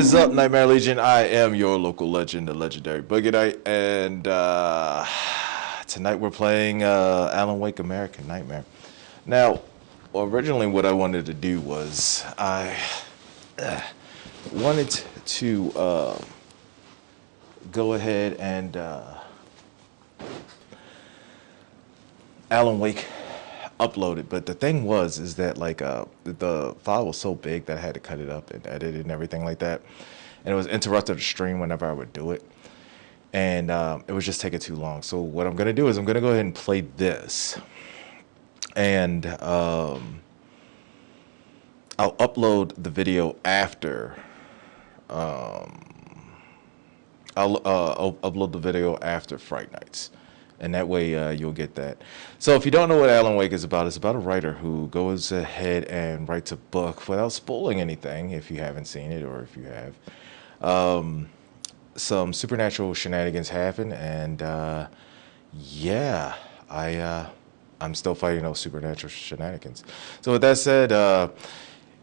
is up, Nightmare Legion? I am your local legend, the legendary Boogiieeknight, and tonight we're playing Alan Wake American Nightmare. Now, originally what I wanted to do was I wanted to go ahead and Alan Wake uploaded, but the thing was is that the file was so big that I had to cut it up and edit it and everything like that, and it was interrupted the stream whenever I would do it, and it was just taking too long. So what I'm gonna do is I'm gonna go ahead and play this, and I'll upload the video after. I'll upload the video after Fright Nights, and that way you'll get that. So if you don't know what Alan Wake is about, it's about a writer who goes ahead and writes a book without spoiling anything, if you haven't seen it or if you have. Some supernatural shenanigans happen, and yeah, I'm still fighting those supernatural shenanigans. So with that said,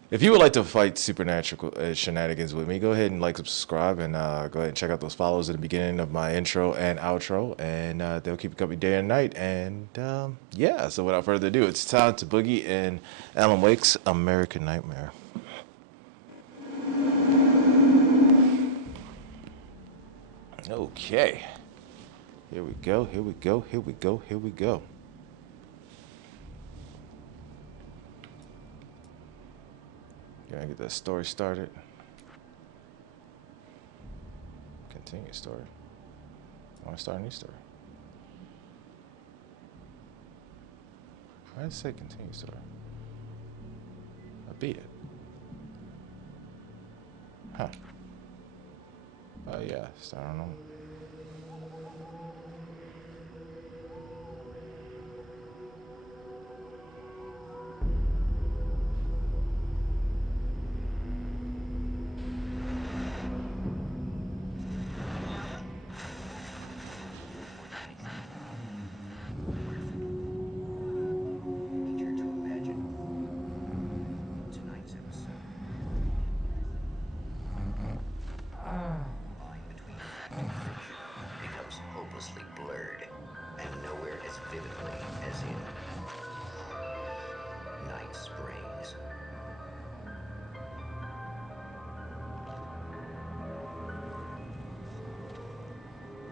if you would like to fight supernatural shenanigans with me, go ahead and like, subscribe, and go ahead and check out those follows at the beginning of my intro and outro, and they'll keep you company day and night. And yeah, so without further ado, it's time to boogie in Alan Wake's American Nightmare. Okay, here we go, here we go, here we go, here we go. Gonna get that story started. Continue story. I want to start a new story. Why did it say continue story? I beat it. Huh. Oh yeah, start on them.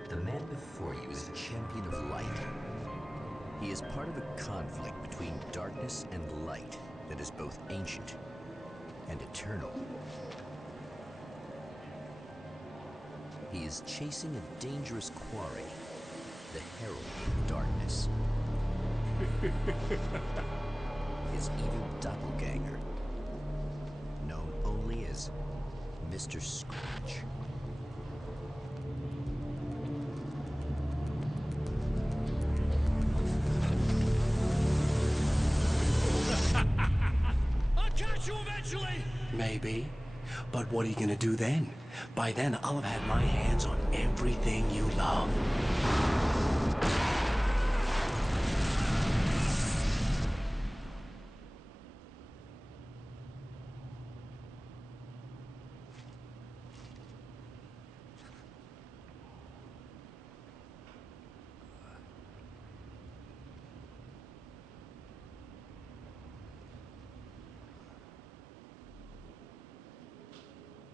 The man before you is a champion of light. He is part of a conflict between darkness and light that is both ancient and eternal. He is chasing a dangerous quarry, the Herald of Darkness. His evil doppelganger, known only as Mr. Scratch. Maybe. But what are you gonna do then? By then, I'll have had my hands on everything you love.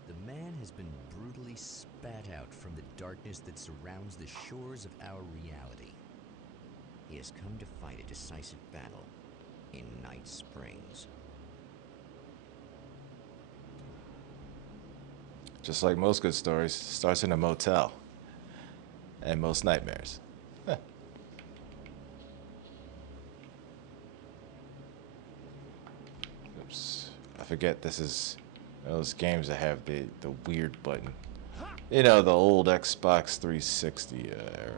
The man has been brutally spat out from the darkness that surrounds the shores of our reality. He has come to fight a decisive battle in Night Springs. Just like most good stories, starts in a motel. And most nightmares. Oops. I forget this is those games that have the weird button. You know, the old Xbox 360 era.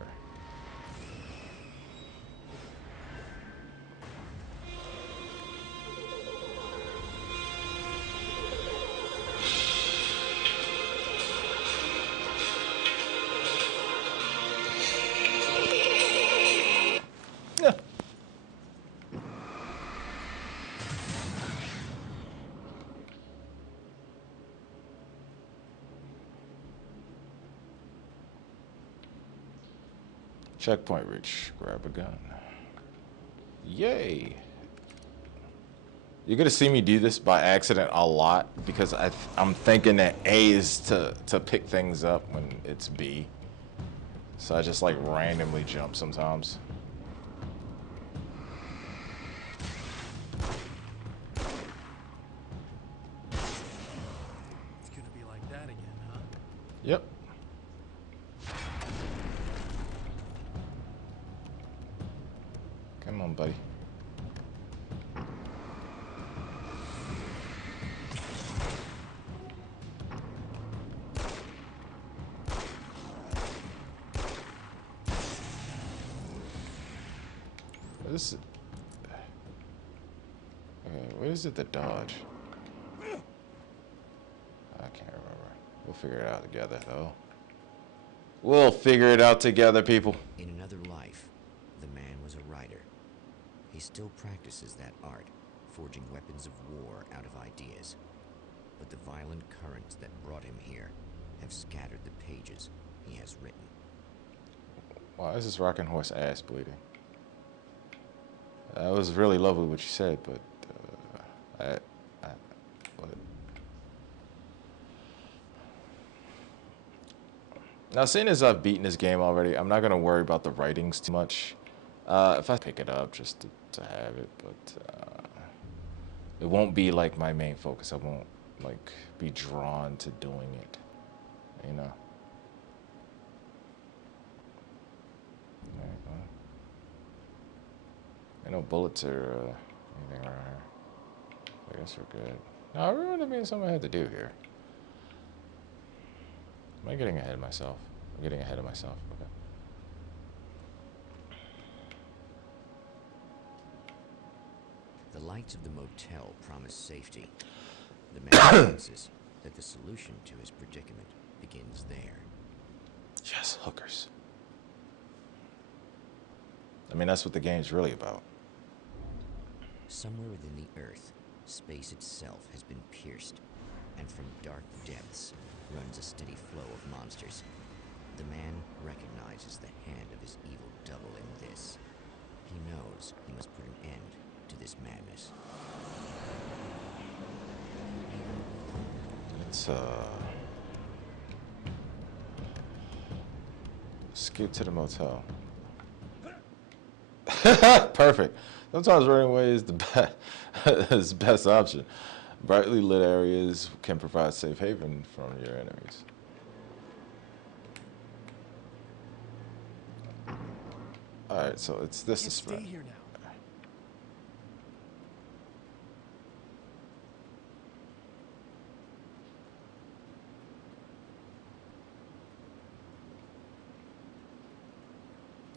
Checkpoint reach. Grab a gun. Yay. You're gonna see me do this by accident a lot because I'm thinking that A is to pick things up when it's B. So I just like randomly jump sometimes. It's gonna be like that again, huh? Yep. Come on, buddy. This is... what is it, the dodge? I can't remember. We'll figure it out together, though. We'll figure it out together, people. In another life, the man was a writer. He still practices that art, forging weapons of war out of ideas. But the violent currents that brought him here have scattered the pages he has written. Wow, this is rocking horse ass bleeding. That was really lovely what you said, but what? Now, seeing as I've beaten this game already, I'm not gonna worry about the writings too much. If I pick it up just to have it, but it won't be like my main focus. I won't like be drawn to doing it, you know. I know bullets or anything around here. I guess we're good. No, I remember there being something I had to do here. Am I getting ahead of myself? I'm getting ahead of myself. Okay. The lights of the motel promise safety. The man senses that the solution to his predicament begins there. Yes, hookers. I mean, that's what the game's really about. Somewhere within the earth, space itself has been pierced, and from dark depths runs a steady flow of monsters. The man recognizes the hand of his evil double in this. He knows he must put an end to this madness. Let's skip to the motel. Perfect. Sometimes running away is is the best option. Brightly lit areas can provide safe haven from your enemies. Alright, so it's this Can't is stay here now.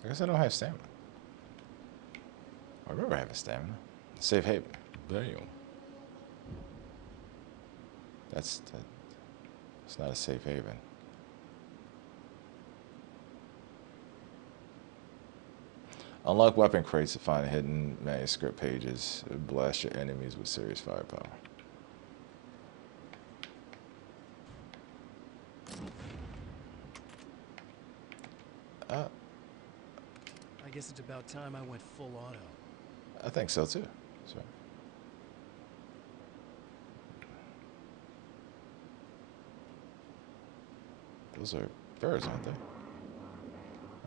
I guess I don't have stamina. I remember having stamina. Safe haven. Damn. That's not a safe haven. Unlock weapon crates to find hidden manuscript pages. Blast your enemies with serious firepower. I guess it's about time I went full auto. I think so too. So. Those are birds, aren't they?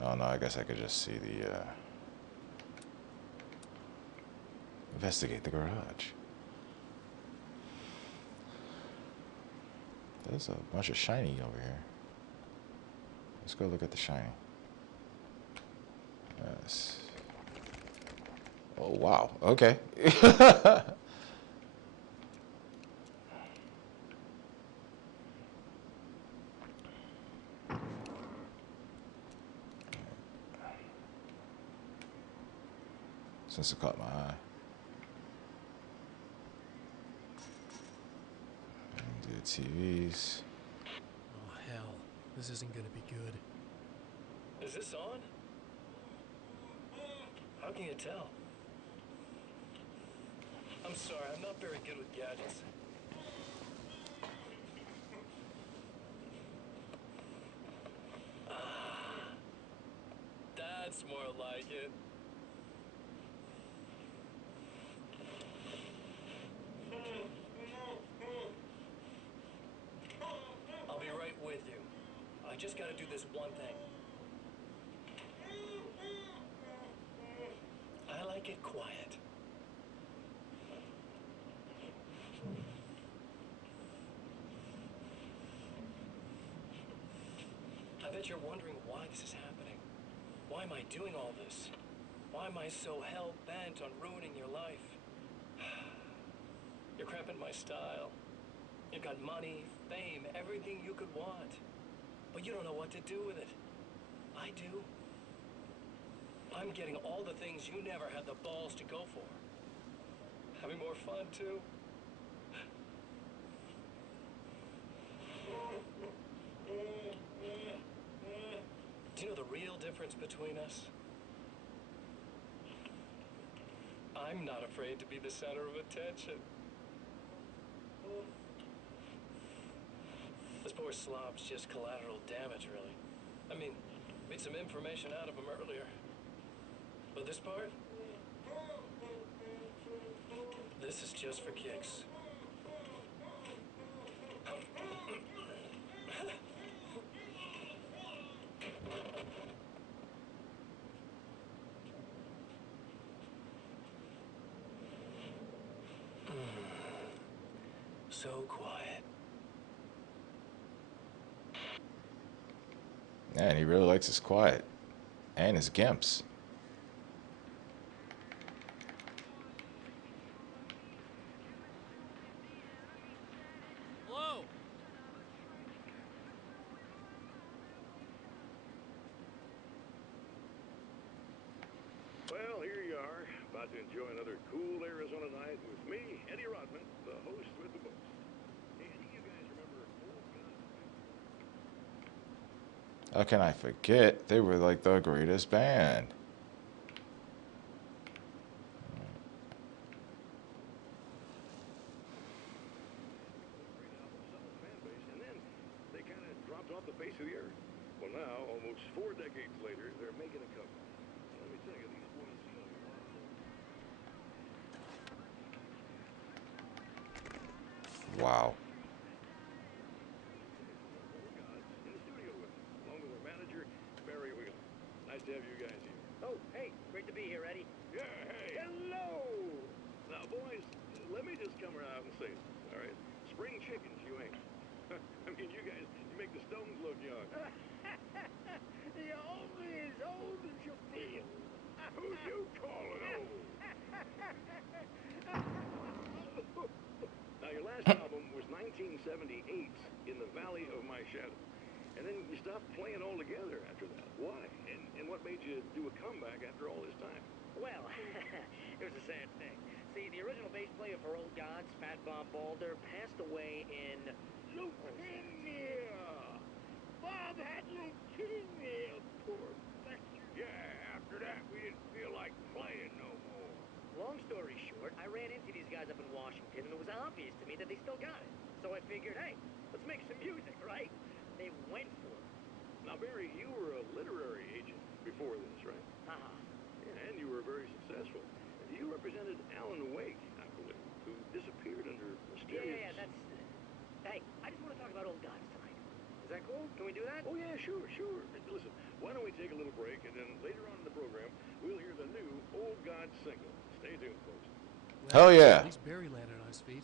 Oh no, I guess I could just see the investigate the garage. There's a bunch of shiny over here. Let's go look at the shiny. Yes. Oh wow. Okay. Since it caught my eye. And do TVs. Oh hell, this isn't gonna be good. Is this on? How can you tell? I'm sorry, I'm not very good with gadgets. Dad, That's more like it. I'll be right with you. I just gotta do this one thing. I like it quiet. I bet you're wondering why this is happening. Why am I doing all this? Why am I so hell-bent on ruining your life? You're cramping my style. You've got money, fame, everything you could want. But you don't know what to do with it. I do. I'm getting all the things you never had the balls to go for. Having more fun, too. Do you know the real difference between us? I'm not afraid to be the center of attention. This poor slob's just collateral damage, really. I mean, beat some information out of him earlier. But this part? This is just for kicks. So quiet. Man, he really likes his quiet. And his gimps. Hello. Well, here you are, about to enjoy another cool Arizona night with me, Eddie Rodman, the host with the books. Hey, any of you guys remember Old Guns? How can I forget? They were like the greatest band. Great album, solid fan base, and then they kind of dropped off the face of the earth. Well, now, almost 4 decades later, they're making a comeback. And let me tell you, these boys seem like a lot of fun. Wow. Old Gods in the studio with me, along with their manager, Barry Wiggler. Nice to have you guys here. Oh, hey, great to be here, Eddie. Yeah, hey. Hello. Now, boys, let me just come around and say this, all right? Spring chickens, you ain't. I mean, you guys, you make the Stones look young. You're only as old as you feel. Who you calling old? Now, your last album was 1978, In the Valley of My Shadow. And then you stopped playing altogether after that. Why? And what made you do a comeback after all this time? Well, it was a sad thing. See, the original bass player for Old Gods, Fat Bob Balder, passed away in... Leukemia! Bob had leukemia, poor bastard. Yeah, after that, we didn't feel like playing no more. Long story short, I ran into these guys up in Washington, and it was obvious to me that they still got it. So I figured, hey, let's make some music, right? They went for it. Now, Barry, you were a literary agent before this, right? Haha. Yeah, and you were very successful. You represented Alan Wake, I believe, who disappeared under mysterious... Yeah, that's... Hey, I just want to talk about Old Gods tonight. Is that cool? Can we do that? Oh, yeah, sure. Listen, why don't we take a little break, and then later on in the program, we'll hear the new Old God single. Stay tuned, folks. Hell yeah. At least Barry landed on his feet.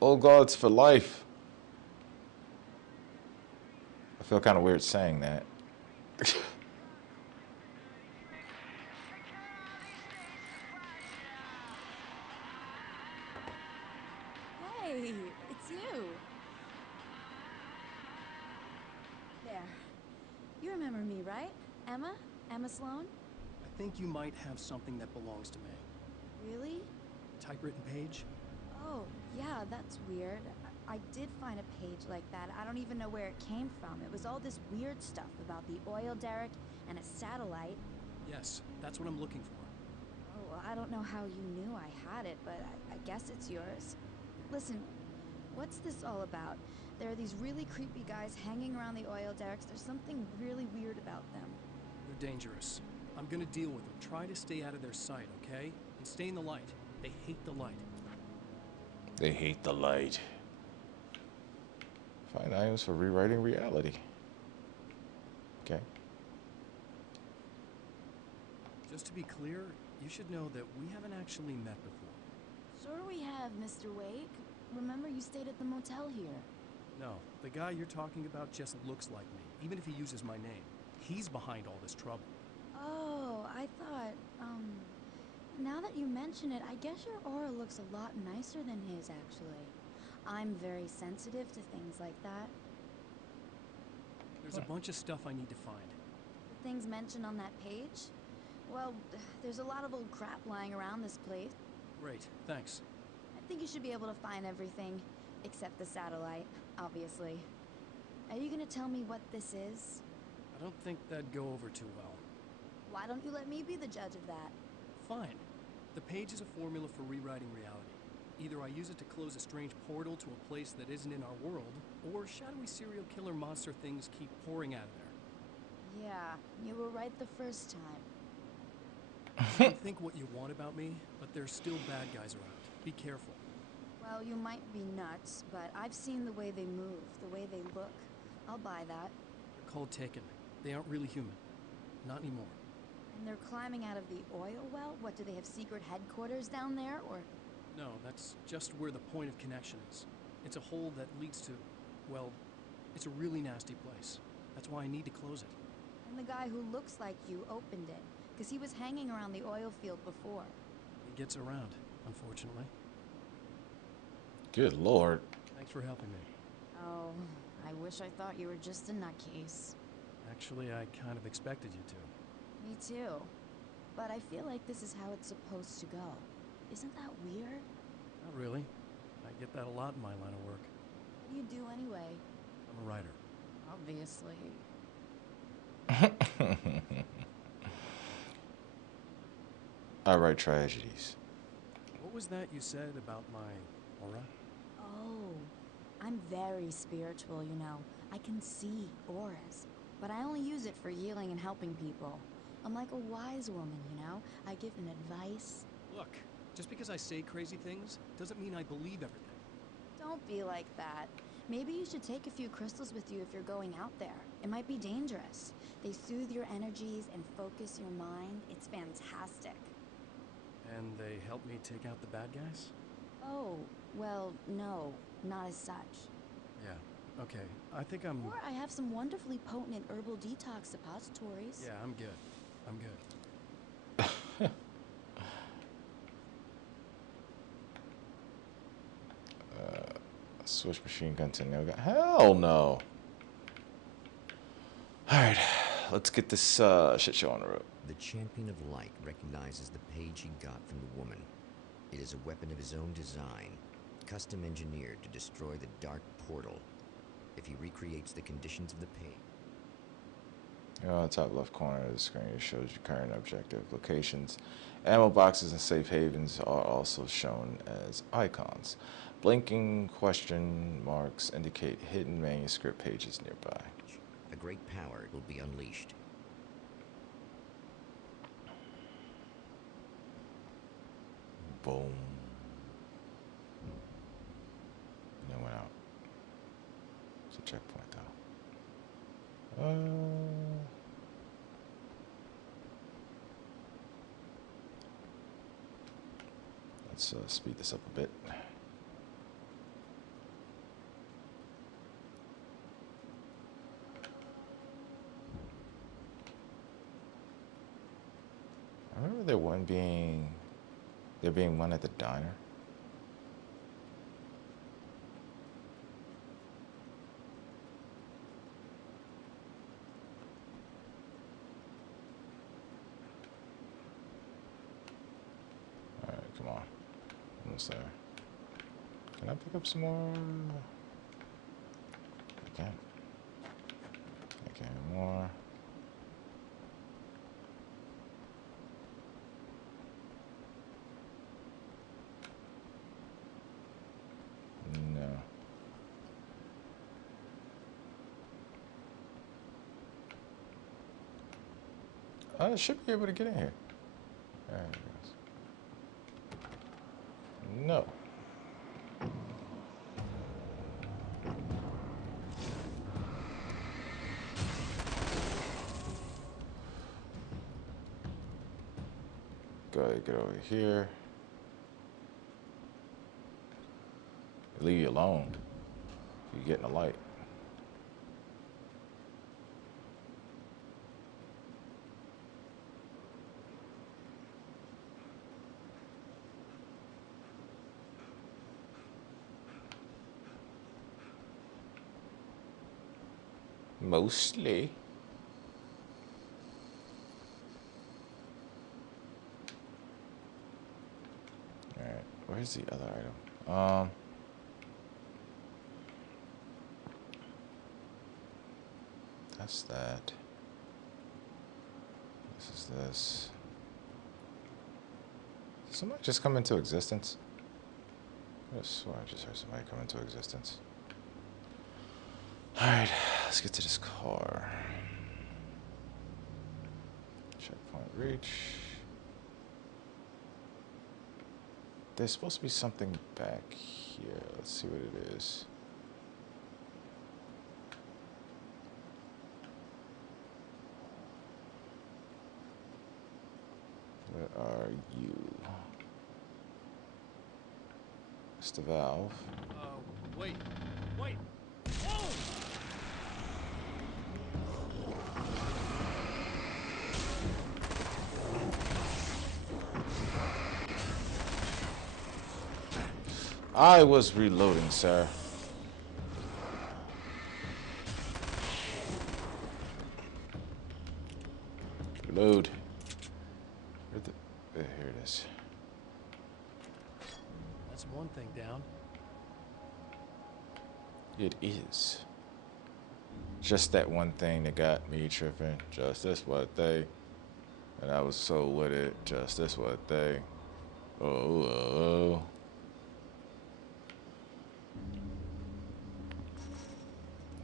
Old Gods for life. I feel kind of weird saying that. Hey, it's you. There. You remember me, right? Emma? Emma Sloan? I think you might have something that belongs to me. Really? Typewritten page? Oh, yeah, that's weird. I did find a page like that. I don't even know where it came from. It was all this weird stuff about the oil derrick and a satellite. Yes, that's what I'm looking for. Oh, I don't know how you knew I had it, but I guess it's yours. Listen, what's this all about? There are these really creepy guys hanging around the oil derricks. There's something really weird about them. They're dangerous. I'm gonna deal with them. Try to stay out of their sight, okay? And stay in the light. They hate the light. They hate the light. Find items for rewriting reality. Okay. Just to be clear, you should know that we haven't actually met before. Sure we have, Mr. Wake. Remember you stayed at the motel here. No, the guy you're talking about just looks like me, even if he uses my name. He's behind all this trouble. Oh, I thought, now that you mention it, I guess your aura looks a lot nicer than his, actually. I'm very sensitive to things like that. There's a bunch of stuff I need to find. The things mentioned on that page? Well, there's a lot of old crap lying around this place. Great, thanks. I think you should be able to find everything, except the satellite, obviously. Are you gonna tell me what this is? I don't think that'd go over too well. Why don't you let me be the judge of that? Fine. The page is a formula for rewriting reality. Either I use it to close a strange portal to a place that isn't in our world, or shadowy serial killer monster things keep pouring out of there. Yeah, you were right the first time. You can think what you want about me, but there's still bad guys around. Be careful. Well, you might be nuts, but I've seen the way they move, the way they look. I'll buy that. They're called Taken. They aren't really human. Not anymore. And they're climbing out of the oil well? What, do they have secret headquarters down there, or...? No, that's just where the point of connection is. It's a hole that leads to, well, it's a really nasty place. That's why I need to close it. And the guy who looks like you opened it, because he was hanging around the oil field before. He gets around, unfortunately. Good lord. Thanks for helping me. Oh, I wish I thought you were just a nutcase. Actually, I kind of expected you to. Me too. But I feel like this is how it's supposed to go. Isn't that weird? Not really. I get that a lot in my line of work. What do you do anyway? I'm a writer. Obviously. I write tragedies. What was that you said about my aura? Oh, I'm very spiritual, you know. I can see auras, but I only use it for healing and helping people. I'm like a wise woman, you know? I give an advice. Look, just because I say crazy things doesn't mean I believe everything. Don't be like that. Maybe you should take a few crystals with you if you're going out there. It might be dangerous. They soothe your energies and focus your mind. It's fantastic. And they help me take out the bad guys? Oh, well, no, not as such. Yeah, okay. I think I'm... Or I have some wonderfully potent herbal detox suppositories. Yeah, I'm good. I'm good. Switch machine gun to nail gun. Hell no. Alright, let's get this shit show on the road. The Champion of Light recognizes the page he got from the woman. It is a weapon of his own design, custom engineered to destroy the dark portal. If he recreates the conditions of the page... On the top left corner of the screen, it shows your current objective locations. Ammo boxes and safe havens are also shown as icons. Blinking question marks indicate hidden manuscript pages nearby. A great power will be unleashed. Boom. And then went out. It's a checkpoint though. Let's speed this up a bit. I remember there being one at the diner. Alright, come on. Almost there. Can I pick up some more? I can. Okay, more. No. I should be able to get in here. There it goes. No. Go ahead, get over here. Leave you alone. You're getting a light. Mostly. Alright, where's the other item? That's that. This is this. Did somebody just come into existence? I swear I just heard somebody come into existence. Alright, let's get to this car. Checkpoint reach. There's supposed to be something back here. Let's see what it is. Where are you? It's the valve. Wait. Whoa! I was reloading, sir. Reload. Here it is. That's one thing down. It is. Just that one thing that got me tripping. Just this one thing. And I was so with it. Just this one thing. Oh.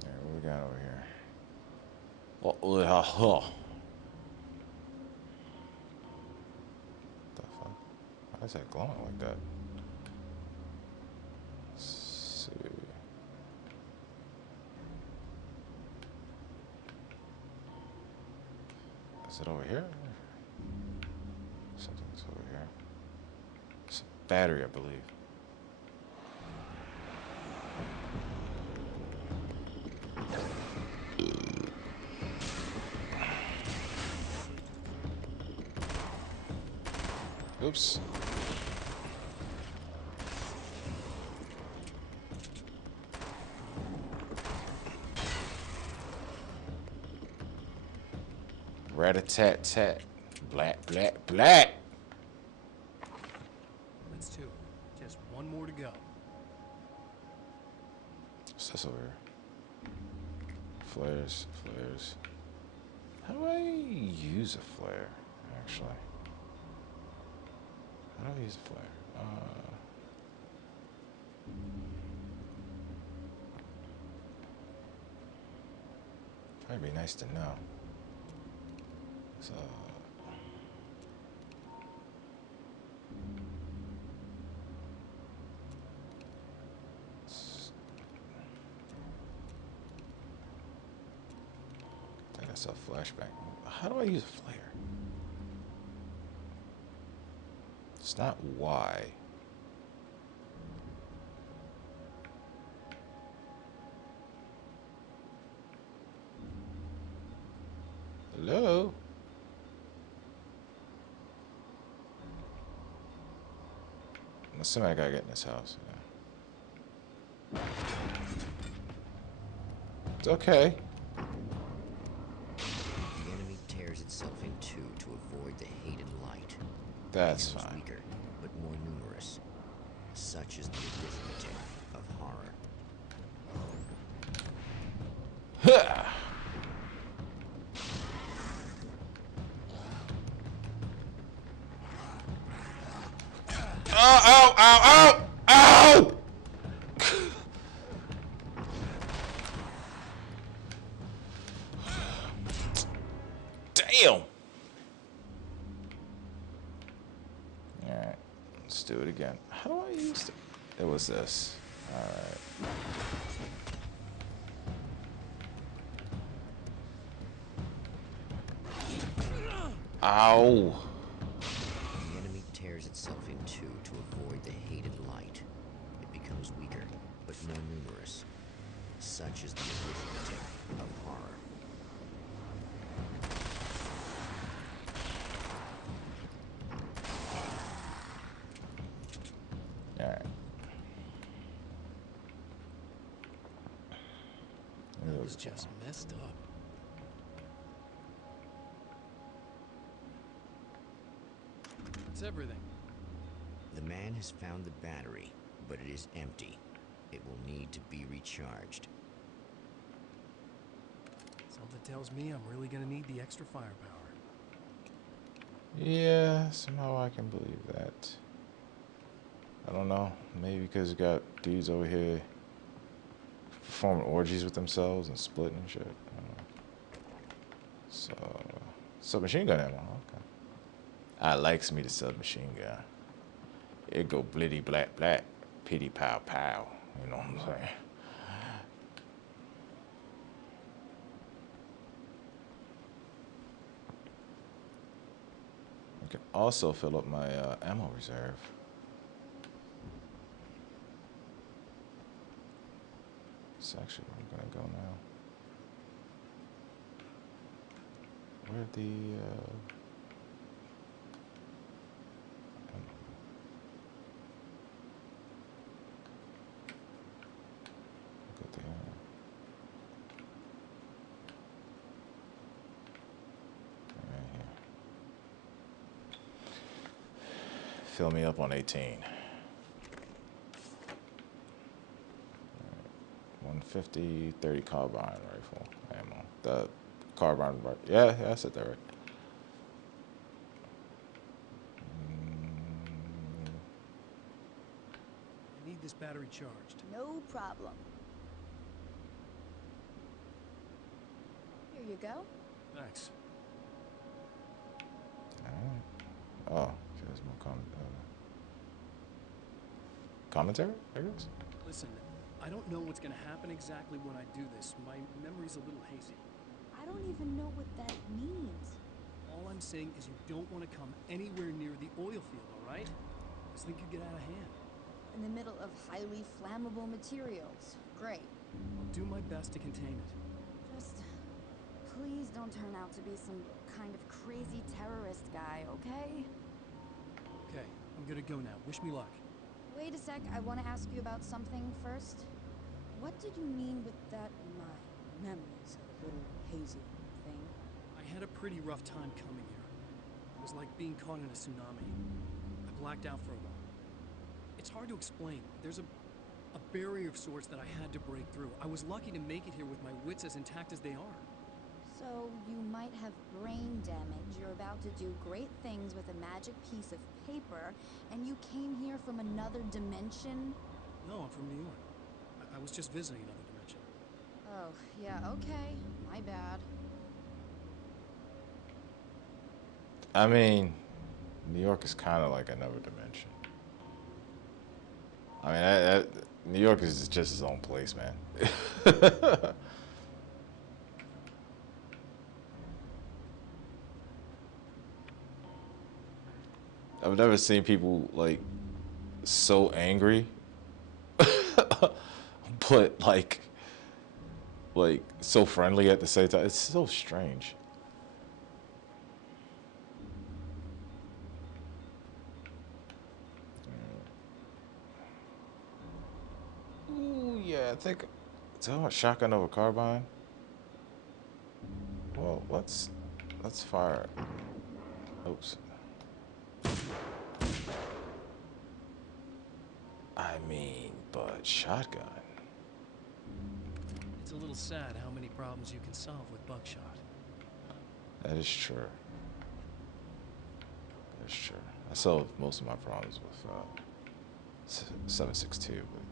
Alright, what we got over here? Oh. The fuck? Why is that glowing like that? Let's see. Is it over here? Something's over here. It's a battery, I believe. Oops. Rat-a-tat-tat. Black, black, black. That's two. Just one more to go. What's this over here? Flares, flares. How do I use a flare, actually? How do I use a flare? Probably be nice to know. So. I think I saw a flashback. How do I use a flare? It's not Y. Hello? I'm assuming I gotta get in this house. Yeah. It's okay. The enemy tears itself in two to avoid the hated light. That's Becomes fine. weaker, but more numerous. Such is the arithmetic of horror. Huh. Ow, ow, ow, ow! Damn! it again. How do I use it? It was this. Alright. Ow! The enemy tears itself in two to avoid the hated light. It becomes weaker, but more numerous. Such is the arithmetic of horror. Alright. That was just messed up. It's everything. The man has found the battery, but it is empty. It will need to be recharged. Something tells me I'm really gonna need the extra firepower. Yeah, somehow I can believe that. I don't know. Maybe because you got dudes over here performing orgies with themselves and splitting and shit. I don't know. So, submachine gun ammo. Okay. I likes me the submachine gun. It go blitty black black, pitty pow pow. You know what I'm saying? I can also fill up my ammo reserve. That's actually where I'm gonna go now. Where the go there. Right here. Fill me up on 18. 150, 30 carbine rifle ammo. The carbine, yeah, I said that right. I need this battery charged. No problem. Here you go. Thanks. Oh, there's more commentary, I guess? Listen, I don't know what's gonna happen exactly when I do this. My memory's a little hazy. I don't even know what that means. All I'm saying is you don't want to come anywhere near the oil field, all right? This thing could get out of hand. In the middle of highly flammable materials. Great. I'll do my best to contain it. Just please don't turn out to be some kind of crazy terrorist guy, okay? Okay, I'm gonna go now. Wish me luck. Wait a sec, I want to ask you about something first. What did you mean with that my memory's a little hazy thing? I had a pretty rough time coming here. It was like being caught in a tsunami. I blacked out for a while. It's hard to explain. There's a barrier of sorts that I had to break through. I was lucky to make it here with my wits as intact as they are. So you might have brain damage. You're about to do great things with a magic piece of paper, and you came here from another dimension? No, I'm from New York. I was just visiting another dimension. Oh, yeah, okay. My bad. I mean, New York is kind of like another dimension. I mean, New York is just its own place, man. I've never seen people like so angry, but like so friendly at the same time. It's so strange. Ooh, yeah, I think. So, shotgun over carbine. Well, let's fire. Oops. I mean, but shotgun. It's a little sad how many problems you can solve with buckshot. That is true. That's true. I solved most of my problems with 7.62, but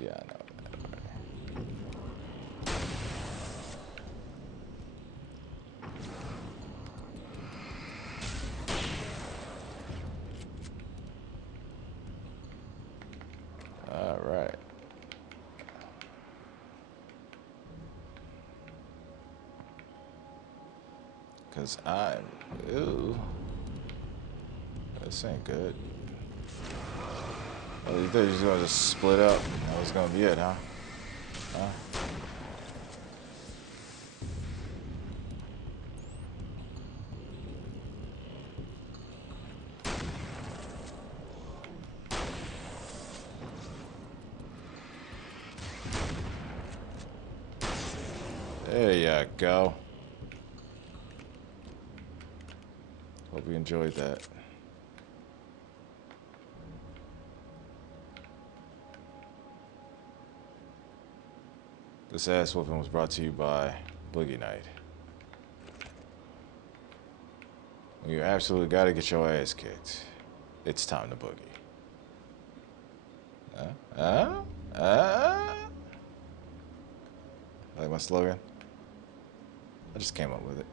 yeah, I know. Cause I'm, ooh, this ain't good. Oh, you thought you was gonna just split up? That was gonna be it, huh? Huh? There you go. Hope you enjoyed that. This ass whooping was brought to you by Boogiieeknight. When you absolutely gotta get your ass kicked, it's time to boogie. Like my slogan? I just came up with it.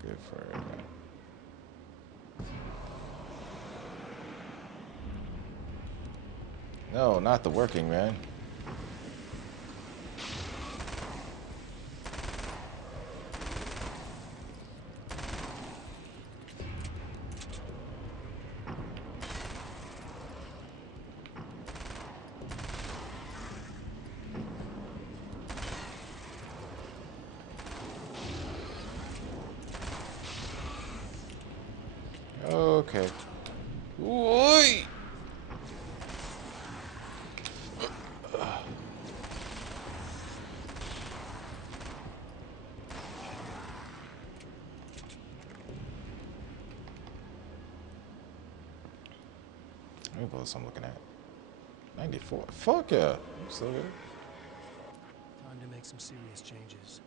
Good for it. No, not the working man. Okay. Oi! Let me what I'm looking at. 94. Fuck yeah. I'm still good. Time to make some serious changes.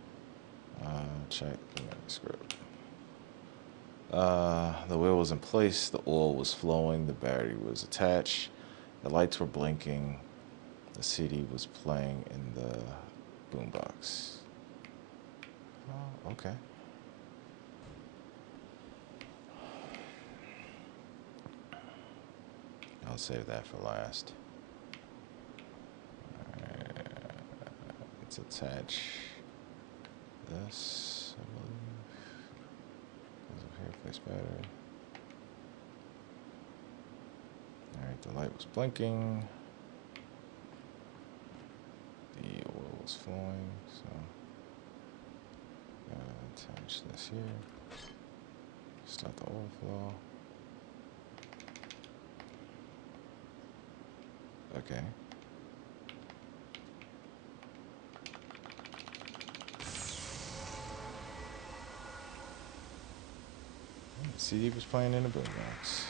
Check the script. The wheel was in place, the oil was flowing, the battery was attached, the lights were blinking, the CD was playing in the boombox. Oh, okay. I'll save that for last. Let's attach this, I believe. Goes up here, place battery. Alright, the light was blinking. The oil was flowing, so attach this here. Start the oil flow. Okay. CD was playing in the boombox.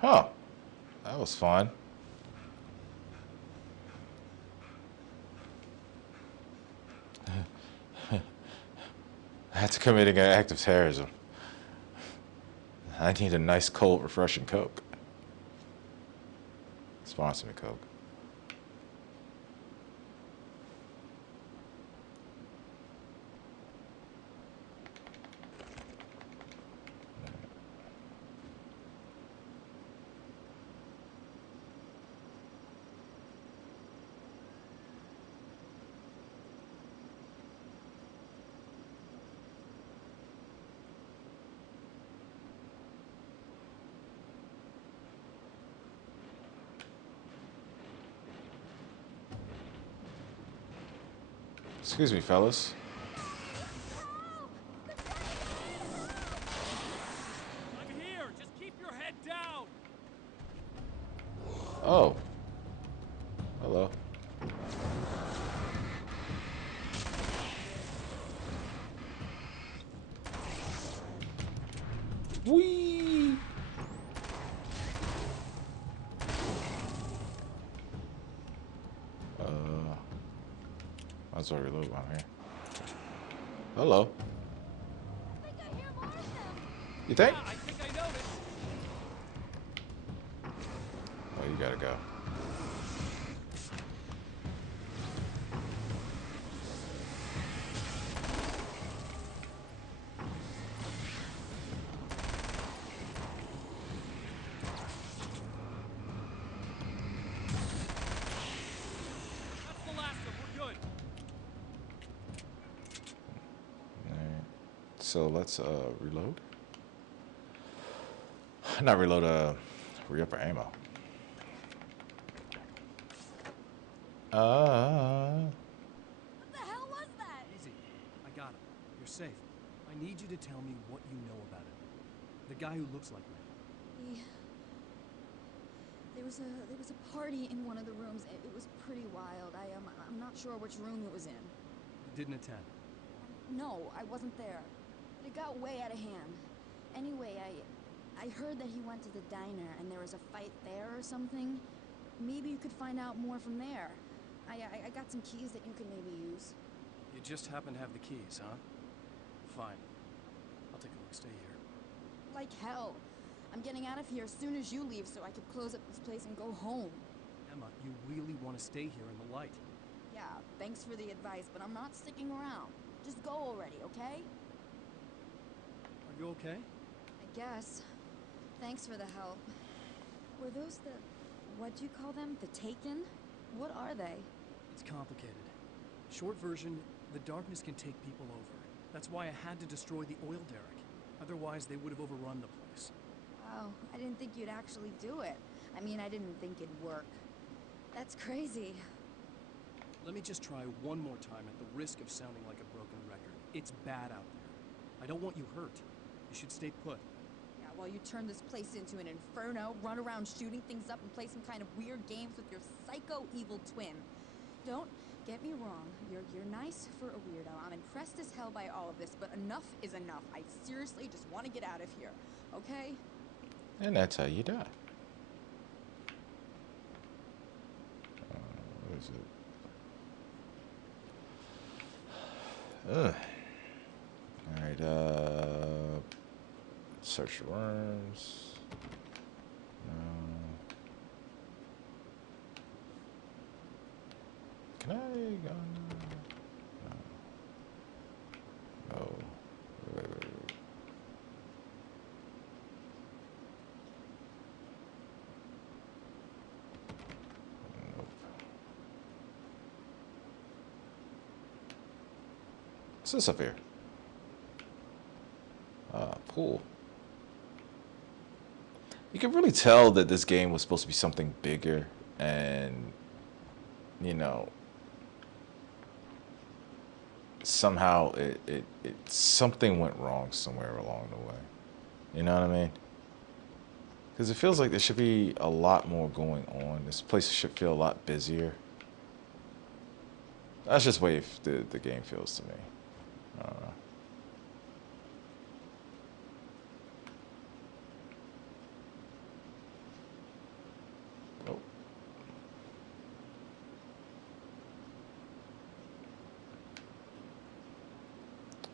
Huh. That was fun. That's committing an act of terrorism. I need a nice, cold, refreshing Coke. Sponsor me, Coke. Excuse me, fellas. I'm here. Just keep your head down. Oh. Hello. Whee! Might as well reload while I'm here. Hello. I think I hear more of them. You think? Yeah, I think I noticed. Oh, you gotta go. That's the last of them. We're good. Alright. So let's reload. Not reload, re-up our ammo. What the hell was that? Easy. I got him. You're safe. I need you to tell me what you know about it. The guy who looks like me. There was a party in one of the rooms. It was pretty wild. I'm not sure which room it was in. You didn't attend. No, I wasn't there. But it got way out of hand. Anyway, I heard that he went to the diner and there was a fight there or something. Maybe you could find out more from there. I got some keys that you could maybe use. You just happen to have the keys, huh? Fine. I'll take a look. Stay here. Like hell. I'm getting out of here as soon as you leave so I could close up this place and go home. Emma, you really want to stay here in the light. Yeah, thanks for the advice, but I'm not sticking around. Just go already, okay? Are you okay? I guess. Thanks for the help. Were those the... what'd you call them? The Taken? What are they? It's complicated. Short version, the darkness can take people over. That's why I had to destroy the oil derrick. Otherwise, they would have overrun the place. Wow, I didn't think you'd actually do it. I mean, I didn't think it'd work. That's crazy. Let me just try one more time at the risk of sounding like a broken record. It's bad out there. I don't want you hurt. You should stay put. Yeah, while you turn this place into an inferno, run around shooting things up and play some kind of weird games with your psycho evil twin. Don't get me wrong, you're nice for a weirdo. I'm impressed as hell by all of this, but enough is enough. I seriously just want to get out of here, okay? And that's how you die. What is it? Ugh. Alright, search the rooms. No. Can I go? No. No. Wait. Nope. What's this up here? Pool. You can really tell that this game was supposed to be something bigger, and you know, somehow it something went wrong somewhere along the way. You know what I mean? Because it feels like there should be a lot more going on. This place should feel a lot busier. That's just the way the game feels to me. I don't know. Oh.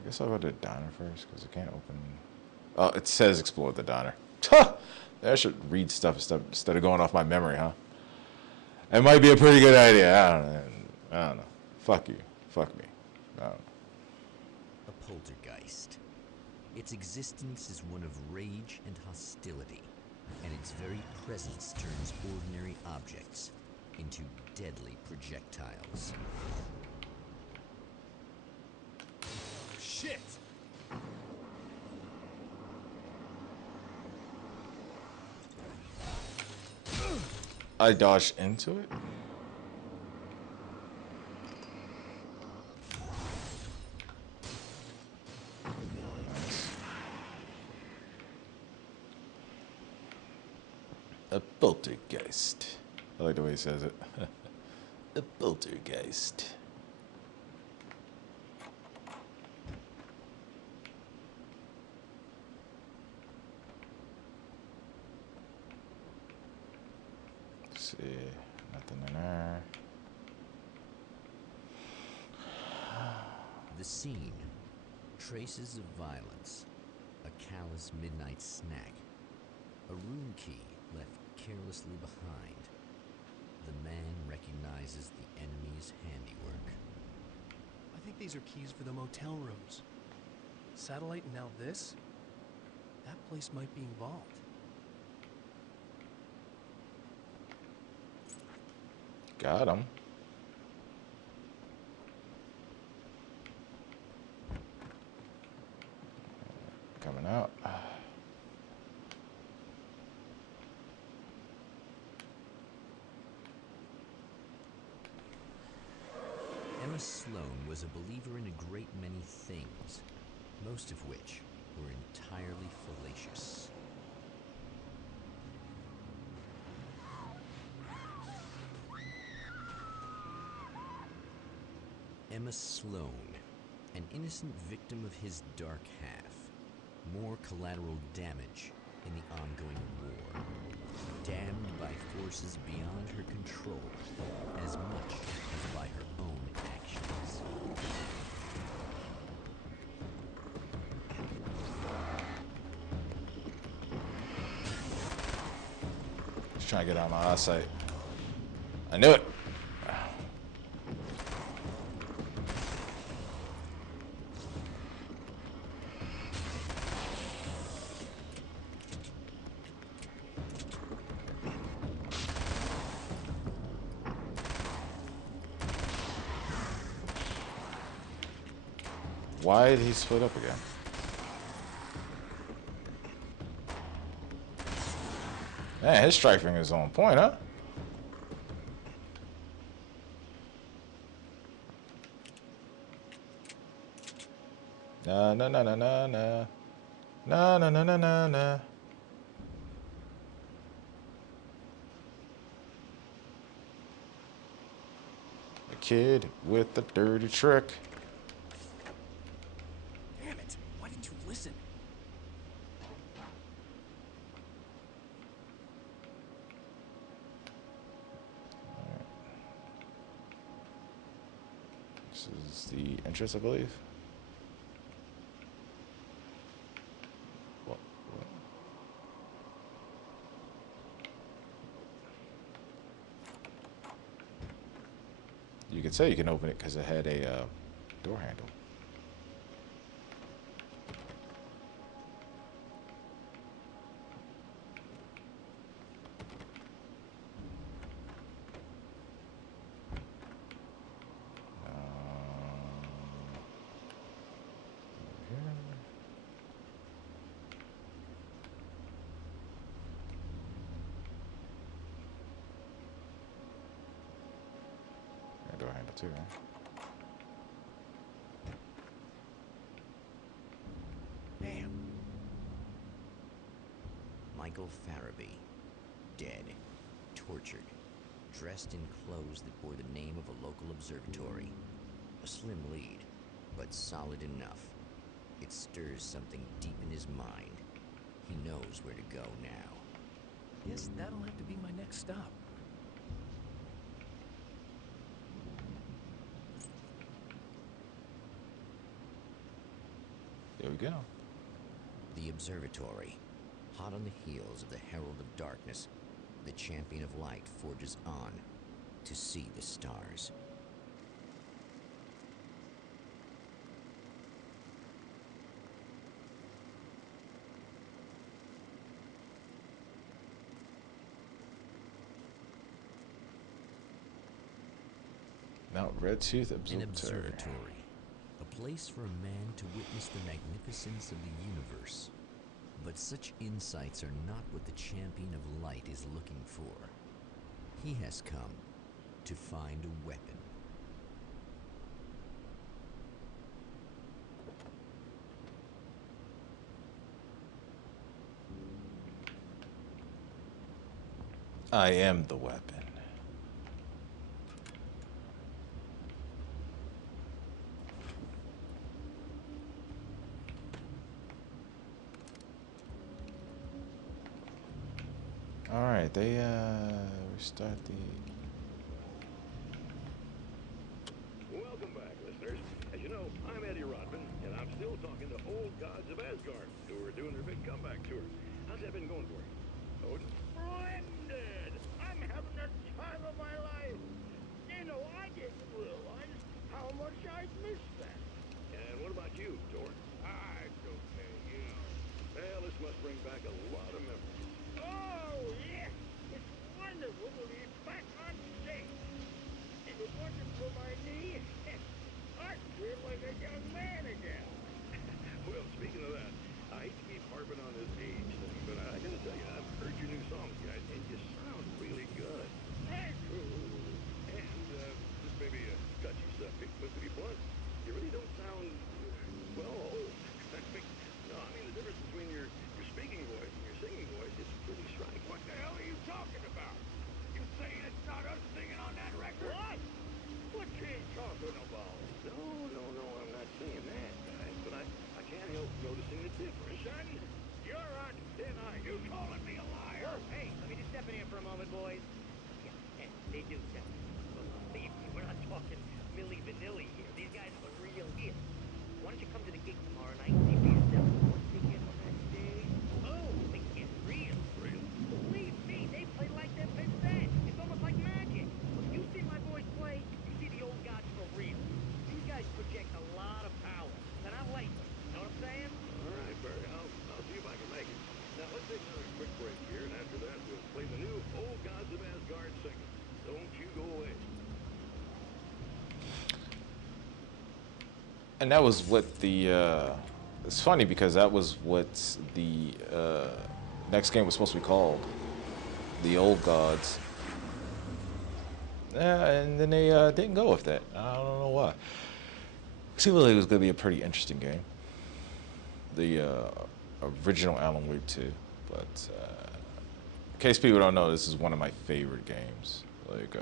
I guess I'll go to the diner first because I can't open. Oh, it says explore the diner. I should read stuff instead of going off my memory, huh? It might be a pretty good idea. I don't know. Fuck you. Fuck me. I don't know. A poltergeist. Its existence is one of rage and hostility, and its very presence turns ordinary objects into deadly projectiles. Shit! I dodged into it. A poltergeist. I like the way he says it. A poltergeist. Let's see, nothing in there. The scene. Traces of violence. A callous midnight snack. A room key left carelessly behind. The man recognizes the enemy's handiwork. I think these are keys for the motel rooms. Satellite and now this? That place might be involved. Got him. Coming out. Emma Sloan was a believer in a great many things, most of which were entirely fallacious. Emma Sloan, an innocent victim of his dark half. More collateral damage in the ongoing war. Damned by forces beyond her control as much as by her own actions. Just trying to get out of my eyesight. I knew it. Why did he split up again? Man, his striking is on point, huh? Na na na na na na na na na na na na. A kid with a dirty trick. Damn it! Why didn't you listen? This is the entrance, I believe. What? You could say you can open it because it had a door handle. Door handle too, right? Damn. Michael Farabee, dead, tortured, dressed in clothes that bore the name of a local observatory. A slim lead, but solid enough. It stirs something deep in his mind. He knows where to go now. Guess that'll have to be my next stop. There we go. The observatory. Hot on the heels of the Herald of Darkness, the champion of light forges on to see the stars. Mount Redtooth An Observatory. observatory. A place for a man to witness the magnificence of the universe. But such insights are not what the champion of light is looking for. He has come to find a weapon. I am the weapon. All right, they restart the. Welcome back, listeners. As you know, I'm Eddie Rodman, and I'm still talking to old gods of Asgard who are doing their big comeback tour. How's that been going for you? Oh, it's splendid! I'm having the time of my life. You know, I didn't realize how much I'd missed that. And what about you, Thor? It's okay, you know. Well, this must bring back a lot of memories. Oh, yes! It's wonderful to be back on stage. If it wasn't for my knee, I'd feel like a young man again. Well, speaking of that, I hate to keep harping on this age thing, but I gotta tell you, I've heard your new songs, guys, and you sound really good. Thank you. And this may be a touchy subject, but to be blunt, you really don't sound, well, old. I mean, the difference between your speaking voice and your singing voice is pretty striking. What the hell are you talking about? You saying it's not us singing on that record? What? What you talking about? No, I'm not saying that, guys, but I can't help noticing the difference. Son, you're on thin ice. You calling me a liar? Whoa, hey, let me just step in here for a moment, boys. Yeah, and they do sound. But believe me, we're not talking Milli Vanilli here. These guys are the real deal. Why don't you come to the gig tomorrow night and see for yourself? Once they get on that stage, oh, they get real. Real? Believe me, they play like they're possessed. It's almost like magic. When you see my boys play, you see the old gods for real. These guys project a lot of power. They're not lightweight. Know what I'm saying? All right, Barry, I'll see if I can make it. Now, let's take another quick break here, and after that, we'll play the new Old Gods of Asgard single. Don't you go away. And that was what the. It's funny because that was what the next game was supposed to be called, the Old Gods. Yeah, and then they didn't go with that. I don't know why. Seemed like it was going to be a pretty interesting game. The original Alan Wake 2, but in case people don't know, this is one of my favorite games. Like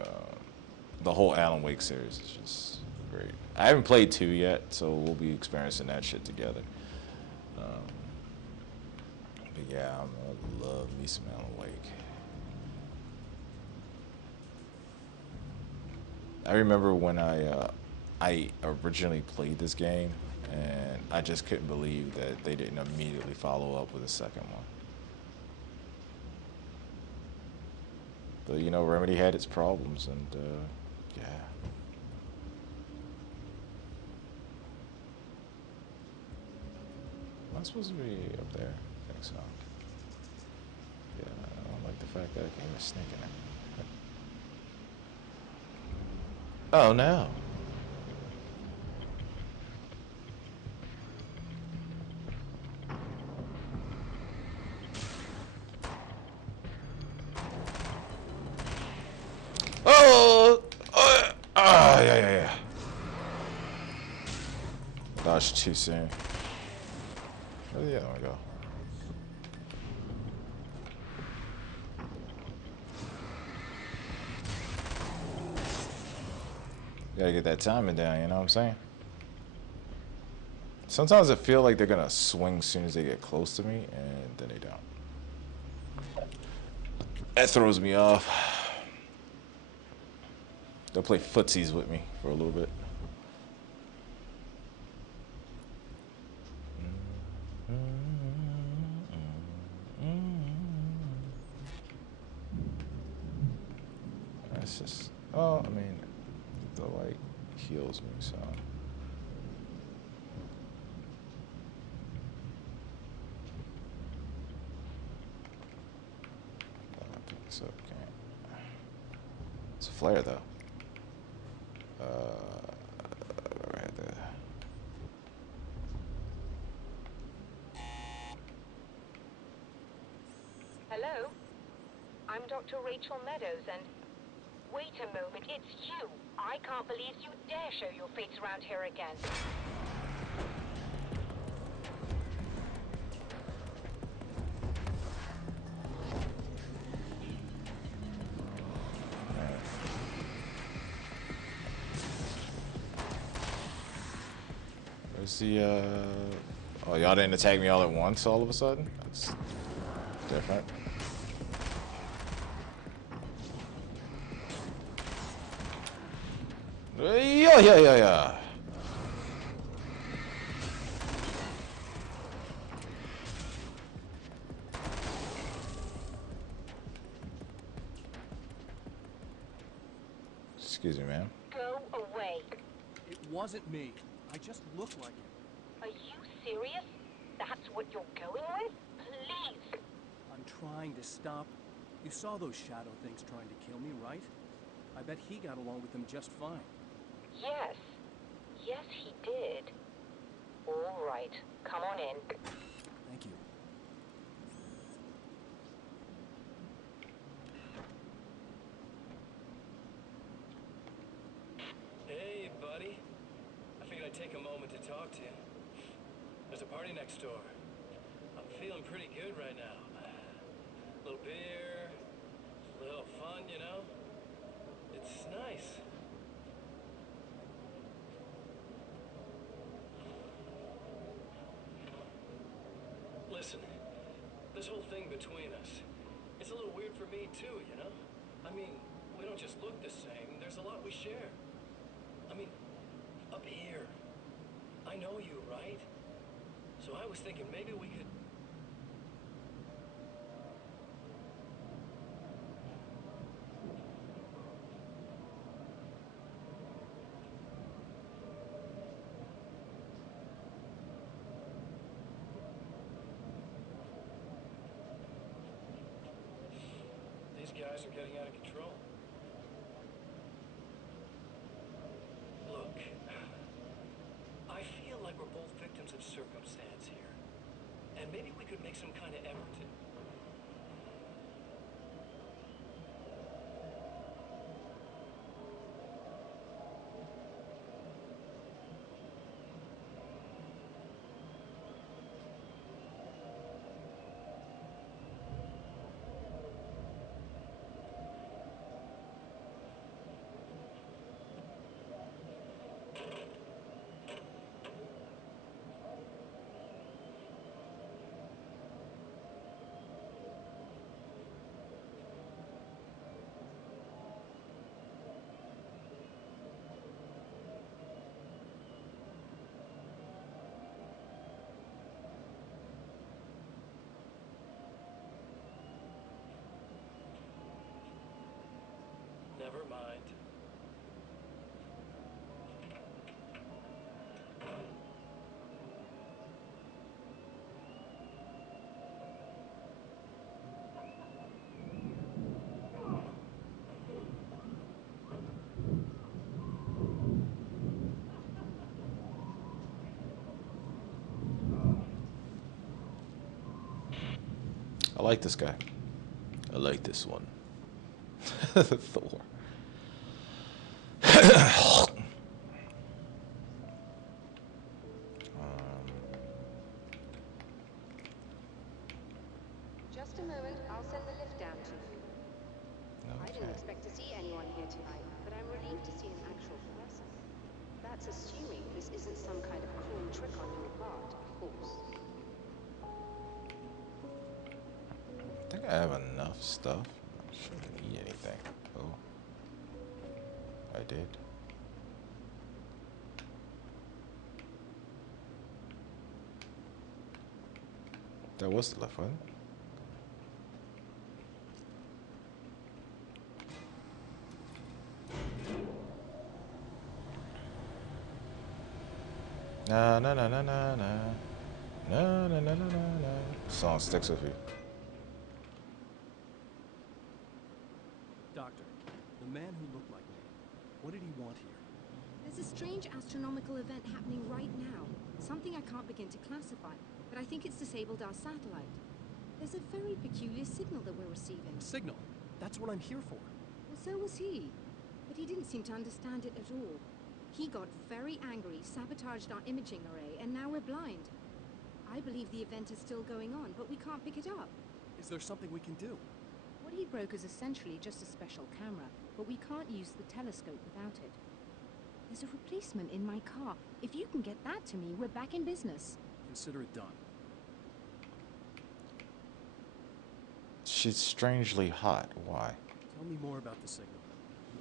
the whole Alan Wake series is just great. I haven't played 2 yet, so we'll be experiencing that shit together. But yeah, I love me some Alan Wake. I remember when I originally played this game, and I just couldn't believe that they didn't immediately follow up with a second one. But you know, Remedy had its problems, and yeah. Am I supposed to be up there? I think so. Yeah, I don't like the fact that I can't even sneak in it. Oh no. Yeah. Dodge too soon. Where the other one go? Gotta get that timing down, you know what I'm saying? Sometimes I feel like they're gonna swing as soon as they get close to me, and then they don't. That throws me off. They'll play footsies with me for a little bit. That's just, oh, I mean, the light heals me, so. So can't. It's a flare though. Right there. Hello? I'm Dr. Rachel Meadows, and... Wait a moment, it's you! I can't believe you dare show your face around here again. Where's the, oh, y'all didn't attack me all at once all of a sudden? That's different. Yeah. Excuse me, ma'am. Go away. It wasn't me. I just look like him. Are you serious? That's what you're going with? Please. I'm trying to stop. You saw those shadow things trying to kill me, right? I bet he got along with them just fine. Yes. Yes, he did. All right. Come on in. Thank you. Hey, buddy. I figured I'd take a moment to talk to you. There's a party next door. I'm feeling pretty good right now. A little beer, a little fun, you know? It's nice. Listen, this whole thing between us, it's a little weird for me too, you know? I mean, we don't just look the same, there's a lot we share. I mean, up here. I know you, right? So I was thinking maybe we could... These guys are getting out of control. Look, I feel like we're both victims of circumstance here. And maybe we could make some kind of effort to... Never mind. I like this guy. I like this one. Thor. Just a moment, I'll send the lift down to you. I didn't Okay. expect to see anyone here tonight, but I'm relieved to see an actual person. That's assuming this isn't some kind of cruel trick on your part, of course. I think I have enough stuff. I shouldn't need anything. Oh. I did. That was the left one. Na na na na na na. Na na na na na na. Song sticks with you. Doctor, the man who looked like me, what did he want here? There's a strange astronomical event happening right now. Something I can't begin to classify, but I think it's disabled our satellite. There's a very peculiar signal that we're receiving. A signal. That's what I'm here for. Well, so was he. But he didn't seem to understand it at all. He got very angry, sabotaged our imaging array, and now we're blind. I believe the event is still going on, but we can't pick it up. Is there something we can do? What he broke is essentially just a special camera, but we can't use the telescope without it. There's a replacement in my car. If you can get that to me, we're back in business. Consider it done. She's strangely hot. Why? Tell me more about the signal.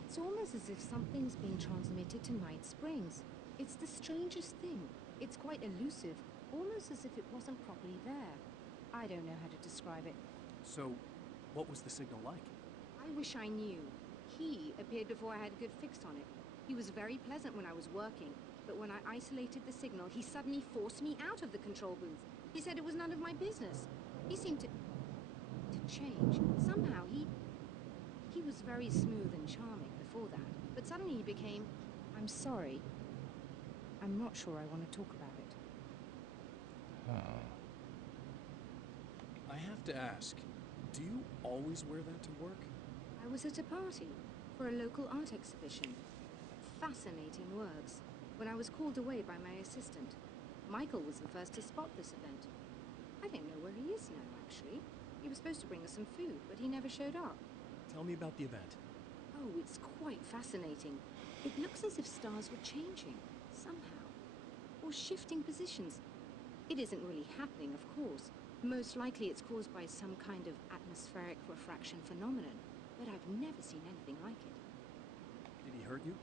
It's almost as if something's being transmitted to Night Springs. It's the strangest thing. It's quite elusive, almost as if it wasn't properly there. I don't know how to describe it. So, what was the signal like? I wish I knew. He appeared before I had a good fix on it. He was very pleasant when I was working, but when I isolated the signal, he suddenly forced me out of the control booth. He said it was none of my business. He seemed to change. Somehow he was very smooth and charming before that, but suddenly he became, I'm sorry. I'm not sure I want to talk about it. Oh. I have to ask, do you always wear that to work? I was at a party for a local art exhibition. Fascinating works. When I was called away by my assistant, Michael was the first to spot this event. I don't know where he is now, actually. He was supposed to bring us some food, but he never showed up. Tell me about the event. Oh, it's quite fascinating. It looks as if stars were changing, somehow. Or shifting positions. It isn't really happening, of course. Most likely it's caused by some kind of atmospheric refraction phenomenon, but I've never seen anything like it. Did he hurt you?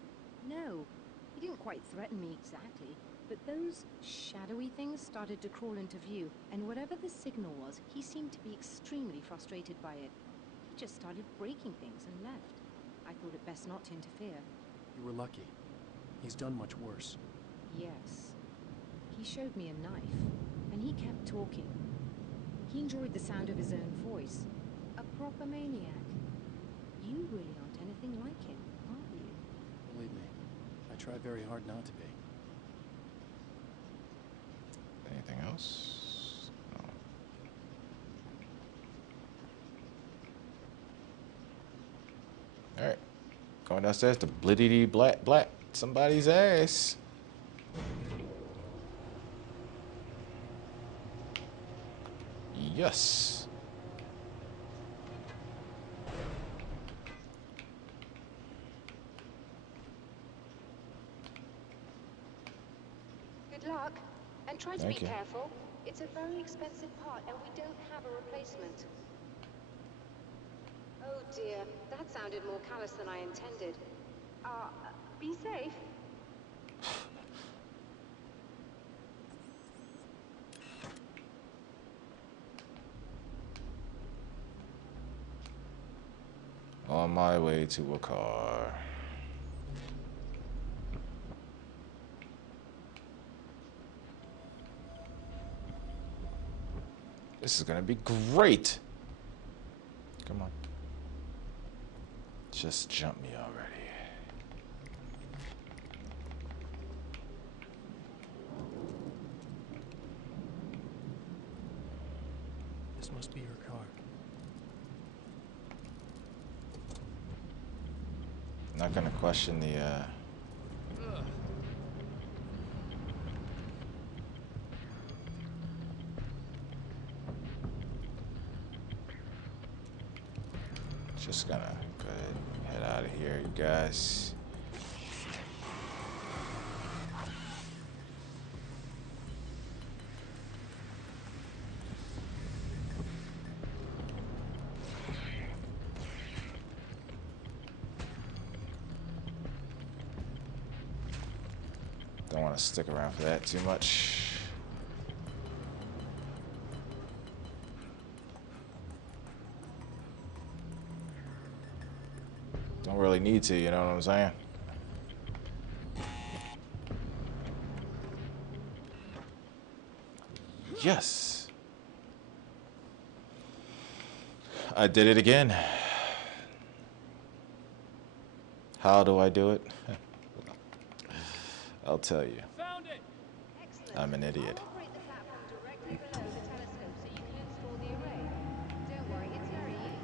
No, he didn't quite threaten me exactly, but those shadowy things started to crawl into view, and whatever the signal was, he seemed to be extremely frustrated by it. He just started breaking things and left. I thought it best not to interfere. You were lucky. He's done much worse. Yes. He showed me a knife, and he kept talking. He enjoyed the sound of his own voice. A proper maniac. You really aren't anything like him, are you? Believe me, I try very hard not to be. Anything else? No. Alright. Going downstairs to blittity black somebody's ass. Yes. Good luck. And try to Thank be you. careful. It's a very expensive part, and we don't have a replacement. Oh dear, that sounded more callous than I intended. Be safe. On my way to a car. This is gonna be great. Come on. Just jump me already. This must be your car. I'm not gonna question the just gonna go ahead and head out of here, you guys. Don't want to stick around for that too much. Don't really need to, you know what I'm saying? Yes. I did it again. How do I do it? I'll tell you. Found it! Excellent. I'm an idiot. I'll operate the platform directly below the telescope so you can install the array. Don't worry, it's very easy.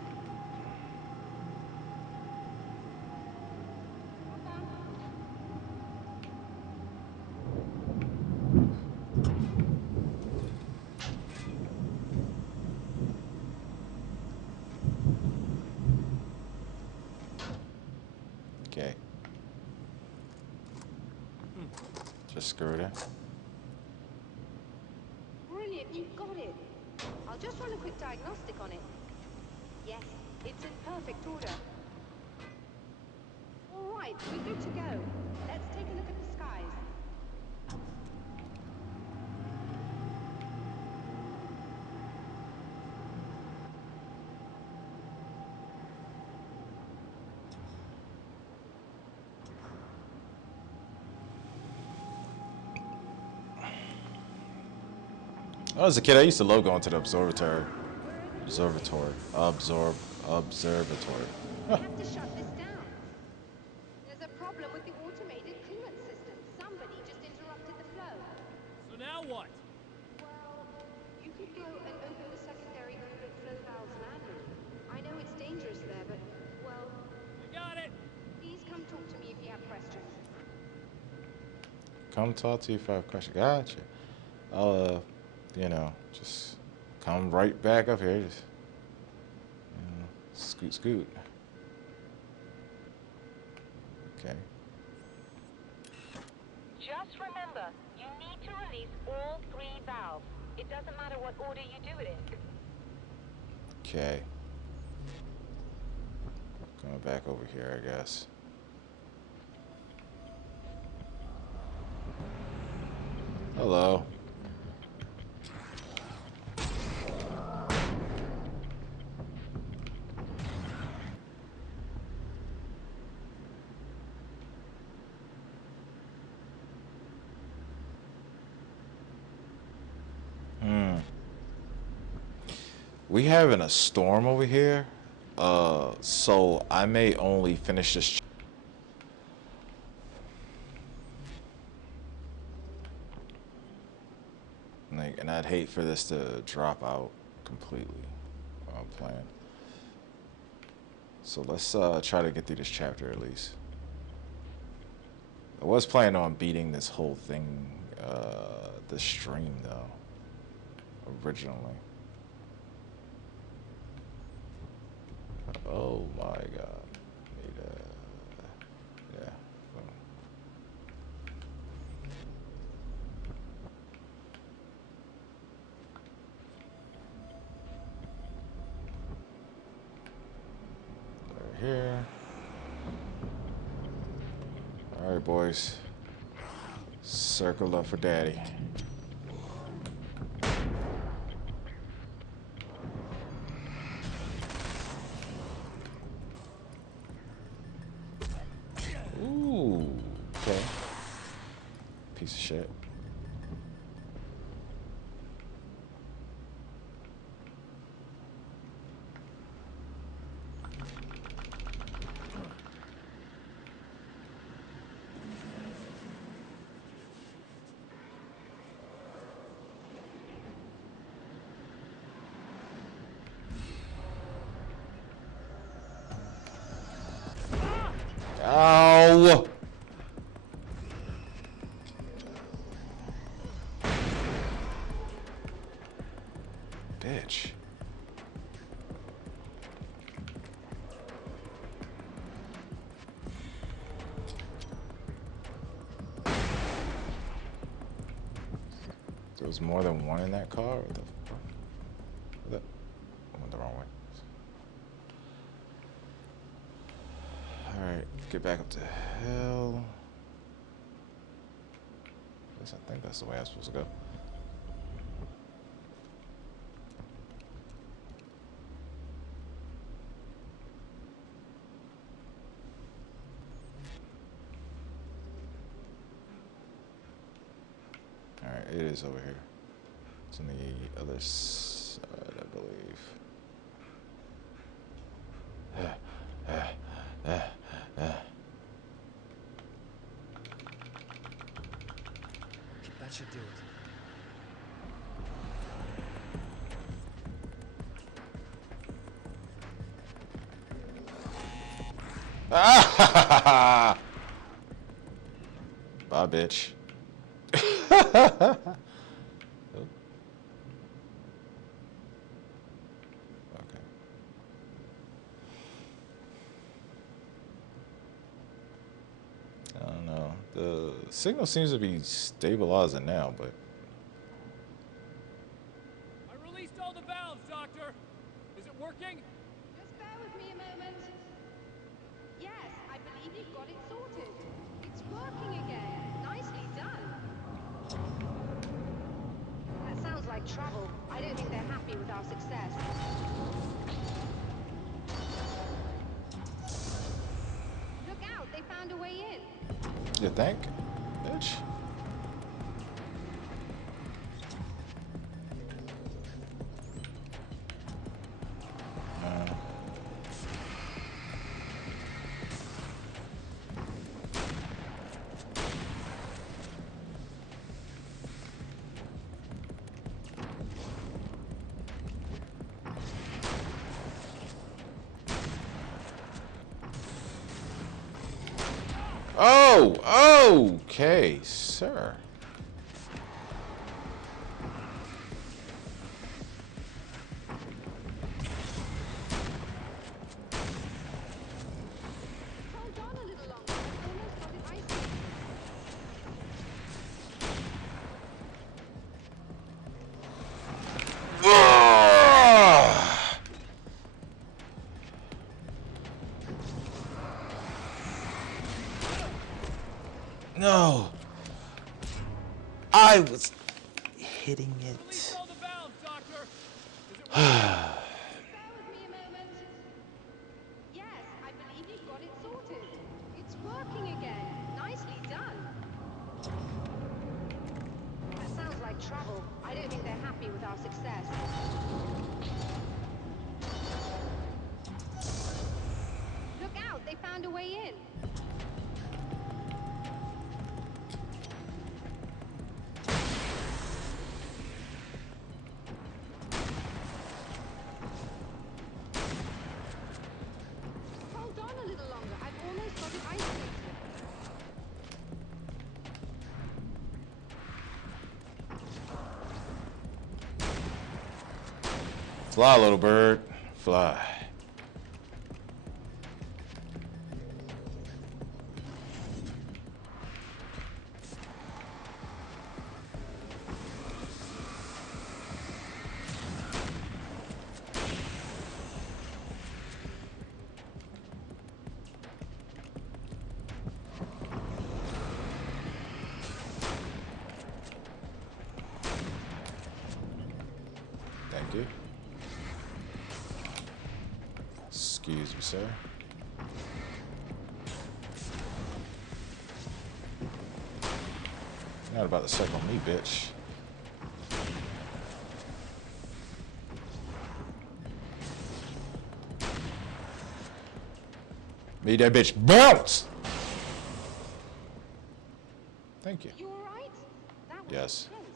Okay. Just screwed it. Brilliant, you got it. I'll just run a quick diagnostic on it. Yes, it's in perfect order. All right, we're good to go. Let's take a look at the skies. When I was a kid, I used to love going to the observatory. Observatory. Observatory. We have to shut this down. There's a problem with the automated coolant system. Somebody just interrupted the flow. So now what? Well, you could go and open the secondary coolant flow valves manually. I know it's dangerous there, but, well... You got it! Please come talk to me if you have questions. Come talk to you if I have questions. Gotcha. I'll, you know, just come right back up here. Just, scoot, scoot. Okay. Just remember, you need to release all 3 valves. It doesn't matter what order you do it in. Okay. Going back over here, I guess. Hello. We having a storm over here, so I may only finish this. Like, and I'd hate for this to drop out completely. I'm playing. So let's try to get through this chapter at least. I was planning on beating this whole thing, the stream though, originally. Oh my god. Need yeah. Right here. Alright, boys. Circle up for daddy. Ooh, okay. Piece of shit. Ow! Bitch. There was more than one in that car? Or I went the wrong way. Alright, get back up to hell. At least I think that's the way I'm supposed to go. Alright, it is over here. It's on the other side, I believe. That should do it. Ah! Bye, bitch. Signal seems to be stabilizing now, but I released all the valves, Doctor. Is it working? Just bear with me a moment. Yes, I believe you've got it sorted. It's working again. Nicely done. That sounds like trouble. I don't think they're happy with our success. Look out, they found a way in. you think, bitch? Oh, okay, sir. Hold on a little longer. I've almost got it isolated. No. I was hitting Release it. all the valves, Doctor. Is it working? Bear with me a moment. Yes, I believe you've got it sorted. It's working again. Nicely done. That sounds like trouble. I don't think they're happy with our success. Look out, they found a way in. Hold on a little longer. I've almost got it isolated. Fly, little bird. Fly. Thank you. Excuse me, sir. Not about to circle me, bitch. Made that bitch bounce! Thank you. You all right? That was Yes. intense.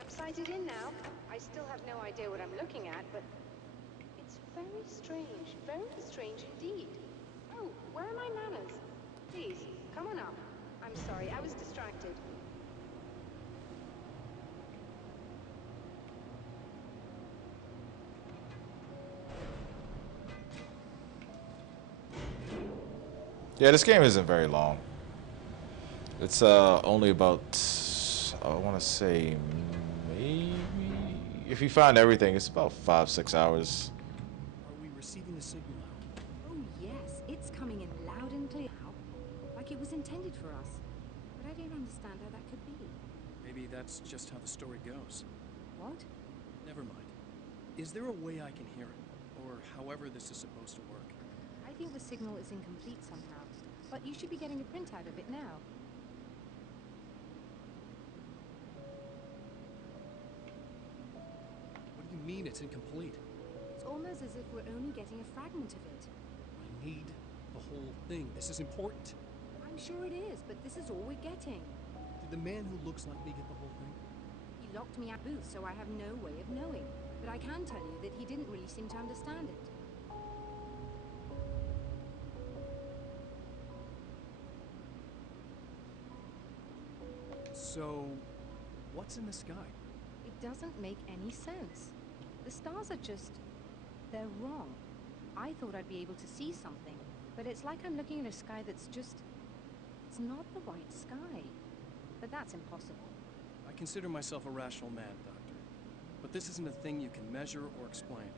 I'm sighted in now. I still have no idea what I'm looking at, but it's very strange indeed. Oh, where are my manners? Please, come on up. I'm sorry, I was distracted. Yeah, this game isn't very long. It's only about, I want to say, maybe, if you find everything, it's about 5-6 hours. Are we receiving the signal now? Oh, yes, it's coming in loud and clear now. Like it was intended for us. But I don't understand how that could be. Maybe that's just how the story goes. What? Never mind. Is there a way I can hear it? Or however this is supposed to work? I think the signal is incomplete somehow. But you should be getting a printout of it now. What do you mean it's incomplete? It's almost as if we're only getting a fragment of it. I need the whole thing. This is important. I'm sure it is, but this is all we're getting. Did the man who looks like me get the whole thing? He locked me at booth, so I have no way of knowing. But I can tell you that he didn't really seem to understand it. So, what's in the sky? It doesn't make any sense. The stars are just... they're wrong. I thought I'd be able to see something, but it's like I'm looking at a sky that's just... it's not the right sky. but that's impossible. I consider myself a rational man, Doctor. But this isn't a thing you can measure or explain.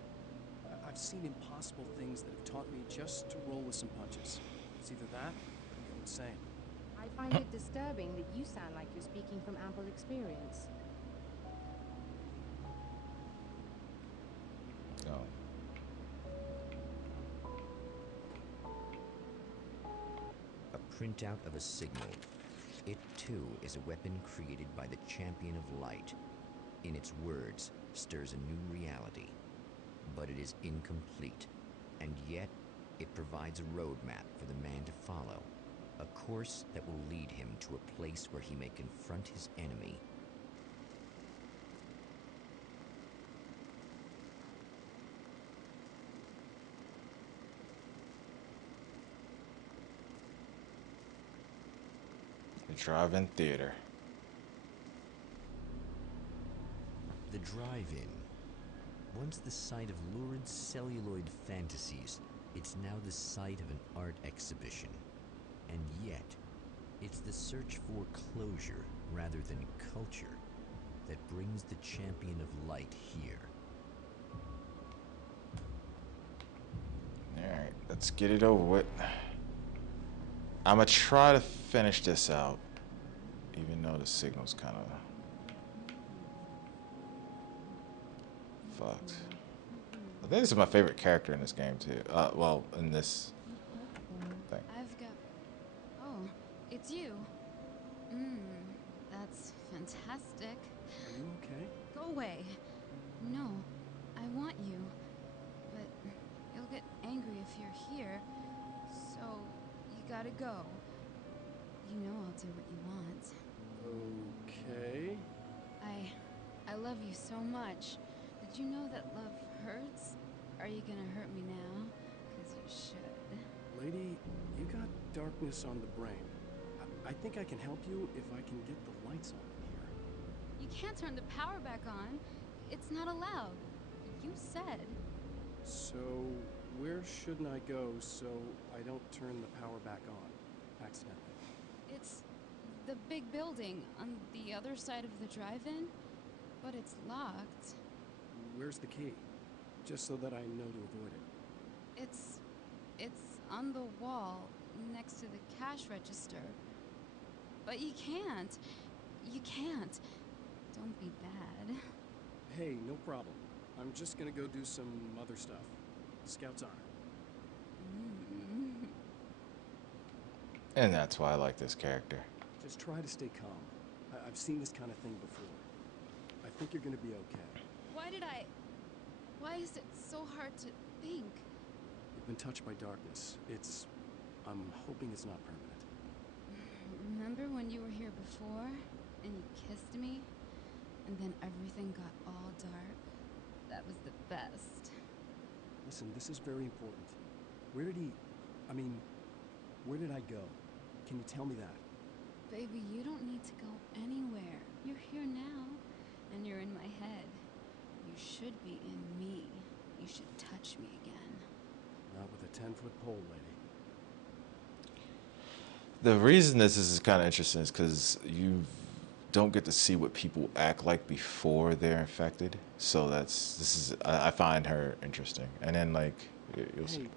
I've seen impossible things that have taught me just to roll with some punches. It's either that or you're insane. I find it disturbing that you sound like you're speaking from ample experience. No. A printout of a signal. It too is a weapon created by the Champion of Light. In its words, stirs a new reality. But it is incomplete, and yet it provides a roadmap for the man to follow. A course that will lead him to a place where he may confront his enemy. The drive-in theater. The drive-in. Once the site of lurid celluloid fantasies, it's now the site of an art exhibition. And yet, it's the search for closure rather than culture that brings the Champion of Light here. Alright, let's get it over with. I'm gonna try to finish this out, even though the signal's kind of fucked. I think this is my favorite character in this game too. Well, in this thing. I've got... Oh, it's you. That's fantastic. Are you okay? Go away. No, I want you. But you'll get angry if you're here. So, you gotta go. You know I'll do what you want. Okay. I love you so much. Did you know that love hurts? Are you gonna hurt me now? 'Cause you should. Lady, you got darkness on the brain. I think I can help you if I can get the lights on here. You can't turn the power back on. It's not allowed. You said. So, where shouldn't I go so I don't turn the power back on accidentally? It's the big building on the other side of the drive-in, but it's locked. Where's the key? Just so that I know to avoid it. It's on the wall next to the cash register. But you can't. You can't. Don't be bad. Hey, no problem. I'm just gonna go do some other stuff. Scout's honor. And that's why I like this character. Just try to stay calm. I've seen this kind of thing before. I think you're gonna be okay. Why is it so hard to think? You've been touched by darkness. I'm hoping it's not permanent. Remember when you were here before and you kissed me and then everything got all dark? That was the best. Listen, this is very important. Where did I go? Can you tell me that? Baby, you don't need to go anywhere. You're here now and you're in my head. You should be in me. You should touch me again. Not with a 10-foot pole, lady. The reason this is kind of interesting is because you don't get to see what people act like before they're infected. So I find her interesting. And then like you'll see. Hey,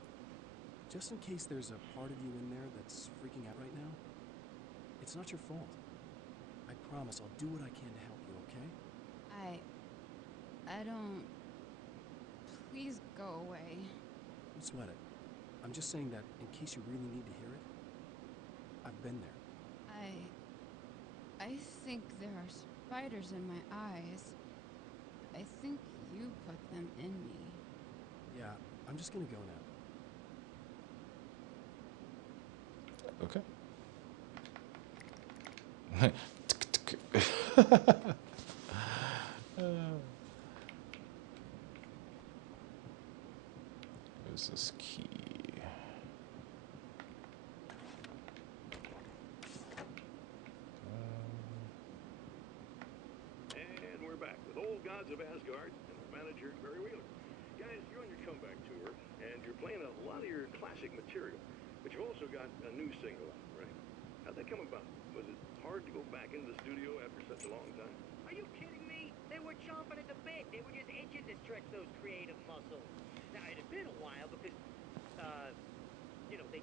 just in case there's a part of you in there that's freaking out right now, it's not your fault. I promise I'll do what I can to help you, okay? I don't... Please go away. Don't sweat it. I'm just saying that in case you really need to hear it, I've been there. I think there are spiders in my eyes. I think you put them in me. Yeah, I'm just gonna go now. Okay. Where's this key? And we're back with Old Gods of Asgard and the manager, Barry Wheeler. Guys, you're on your comeback tour, and you're playing a lot of your classic material, but you've also got a new single out, right? How'd that come about? Was it hard to go back into the studio after such a long time? Are you kidding me? They were chomping at the bit. They were just itching to stretch those creative muscles. Now, it had been a while because, you know, they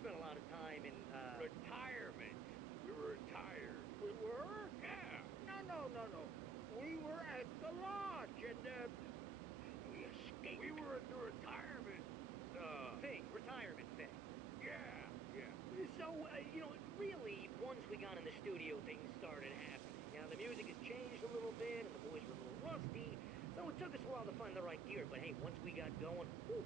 spent a lot of time in, Retirement. We were retired. We were? Yeah. No. We were at the lodge, and, we escaped. We were at the retirement. Retirement thing. Yeah. So, you know, really, once we got in the studio, things started happening. Now, the music has changed a little bit, and the boys were a little rusty, so it took us a while to find the right gear. But hey, once we got going, whew,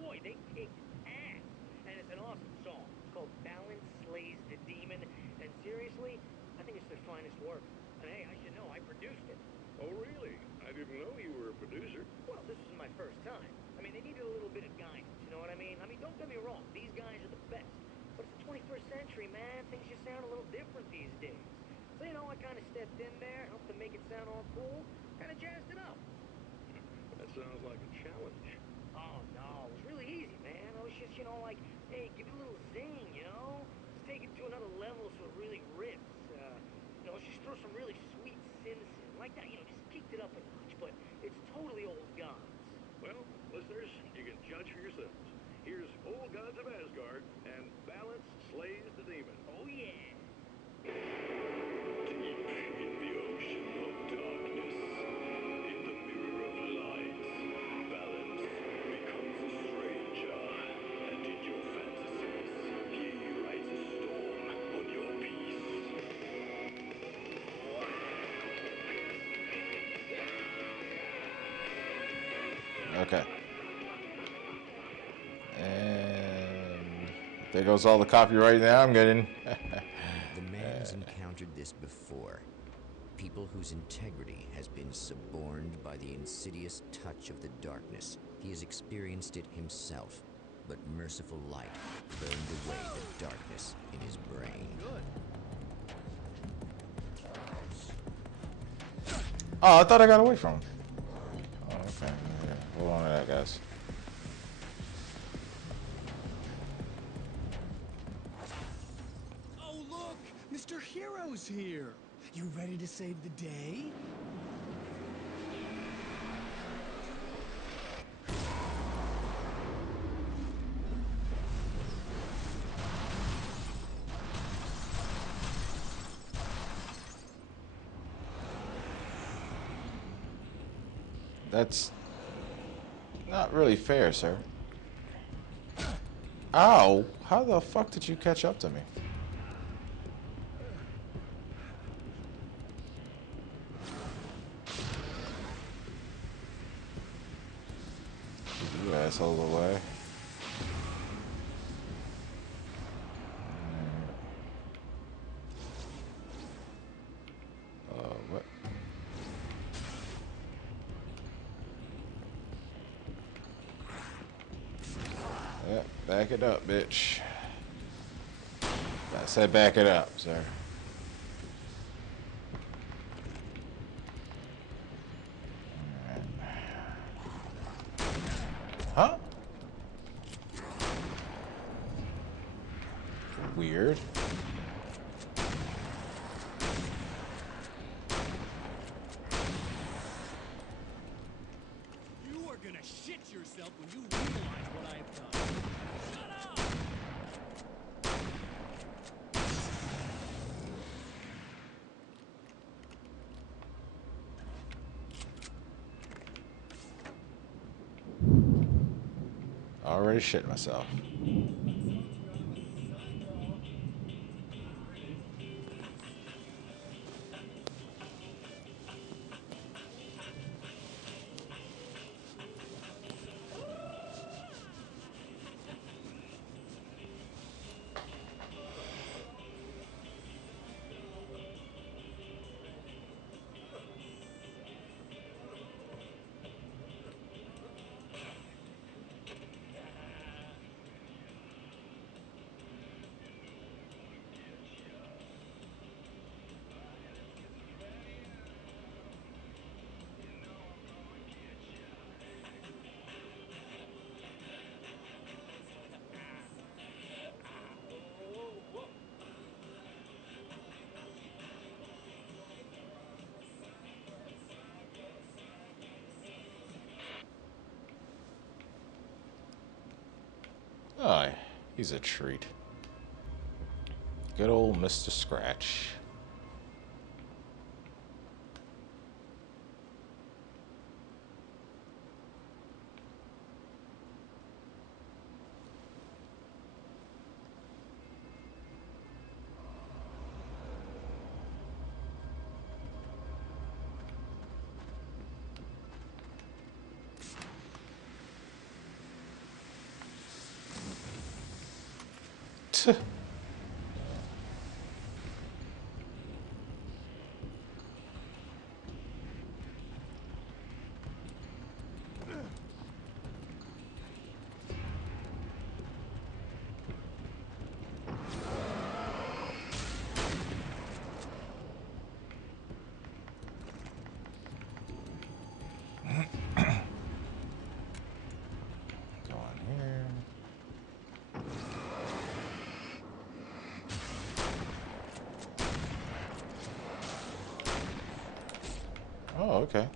boy, they kicked ass. And it's an awesome song. It's called Balance Slays the Demon, and seriously, I think it's their finest work. And hey, I should know, I produced it. Oh, really? I didn't know you were a producer. Well, this was my first time. I mean, they needed a little bit of guidance, you know what I mean? Don't get me wrong, these guys are the best. But it's the 21st century, man. Things just sound a little different these days. So, you know, I kind of stepped in there, helped to make it sound all cool, kind of jazzed it up. That sounds like a challenge. Oh, no, it was really easy, man. I was just, you know, like, hey, give it a little zing, you know? Let's take it to another level so it really rips. You know, let's just throw some really sweet synths in. Like that, you know, just kicked it up a notch, but it's totally old gods. Well, listeners, you can judge for yourselves. Here's Old Gods of Asgard and Balance Slays the Demon. Oh, yeah. Deep in the ocean of darkness, in the mirror of light, balance becomes a stranger, and in your fantasies, he rides a storm on your peace. Okay. And there goes all the copyright now I'm getting. The man has encountered this before. People whose integrity has been suborned by the insidious touch of the darkness. He has experienced it himself, but merciful light burned away the darkness in his brain. Oh, I thought I got away from him. Oh, okay. Yeah. Hold on to that, guys. Oh, look! Mr. Hero's here! You ready to save the day? That's not really fair, sir. Ow! How the fuck did you catch up to me? You asshole away. What? Yeah, back it up, bitch. I said back it up, sir. Huh? Weird. You are gonna shit yourself when you realize what I have done. Shut up! Already shit myself. Oh, he's a treat. Good old Mr. Scratch. Oh, okay.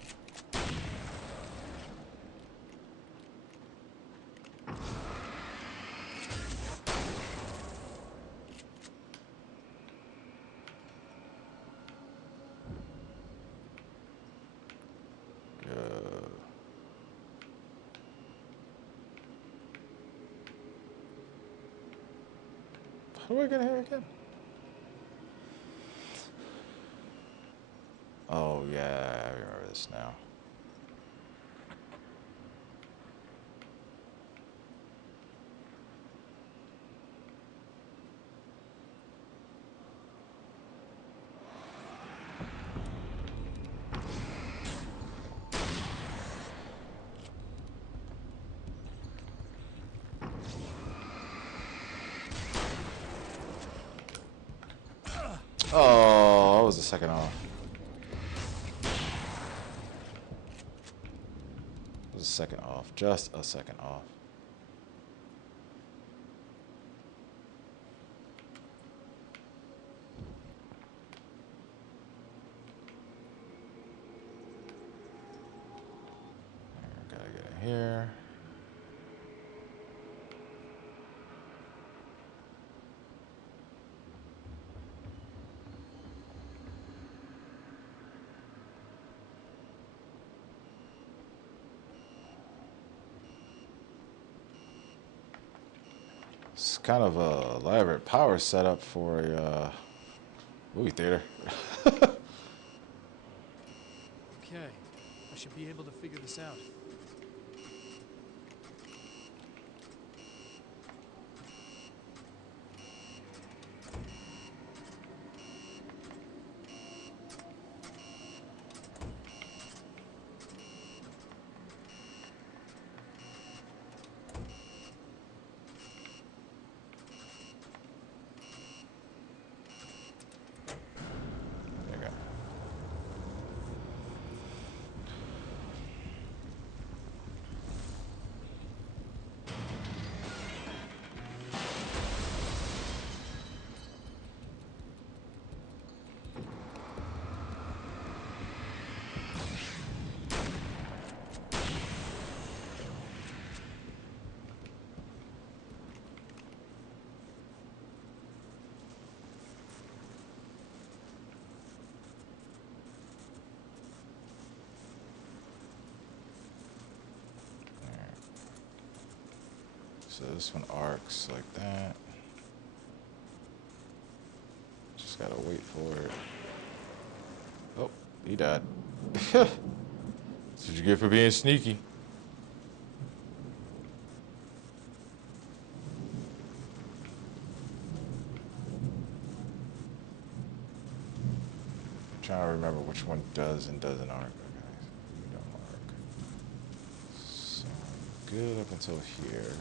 How do I get here again? Oh, yeah, I remember this now. Oh, that was a second off. It was a second off. Just a second off. Gotta get in here. It's kind of a elaborate power setup for a movie theater. Okay, I should be able to figure this out. There you go. So this one arcs like that. Just gotta wait for it. Oh, he died. That's what you get for being sneaky. I'm trying to remember which one does and doesn't arc. Okay, you don't arc. So good up until here.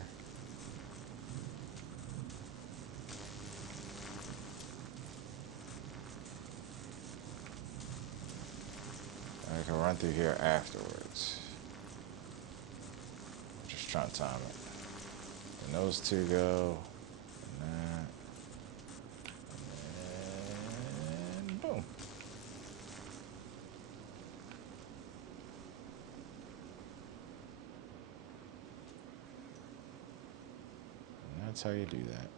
I can run through here afterwards. Just trying to time it. And those two go. And that. And boom. And That's how you do that.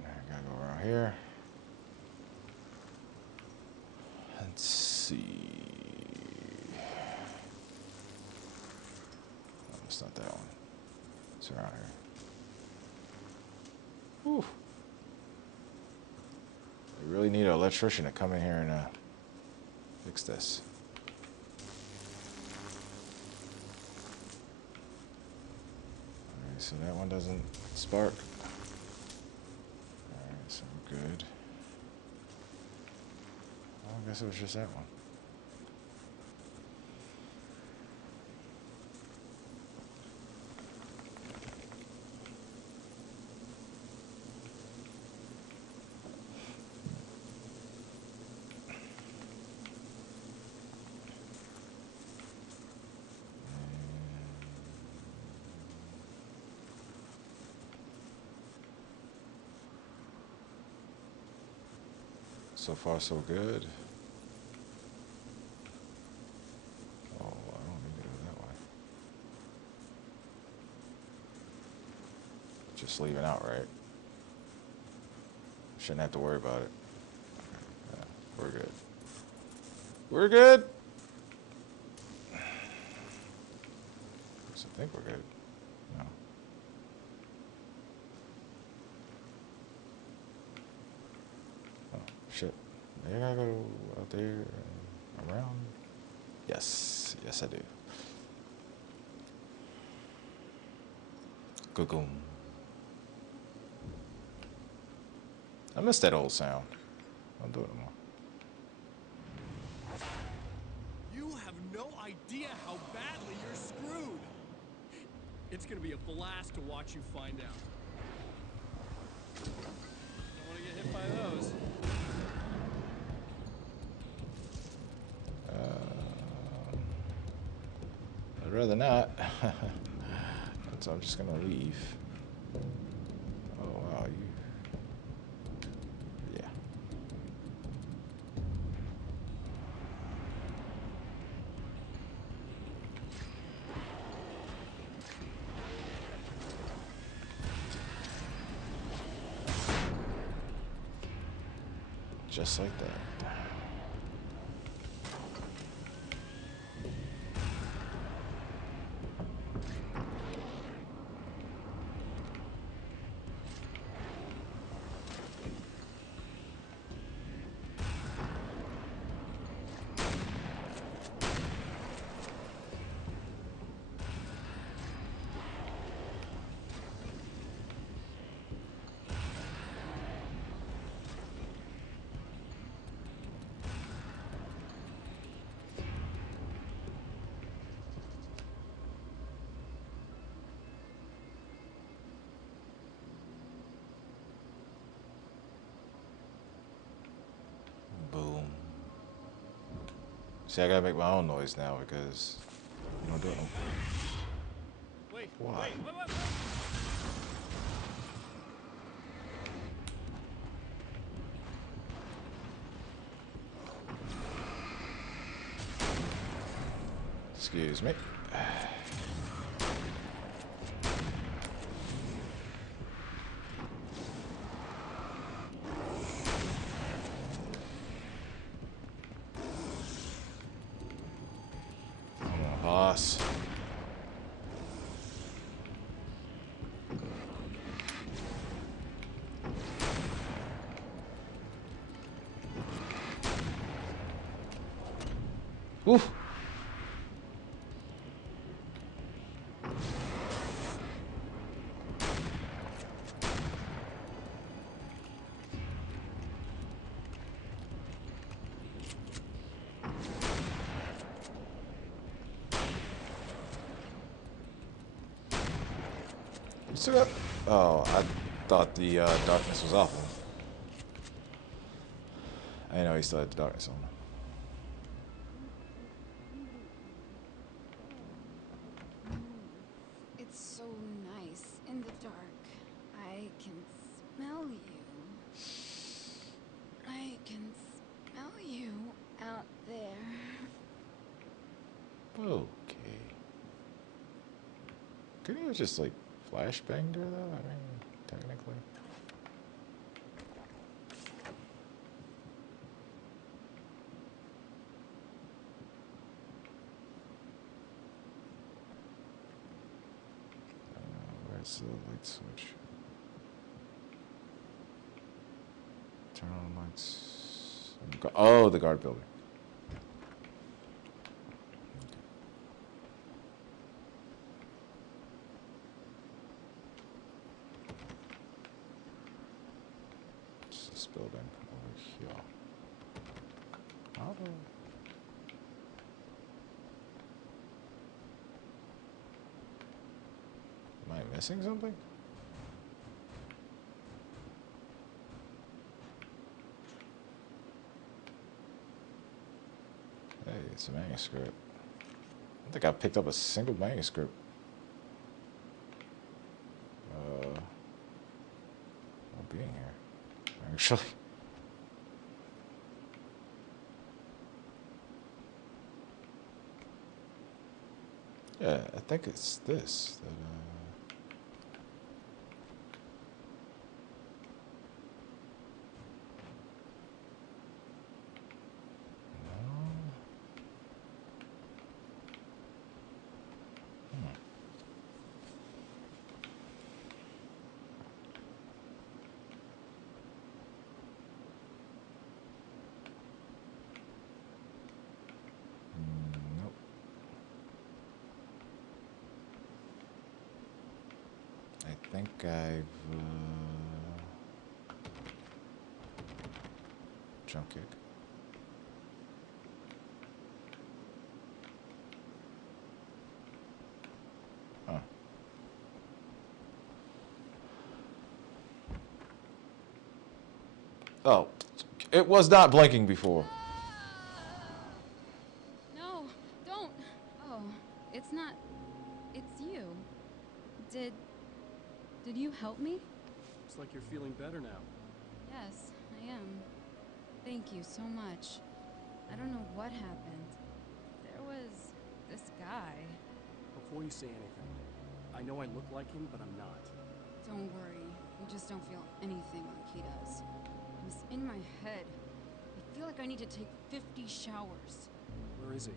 Alright, I gotta go around here. Let's see. Oh, it's not that one. It's around here. Whew. We really need an electrician to come in here and fix this. Alright, so that one doesn't spark. Alright, so we're good. Well, I guess it was just that one. So far, so good. Oh, I don't need to go that way. Just leaving out, right? Shouldn't have to worry about it. Okay, yeah, we're good. We're good. So I think we're good. No. Oh, shit. Maybe I gotta go out there and around? Yes. Yes, I do. Googum. I miss that old sound. I'll do it no more. You have no idea how badly you're screwed. It's gonna be a blast to watch you find out. Don't want to get hit by those. I'd rather not. So I'm just gonna leave. Oh wow, you. Yeah. Just like that. Boom. See, I gotta make my own noise now because you don't do it. Wait, Why? wait. Excuse me. Come on, boss. Oof. You still got? Oh, I thought the darkness was off him. I didn't know he still had the darkness on him. It's so nice in the dark. I can smell you. I can smell you out there. Okay. Couldn't you just like flashbang her though? I mean, technically. Where's the light switch? Turn on lights. Oh, the guard building. It's this building over here. Am I missing something? Hey, it's a manuscript. I don't think I picked up a single manuscript. I'll be in here, actually. Yeah, I think it's this. That, nope. I think I've jump kick. Huh. Oh, it was not blinking before. No, don't. Oh, it's not. It's you. Did you help me? Looks like you're feeling better now. Yes, I am. Thank you so much. I don't know what happened. There was this guy. Before you say anything, I know I look like him, but I'm not. Don't worry. You just don't feel anything like he does. He's in my head. I feel like I need to take 50 showers. Where is he?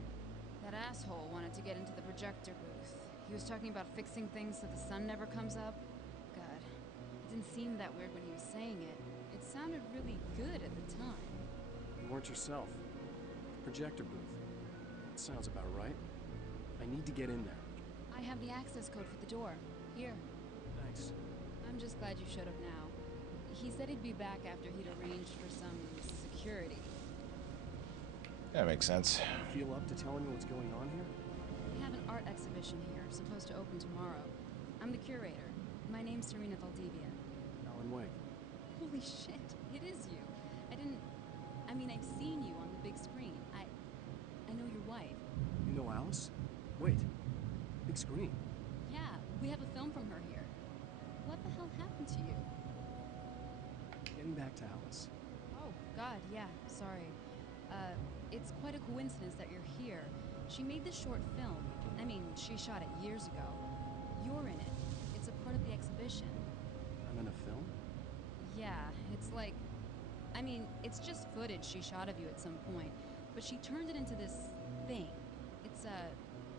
That asshole wanted to get into the projector booth. He was talking about fixing things so the sun never comes up. God, it didn't seem that weird when he was saying it. It sounded really good at the time. You weren't yourself. Projector booth. That sounds about right. I need to get in there. I have the access code for the door. Here. Thanks. I'm just glad you showed up now. He said he'd be back after he'd arranged for some security. That makes sense. You feel up to telling me what's going on here? We have an art exhibition here, supposed to open tomorrow. I'm the curator. My name's Serena Valdivia. Alan Wake. Holy shit, it is you. I mean, I've seen you on the big screen. I know your wife. You know Alice? Wait. Big screen. Yeah, we have a film from her here. What the hell happened to you? Getting back to Alice. Oh, God, yeah, sorry. It's quite a coincidence that you're here. She made this short film. I mean, she shot it years ago. You're in it. It's a part of the exhibition. I'm in a film? Yeah, it's like... I mean, it's just footage she shot of you at some point, but she turned it into this thing. It's,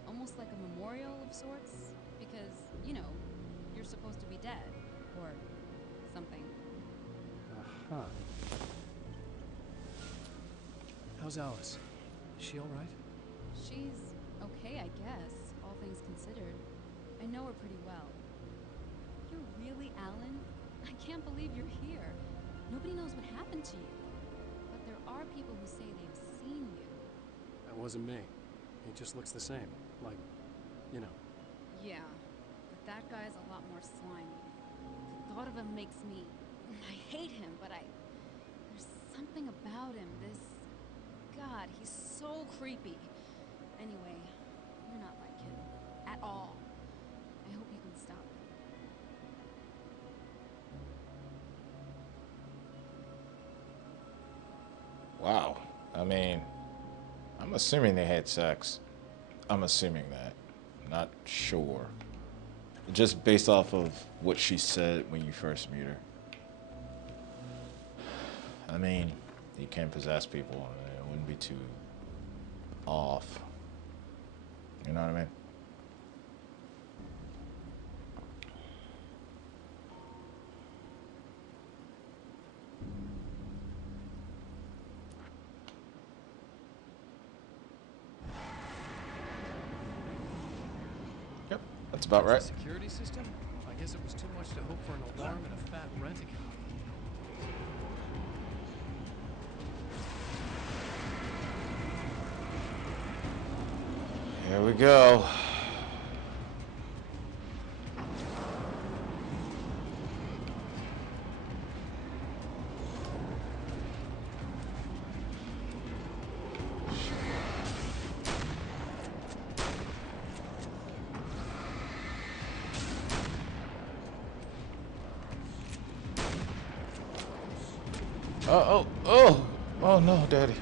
almost like a memorial of sorts, because, you know, you're supposed to be dead, or something. Uh-huh. How's Alice? Is she alright? She's okay, I guess, all things considered. I know her pretty well. You're really Alan? I can't believe you're here. Nobody knows what happened to you. But there are people who say they've seen you. That wasn't me. It just looks the same. Like, you know. Yeah, but that guy's a lot more slimy. The thought of him makes me... I hate him, but there's something about him, this... God, he's so creepy. Anyway, you're not like him. At all. I hope you can stop him. Wow. I mean, I'm assuming they had sex. I'm assuming that. Not sure. Just based off of what she said when you first meet her. I mean, you can't possess people. It wouldn't be too off. You know what I mean? Yep, that's about right. Security system? I guess it was too much to hope for an alarm and a fat rent-a-car. Here we go. Oh no, Daddy.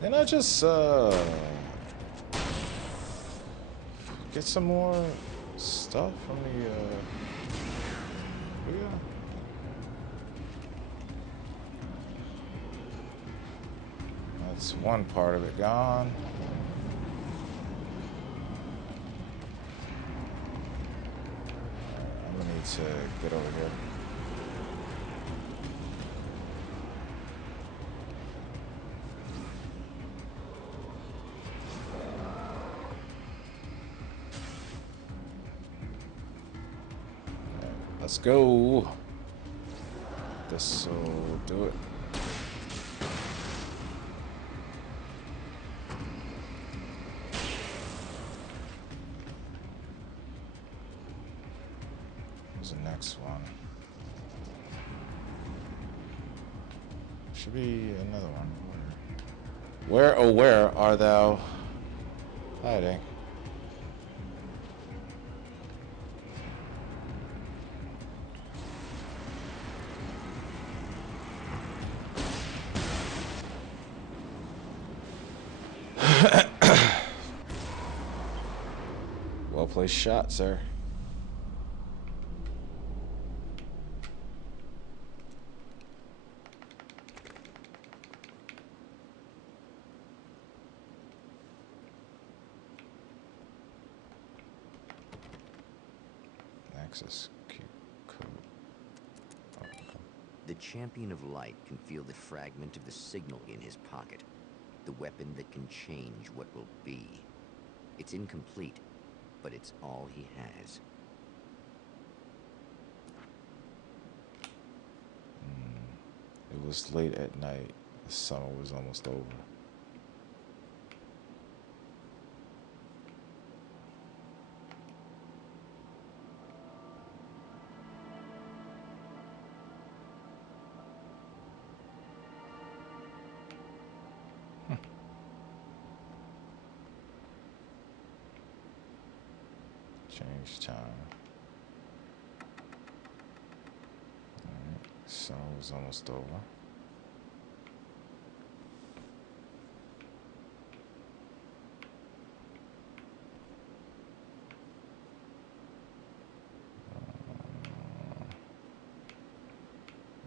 Didn't I just get some more stuff from the video? That's one part of it gone. I'm gonna need to get over here. Let's go. This'll do it. Where's the next one? Should be another one. Where, oh where are thou hiding? Well placed shot, sir. Access code. Oh, okay. The Champion of Light can feel the fragment of the signal in his pocket. The weapon that can change what will be. It's incomplete, but it's all he has. It was late at night. The summer was almost over. Change time. Alright, summer was almost over.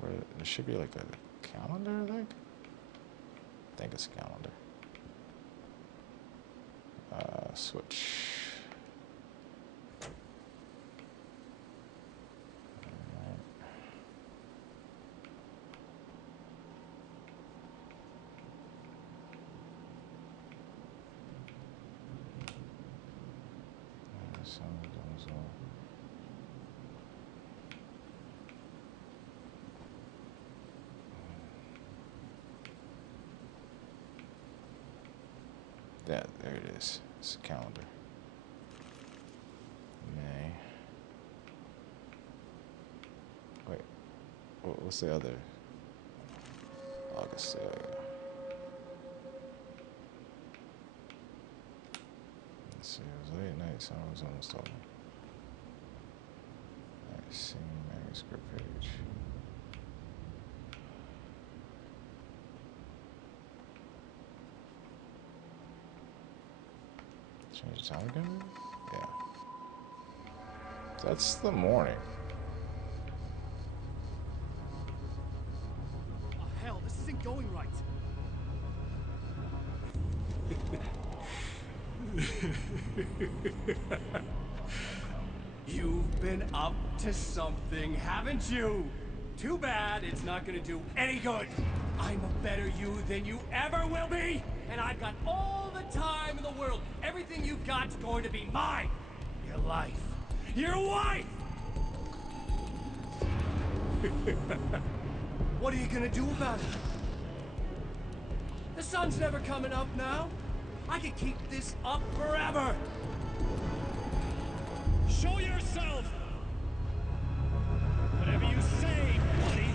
Where there should be like a calendar, I think. I think it's a calendar. Switch. Yeah, there it is. It's a calendar. May. Wait. What's the other? August. There we go. see, it was late night, so I was almost over. I see manuscript page. Change the time again, maybe? Yeah. So that's the morning. Oh, hell, this isn't going right. You've been up to something, haven't you? Too bad it's not gonna do any good. I'm a better you than you ever will be, and I've got all the time in the world. Everything you've got's going to be mine. Your life. Your wife! What are you gonna do about it? The sun's never coming up now. I can keep this up forever. Show yourself! Whatever you say, buddy.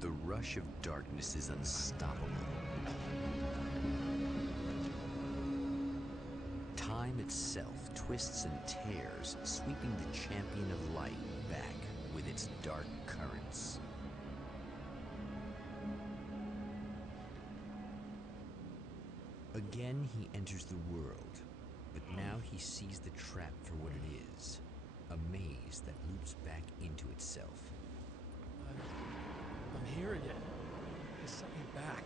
The rush of darkness is unstoppable. Time itself twists and tears, sweeping the champion of light back with its dark currents. Again, he enters the world, but now he sees the trap for what it is, a maze that loops back into itself. I'm here again. They sent me back.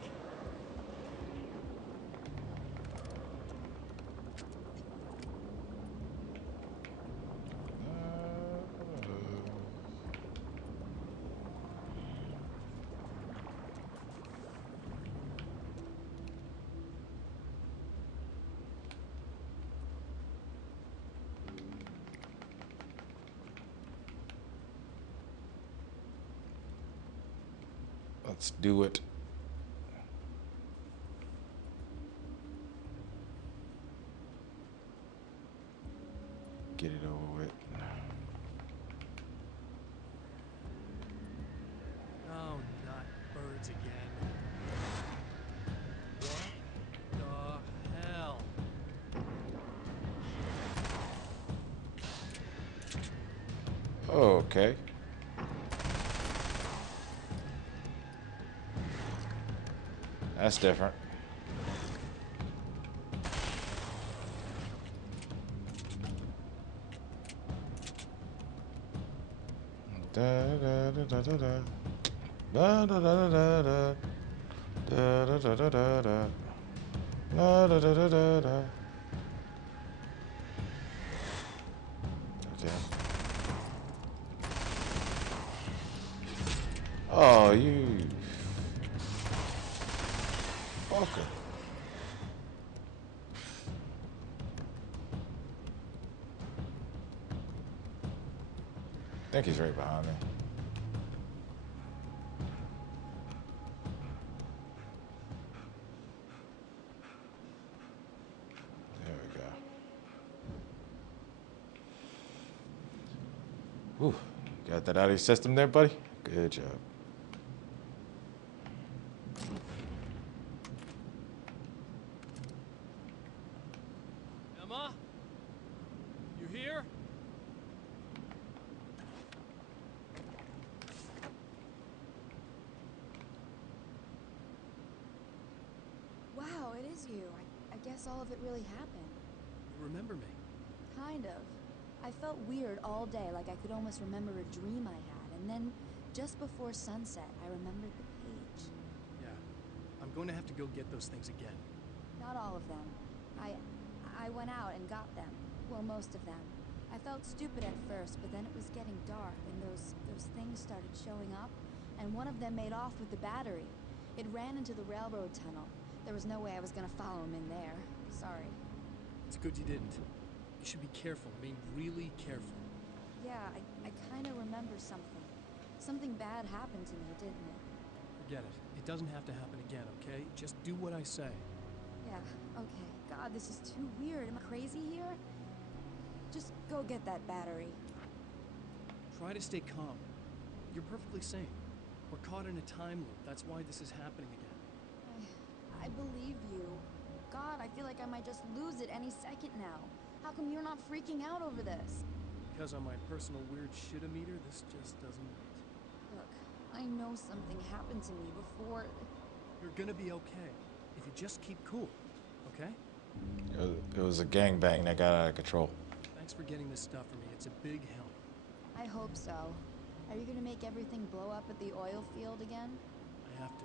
Let's do it. Get it over with. Oh, not birds again. What the hell? Okay. That's different. Da da da da da da. Da da da da da. Da da da da da da. Da da da da da da. Okay. Oh, you fucker. I think he's right behind me. There we go. Whew. Got that out of your system there, buddy? Good job. Emma? You here? Wow, it is you. I guess all of it really happened. You remember me? Kind of. I felt weird all day, like I could almost remember a dream I had, and then just before sunset, I remembered the page. Yeah. I'm going to have to go get those things again. Not all of them. I went out and got them. Well, most of them. I felt stupid at first, but then it was getting dark, and those things started showing up, and one of them made off with the battery. It ran into the railroad tunnel. There was no way I was gonna follow him in there. Sorry. It's good you didn't. You should be careful. I mean, really careful. Yeah, I kinda remember something. Something bad happened to me, didn't it? Forget it. It doesn't have to happen again, okay? Just do what I say. Yeah, okay, God, this is too weird. Am I crazy here? Just go get that battery. Try to stay calm. You're perfectly sane. We're caught in a time loop. That's why this is happening again. I believe you. God, I feel like I might just lose it any second now. How come you're not freaking out over this? Because on my personal weird shit-o-meter, this just doesn't wait. Look, I know something happened to me before. You're gonna be okay. If you just keep cool, okay? It was a gangbang that got out of control. Thanks for getting this stuff for me. It's a big help. I hope so. Are you gonna make everything blow up at the oil field again? I have to.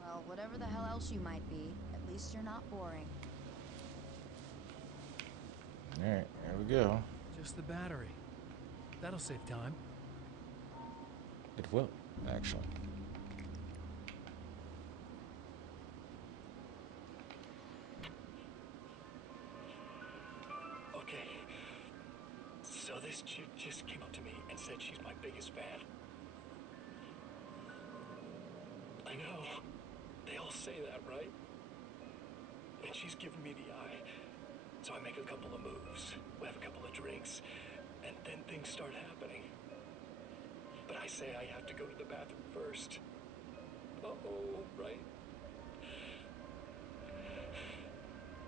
Well, whatever the hell else you might be, at least you're not boring. Alright, here we go. Just the battery. That'll save time. It will, actually. Okay. So this chick just came up to me and said she's my biggest fan. I know. They all say that, right? And she's giving me the eye. So I make a couple of moves. We have a couple of drinks. And then things start happening. But I say I have to go to the bathroom first. Uh-oh, right?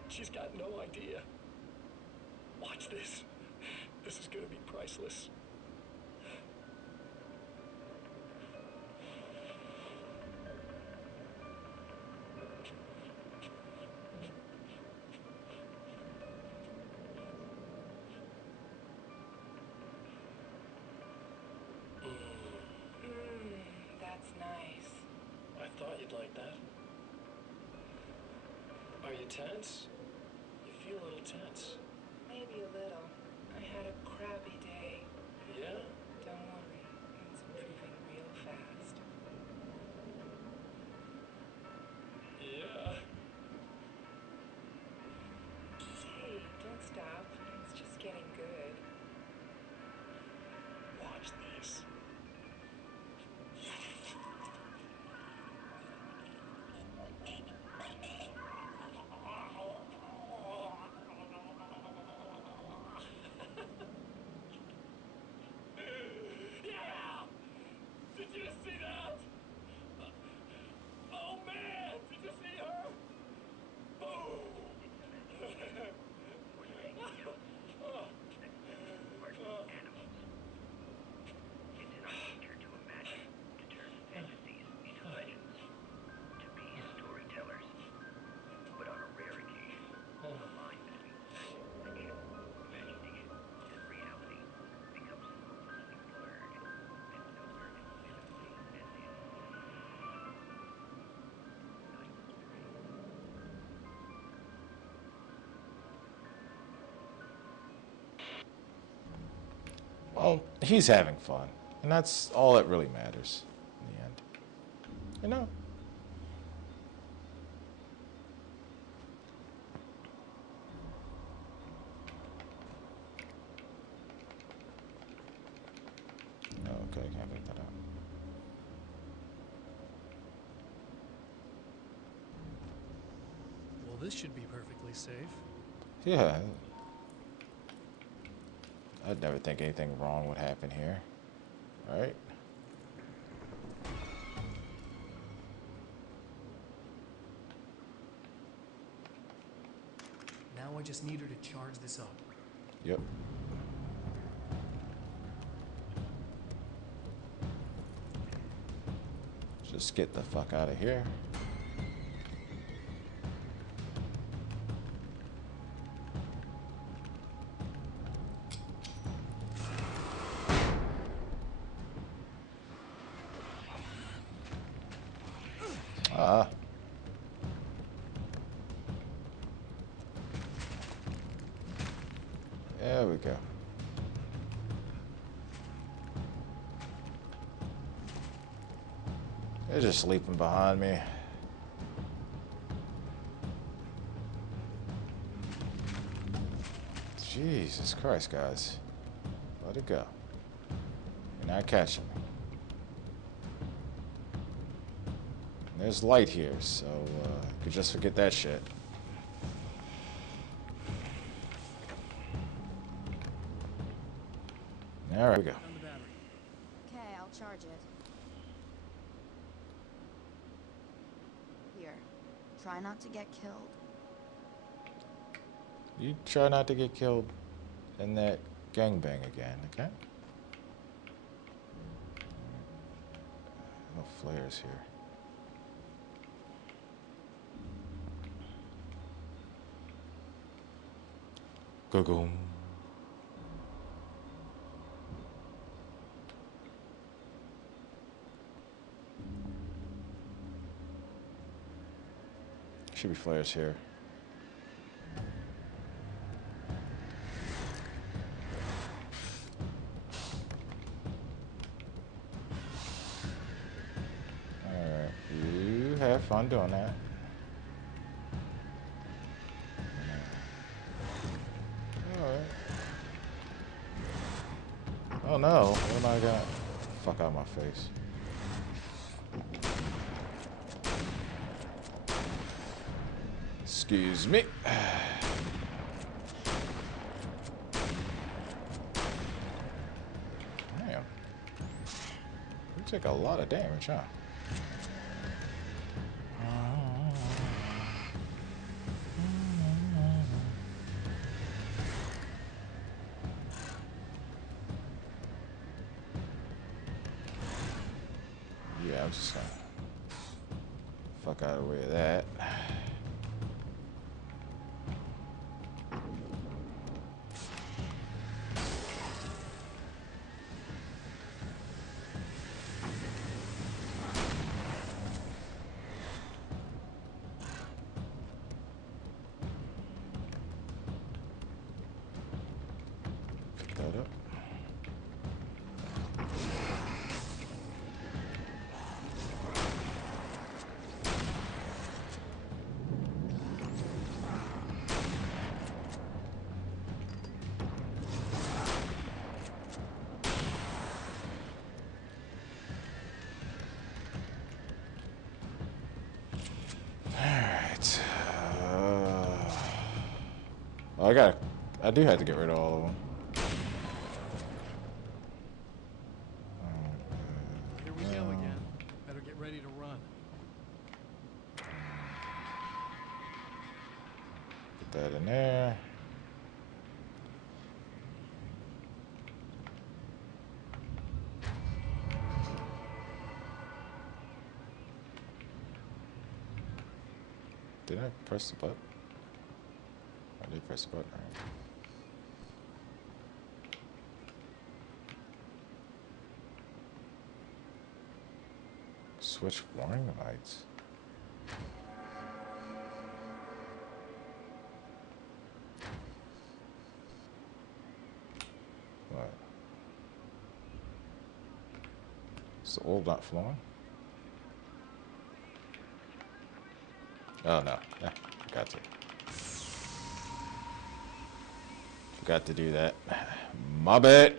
She's got no idea. Watch this. This is gonna be priceless. That's nice. I thought you'd like that. Are you tense? You feel a little tense. Maybe a little. I had a crappy day. Yeah? Don't worry. It's improving real fast. Yeah. Hey, don't stop. It's just getting good. Watch this. Yeah! Did you see that? Oh man! Did you see her? Boom! Animals. It's in our nature to imagine, to turn fantasies into legends, to be storytellers. But on a rare occasion, the line between fiction, imagination, and reality becomes hopelessly blurred, and nowhere can mystery end in. Night 3. Well, he's having fun. And that's all that really matters in the end. You know? Okay, can't pick that up. Well, this should be perfectly safe. Yeah. I'd never think anything wrong would happen here. Right? Now I just need her to charge this up. Yep. Just get the fuck out of here. Ah. There we go. They're just sleeping behind me. Jesus Christ, guys. Let it go. You're not catching me. And there's light here, so you could just forget that shit. All right, we go. On the battery. Okay, I'll charge it. Here, try not to get killed. You try not to get killed in that gangbang again, okay? No flares here. Go-go. Should be flares here. Alright, you have fun doing that. Alright. Oh no, what am I gonna... Fuck out my face. Excuse me. Damn. You take a lot of damage, huh? Yeah, I'm just gonna fuck out of the way of that. Pick that up. Alright. I do have to get rid of all of them. Here we go again. Better get ready to run. Put that in there. Did I press the button? I did press the button, right? Switch warning lights. What? Is the oil not flowing? Oh no, forgot to. Forgot to do that. My bad.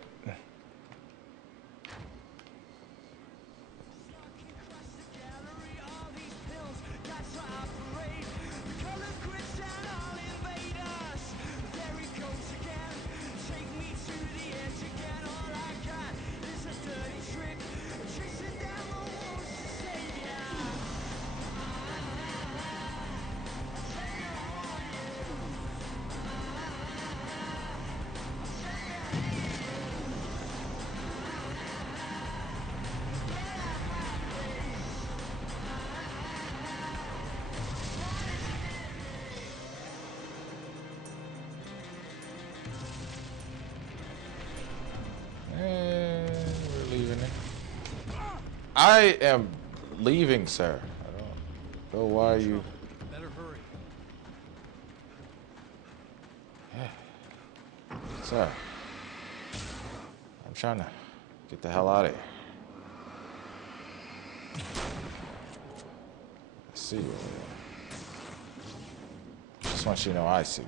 And we're leaving it. I am leaving, sir. I don't know why you... Better hurry. Sir. I'm trying to get the hell out of here. I see you over there. Just want you to know I see you.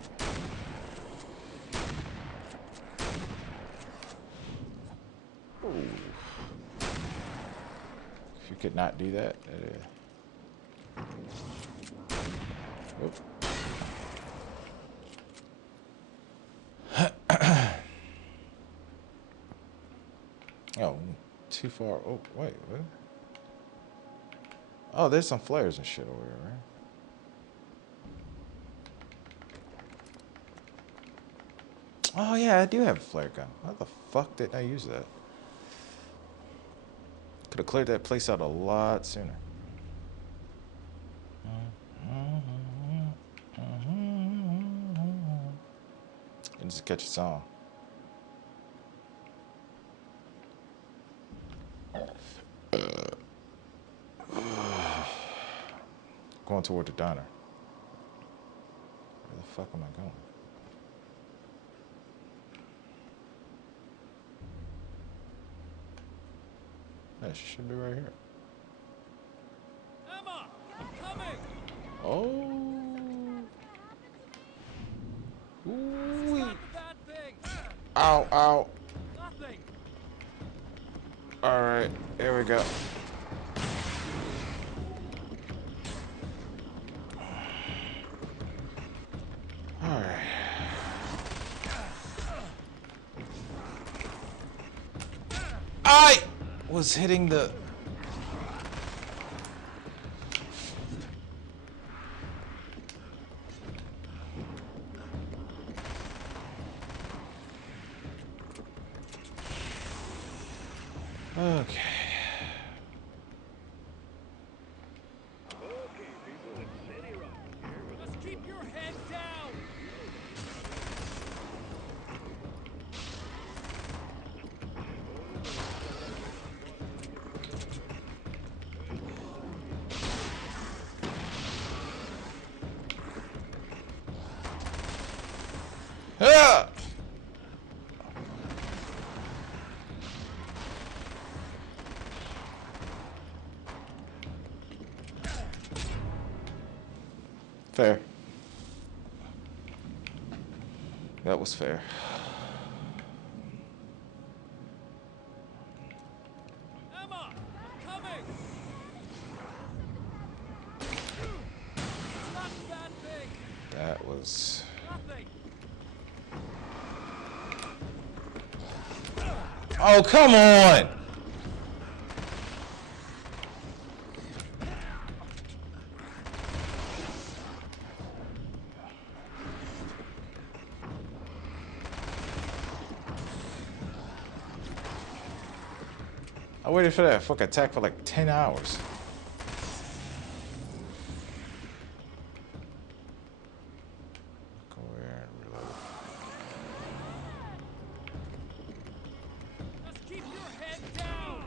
Ooh. If you could not do that. Oop. too far. Oh, wait, what? Oh, there's some flares and shit over here, right? Oh, yeah, I do have a flare gun. How the fuck didn't I use that? Could have cleared that place out a lot sooner. And just catch a song. Going toward the diner. Where the fuck am I going? Yeah, she should be right here. Emma, I'm coming. Oh. Ooh. Stop the bad thing. Ow, ow. Nothing. All right, here we go. All right. I was hitting the... Okay. Just keep your head down. Ah! Fair. That was fair. Emma, I'm coming. Stop the bad thing. That was... Nothing. Oh, come on! I waited for that fucking attack for like 10 hours. Go here and reload. Just keep your head down.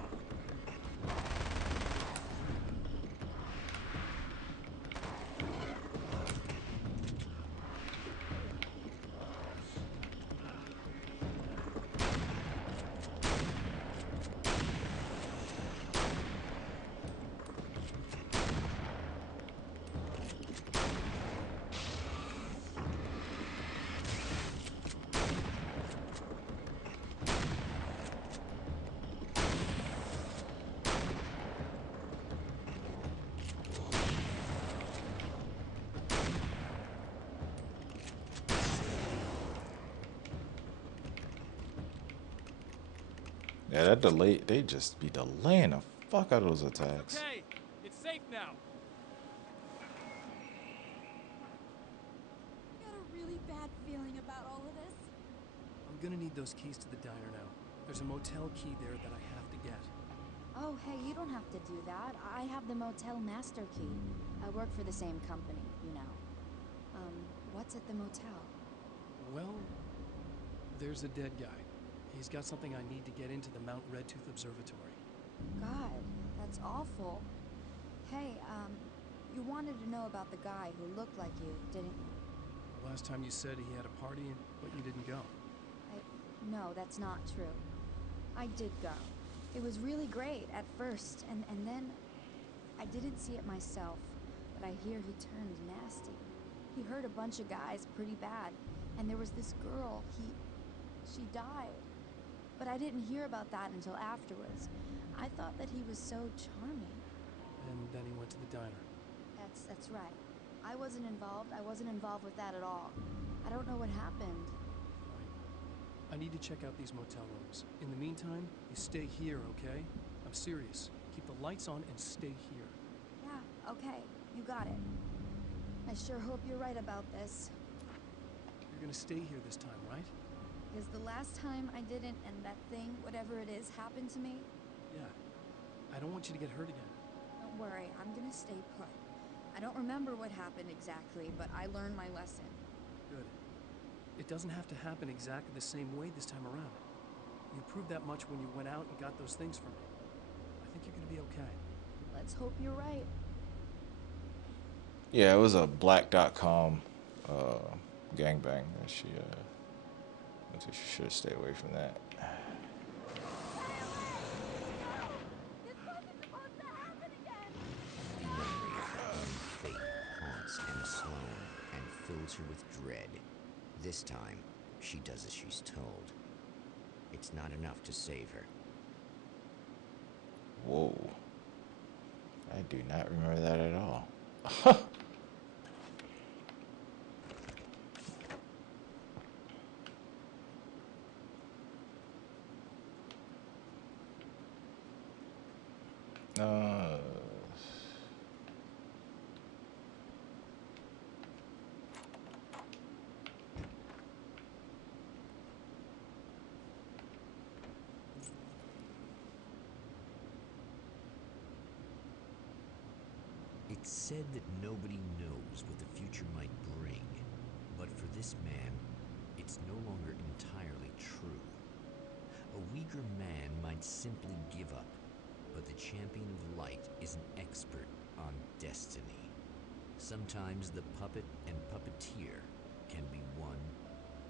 Yeah, that delay, they just be delaying the fuck out of those attacks. Okay, it's safe now. I got a really bad feeling about all of this. I'm gonna need those keys to the diner now. There's a motel key there that I have to get. Oh, hey, you don't have to do that. I have the motel master key. I work for the same company, you know. What's at the motel? Well, there's a dead guy. He's got something I need to get into the Mount Redtooth Observatory. God, that's awful. Hey, you wanted to know about the guy who looked like you, didn't you? Last time you said he had a party, but you didn't go. No, that's not true. I did go. It was really great at first, and then I didn't see it myself, but I hear he turned nasty. He hurt a bunch of guys pretty bad, and there was this girl, she died. But I didn't hear about that until afterwards. I thought that he was so charming. And then he went to the diner. That's right. I wasn't involved with that at all. I don't know what happened. Fine. I need to check out these motel rooms. In the meantime, you stay here, okay? I'm serious. Keep the lights on and stay here. Yeah, okay. You got it. I sure hope you're right about this. You're gonna stay here this time, right? Because the last time I didn't, and that thing, whatever it is, happened to me. Yeah. I don't want you to get hurt again. Don't worry, I'm gonna stay put. I don't remember what happened exactly, but I learned my lesson. Good. It doesn't have to happen exactly the same way this time around. You proved that much when you went out and got those things for me. I think you're gonna be okay. Let's hope you're right. Yeah, it was a black.com gangbang. And she should stay away from that. The memory of her own fate haunts Emma Sloan and fills her with dread. This time, she does as she's told. It's not enough to save her. Whoa. I do not remember that at all. It's said that nobody knows what the future might bring, but for this man, it's no longer entirely true. A weaker man might simply give up, but the champion of light is an expert on destiny. Sometimes the puppet and puppeteer can be one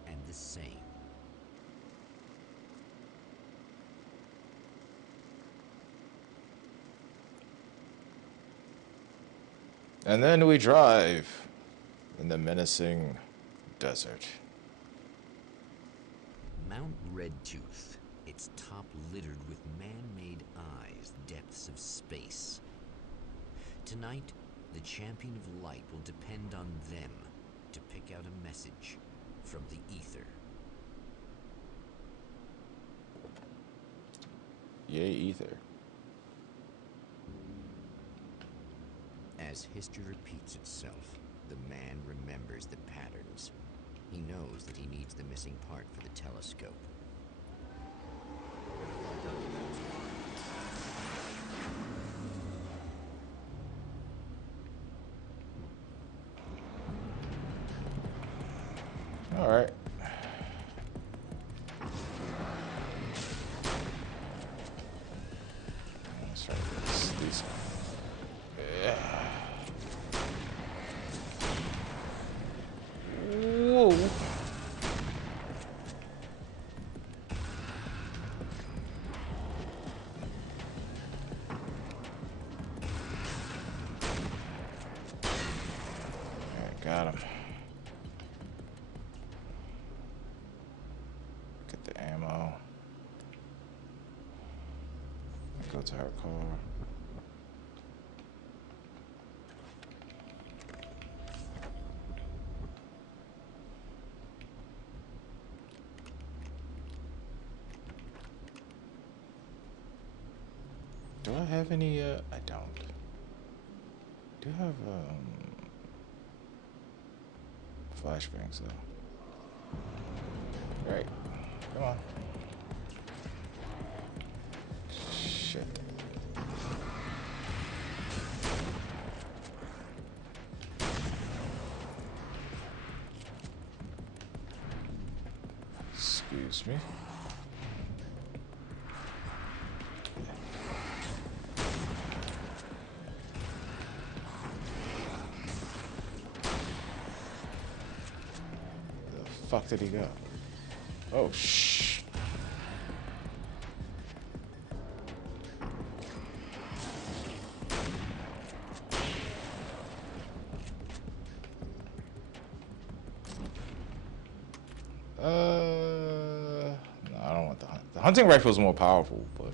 and the same. And then we drive in the menacing desert. Mount Redtooth, its top littered with man-made eyes, depths of space. Tonight, the champion of light will depend on them to pick out a message from the ether. Yay, ether. As history repeats itself, the man remembers the patterns. He knows that he needs the missing part for the telescope. All right. Let's try these. Yeah. Whoa. Alright, got him. Get the ammo. Go to our car. Do I have any, I don't. Do I have, flashbangs, though? Right. Come on. Shit. Excuse me. The fuck did he go? Oh, shh. No, I don't want the hunt. The hunting rifle is more powerful, but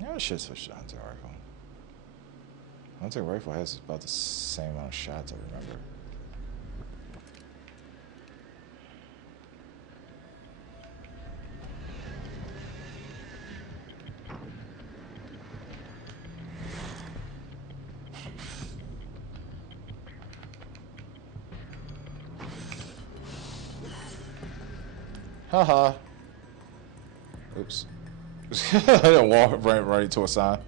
Yeah, I should switch to hunting rifle. Hunting rifle has about the same amount of shots, I remember. Haha. Oops. I walk right into a sign.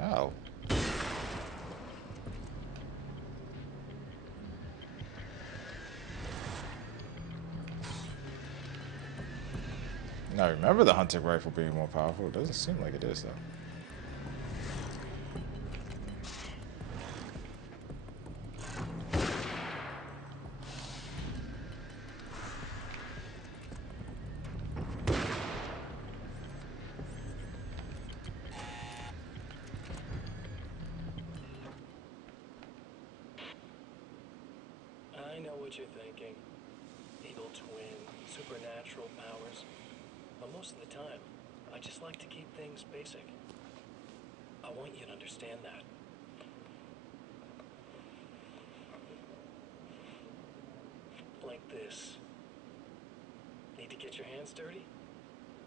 Oh. I remember the hunting rifle being more powerful. It doesn't seem like it is, though. I know what you're thinking. Evil twin, supernatural powers. But most of the time, I just like to keep things basic. I want you to understand that. Like this. Need to get your hands dirty?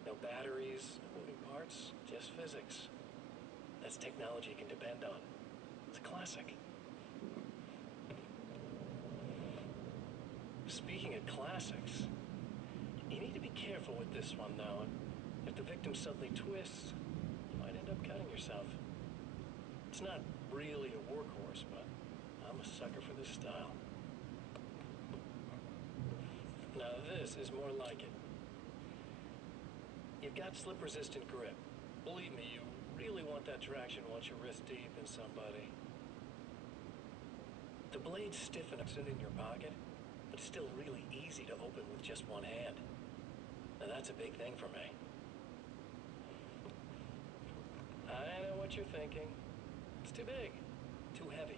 No batteries, no moving parts, just physics. That's technology you can depend on. It's a classic. Speaking of classics, you need to be careful with this one, though. If the victim suddenly twists, you might end up cutting yourself. It's not really a workhorse, but I'm a sucker for this style. Now this is more like it. You've got slip-resistant grip. Believe me, you really want that traction once you're wrist deep in somebody. The blade's stiff enough in your pocket, but it's still really easy to open with just one hand. Now that's a big thing for me. I know what you're thinking. It's too big, too heavy.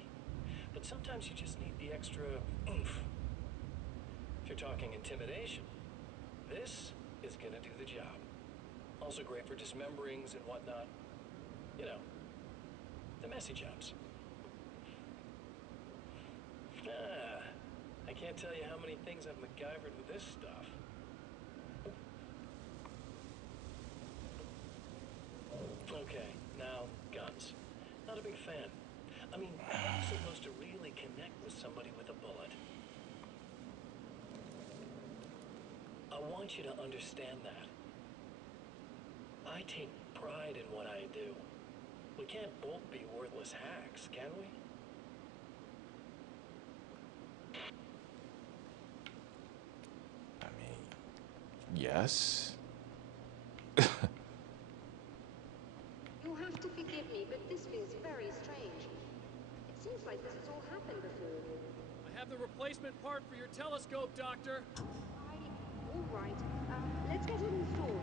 But sometimes you just need the extra oomph. If you're talking intimidation, this is gonna do the job. Also great for dismemberings and whatnot. You know, the messy jobs. I can't tell you how many things I've MacGyvered with this stuff. Okay, now guns. Not a big fan. I mean, how are you supposed to really connect with somebody with a bullet? I want you to understand that. I take pride in what I do. We can't both be worthless hacks, can we? I mean, yes. You'll have to forgive me, but this feels very strange. It seems like this has all happened before. I have the replacement part for your telescope, Doctor. All right. Let's get it installed.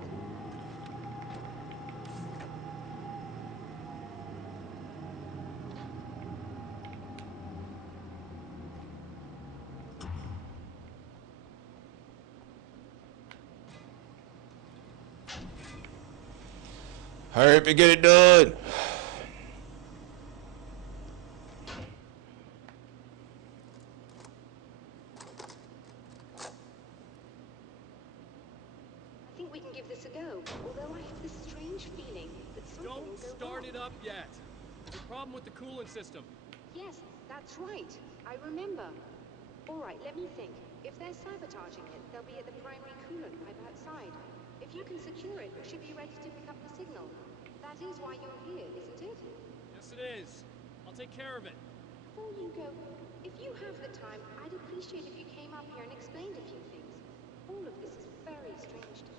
Hurry up and get it done. I think we can give this a go, although I have this strange feeling that something will Don't go start wrong. it up yet. There's a problem with the coolant system. Yes, that's right. I remember. All right, let me think. If they're sabotaging it, they'll be at the primary coolant pipe outside. If you can secure it, we should be ready to pick up the signal. That is why you're here, isn't it? Yes, it is. I'll take care of it. Before you go, if you have the time, I'd appreciate if you came up here and explained a few things. All of this is very strange to me.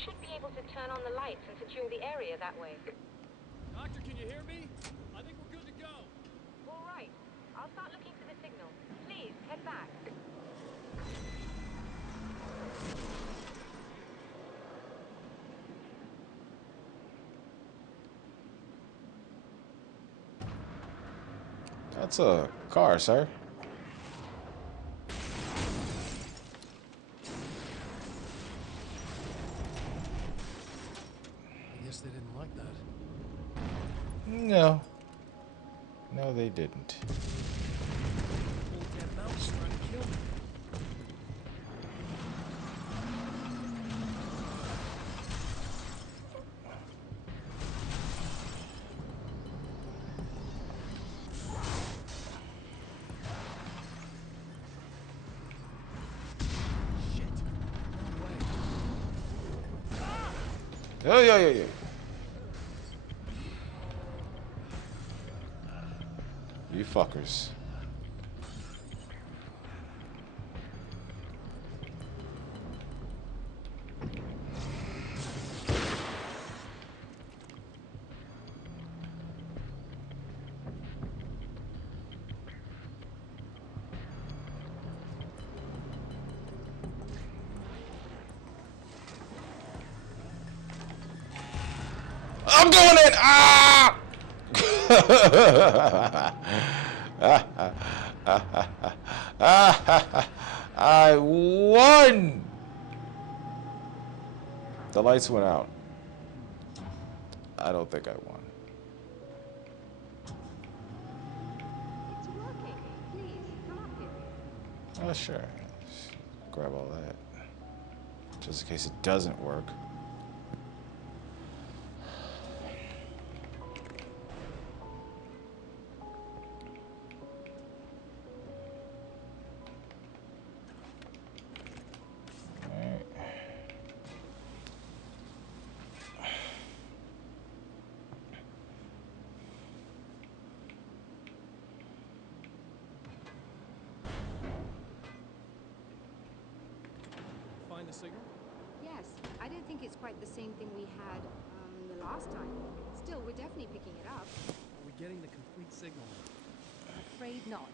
should be able to turn on the lights and secure the area that way. Doctor, can you hear me? I think we're good to go. All right. I'll start looking for the signal. Please, head back. That's a car, sir. I guess they didn't like that. No. No, they didn't. Old damn mouse trying to kill me. Oh, yeah, yeah, yeah. You fuckers. I'm going in! Ah! I won! The lights went out. I don't think I won. It's working. Please, come up here. Oh, sure. Just grab all that. Just in case it doesn't work. Find the signal? Yes, I don't think it's quite the same thing we had the last time. Still, we're definitely picking it up. Are we getting the complete signal? Afraid not.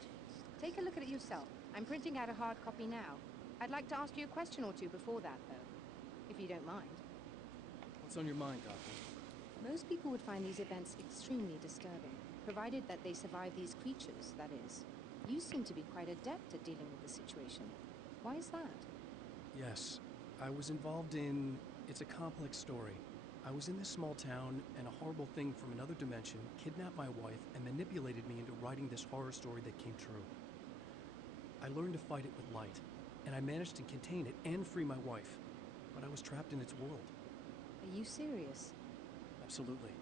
Take a look at it yourself. I'm printing out a hard copy now. I'd like to ask you a question or two before that, though, if you don't mind. What's on your mind, Doctor? Most people would find these events extremely disturbing, provided that they survive these creatures, that is. You seem to be quite adept at dealing with the situation. Why is that? Yes. I was involved in... It's a complex story. I was in this small town, and a horrible thing from another dimension kidnapped my wife and manipulated me into writing this horror story that came true. I learned to fight it with light, and I managed to contain it and free my wife. But I was trapped in its world. Are you serious? Absolutely.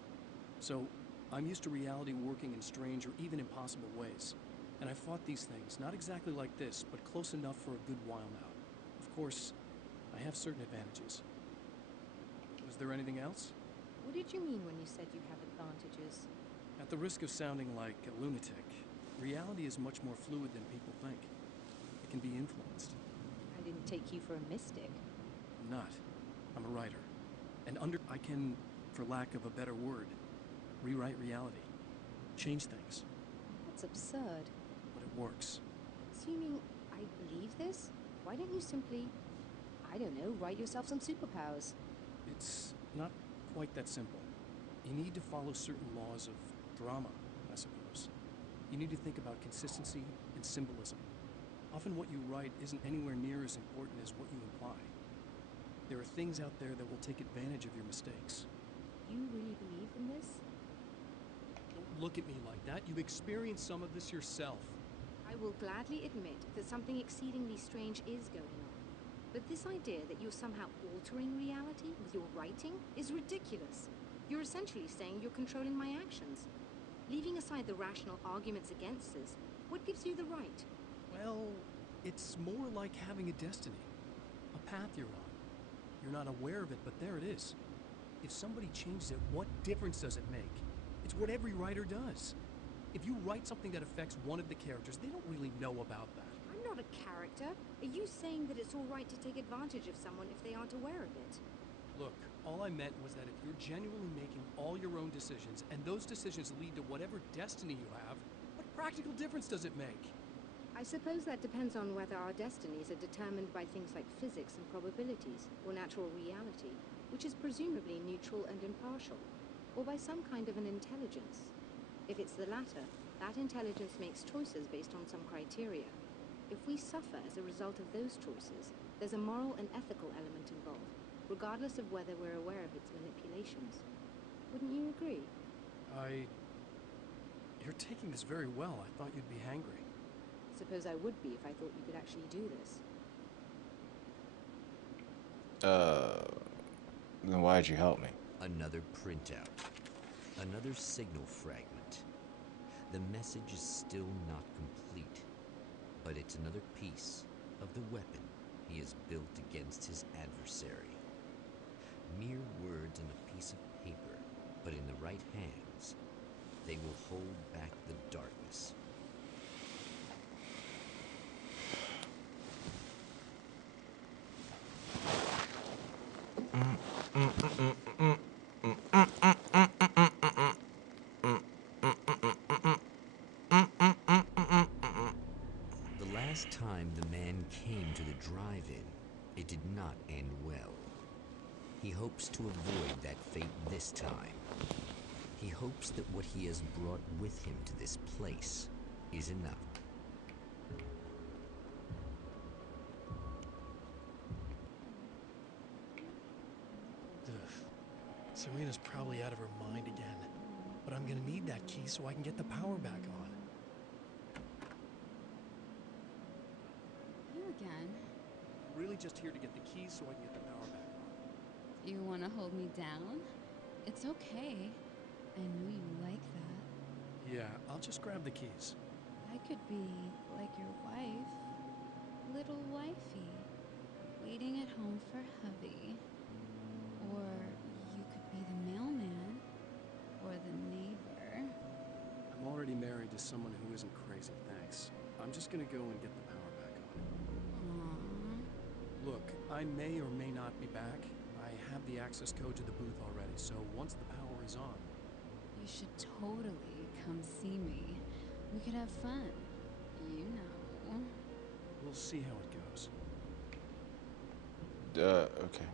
So, I'm used to reality working in strange or even impossible ways. And I fought these things, not exactly like this, but close enough for a good while now. Of course, I have certain advantages. Was there anything else? What did you mean when you said you have advantages? At the risk of sounding like a lunatic, reality is much more fluid than people think. It can be influenced. I didn't take you for a mystic. I'm not. I'm a writer. And I can, for lack of a better word, rewrite reality. Change things. That's absurd. But it works. Assuming I believe this, why don't you simply, I don't know, write yourself some superpowers? It's not quite that simple. You need to follow certain laws of drama, I suppose. You need to think about consistency and symbolism. Often what you write isn't anywhere near as important as what you imply. There are things out there that will take advantage of your mistakes. You really believe in this? Don't look at me like that. You've experienced some of this yourself. I will gladly admit that something exceedingly strange is going on. But this idea that you're somehow altering reality with your writing is ridiculous. You're essentially saying you're controlling my actions. Leaving aside the rational arguments against this, what gives you the right? Well, it's more like having a destiny. A path you're on. You're not aware of it, but there it is. If somebody changes it, what difference does it make? It's what every writer does. If you write something that affects one of the characters, they don't really know about that. I'm not a character. Are you saying that it's all right to take advantage of someone if they aren't aware of it? Look, all I meant was that if you're genuinely making all your own decisions, and those decisions lead to whatever destiny you have, what practical difference does it make? I suppose that depends on whether our destinies are determined by things like physics and probabilities, or natural reality, which is presumably neutral and impartial, or by some kind of an intelligence. If it's the latter, that intelligence makes choices based on some criteria. If we suffer as a result of those choices, there's a moral and ethical element involved, regardless of whether we're aware of its manipulations. Wouldn't you agree? You're taking this very well. I thought you'd be hangry. Suppose I would be if I thought you could actually do this. Then why'd you help me? Another printout. Another signal fragment. The message is still not complete, but it's another piece of the weapon he has built against his adversary. Mere words on a piece of paper, but in the right hands, they will hold back the darkness. The last time the man came to the drive-in, it did not end well. He hopes to avoid that fate this time. He hopes that what he has brought with him to this place is enough. Serena's probably out of her mind again, but I'm gonna need that key so I can get the power back on. You again? Really just here to get the keys so I can get the power back on. You want to hold me down? It's okay. I know you like that. Yeah, I'll just grab the keys. I could be like your wife, little wifey, waiting at home for hubby. Or you could be the mailman, or the neighbor. I'm already married to someone who isn't crazy, thanks. I'm just gonna go and get the power back on. Aww. Look, I may or may not be back. I have the access code to the booth already, so once the power is on... You should totally come see me. We could have fun. You know. We'll see how it goes. Okay.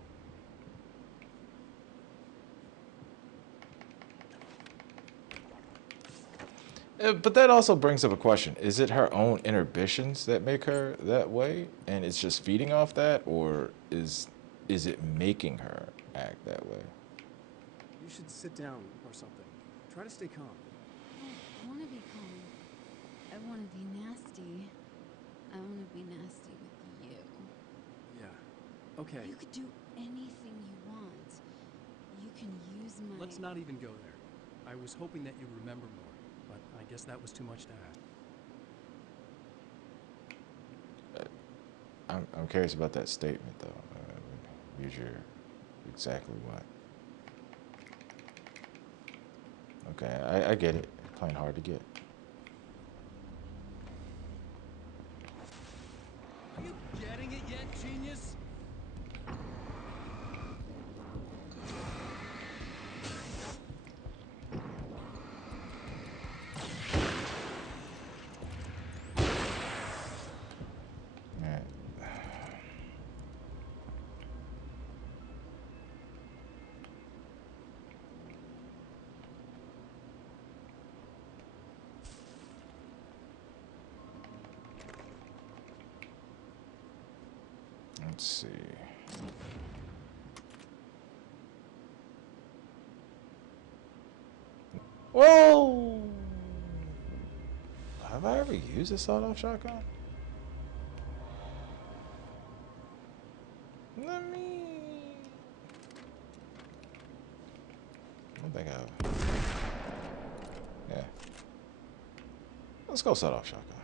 But that also brings up a question. Is it her own inhibitions that make her that way? And it's just feeding off that? Or is it making her act that way? You should sit down or something. Try to stay calm. I want to be calm. I want to be nasty. I want to be nasty with you. Yeah. Okay. You could do anything you want. You can use my... Let's not even go there. I was hoping that you'd remember more, but I guess that was too much to ask. I'm curious about that statement, though. Use your exactly what? Okay, I get it. Playing hard to get. Are you getting it yet, genius? Let's see. Whoa! Have I ever used a sawed-off shotgun? Let me... I don't think I have. Yeah. Let's go sawed-off shotgun.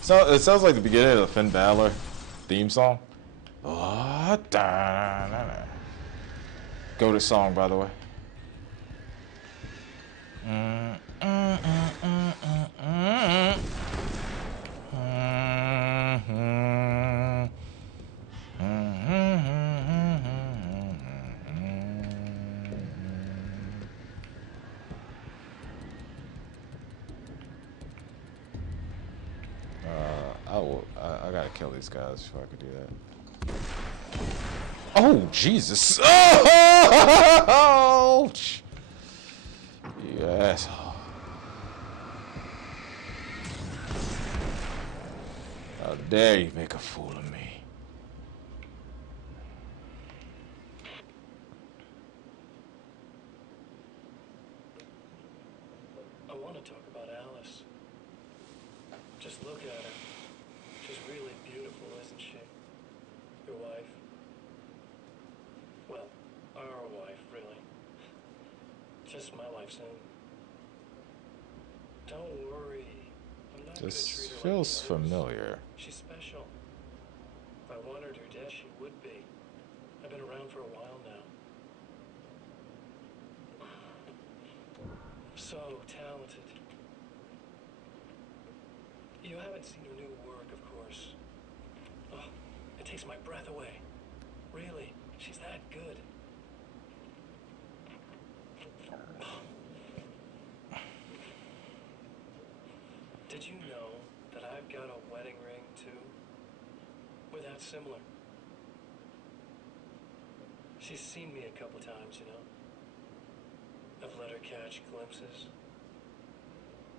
So it sounds like the beginning of the Finn Balor theme song. Go to song, by the way. I gotta kill these guys before I could do that. Oh, Jesus. Oh! You asshole. How dare you make a fool of me? I want to talk about Alice. Just look at her. She's really beautiful, isn't she? Your wife. Well, our wife, really. Just my wife soon. Don't worry. I'm not gonna treat This her feels like the others. familiar. She's special. If I wanted her dead, she would be. I've been around for a while now. So talented. You haven't seen her new work, of course. Oh, it takes my breath away. Really, she's that good. Did you know that I've got a wedding ring, too? We're that similar. She's seen me a couple times, you know? I've let her catch glimpses.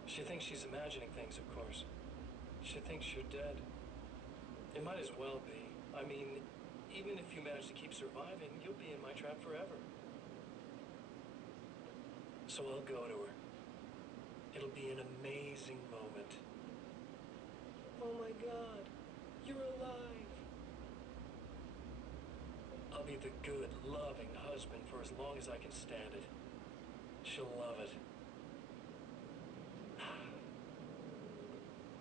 She thinks she's imagining things, of course. She thinks you're dead. It might as well be. I mean, even if you manage to keep surviving, you'll be in my trap forever. So I'll go to her. It'll be an amazing moment. Oh my God, you're alive. I'll be the good, loving husband for as long as I can stand it. She'll love it.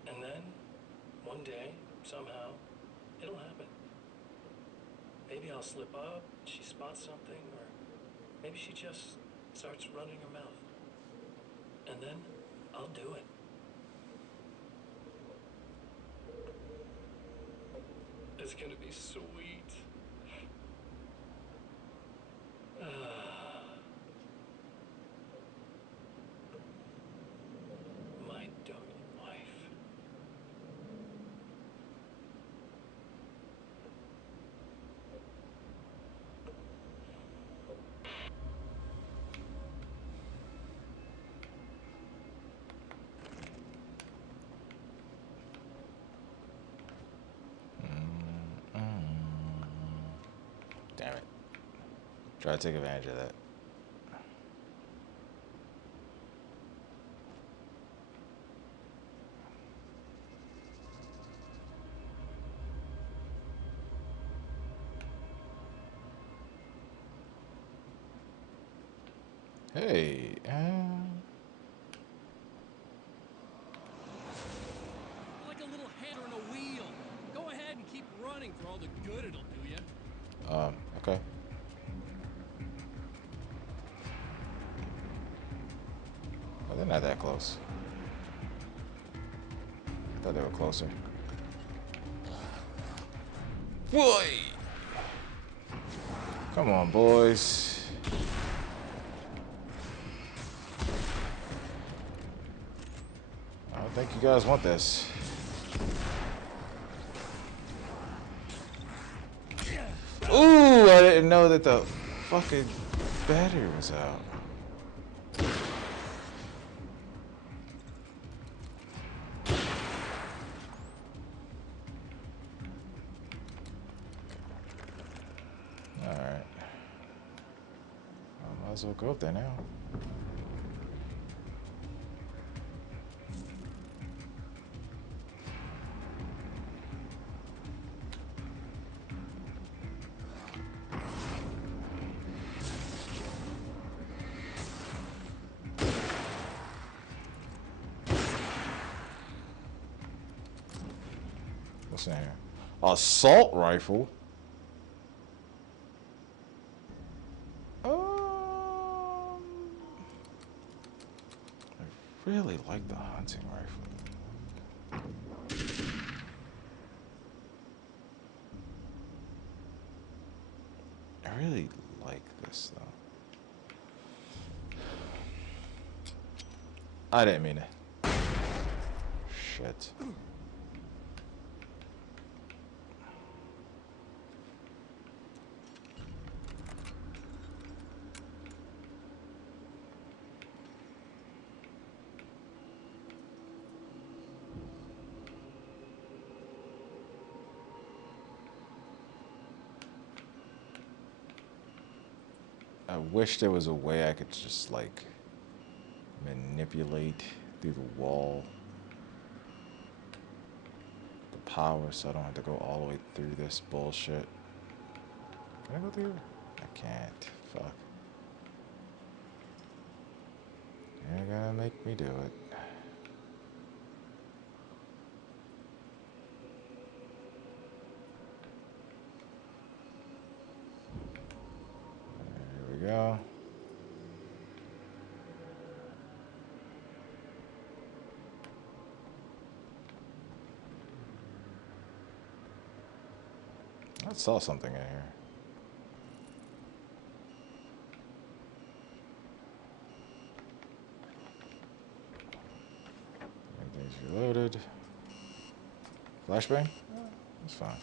And then, one day, somehow, it'll happen. Maybe I'll slip up, she spots something, or maybe she just starts running her mouth. And then, I'll do it. It's gonna be sweet. My darling wife. Damn it. Try to take advantage of that. Hey, Like a little head on a wheel. Go ahead and keep running for all the good it'll do you. okay. Oh, they're not that close. I thought they were closer. Boy! Come on, boys. I don't think you guys want this. Ooh, I didn't know that the fucking battery was out. Alright. I might as well go up there now. this in here? Assault rifle. I really like the hunting rifle. I really like this though. I didn't mean it. Shit. I wish there was a way I could just like manipulate through the wall the power so I don't have to go all the way through this bullshit. Can I go through? I can't. Fuck. You're gonna make me do it. There we go. I saw something in here. Everything's reloaded. Flashbang? That's fine.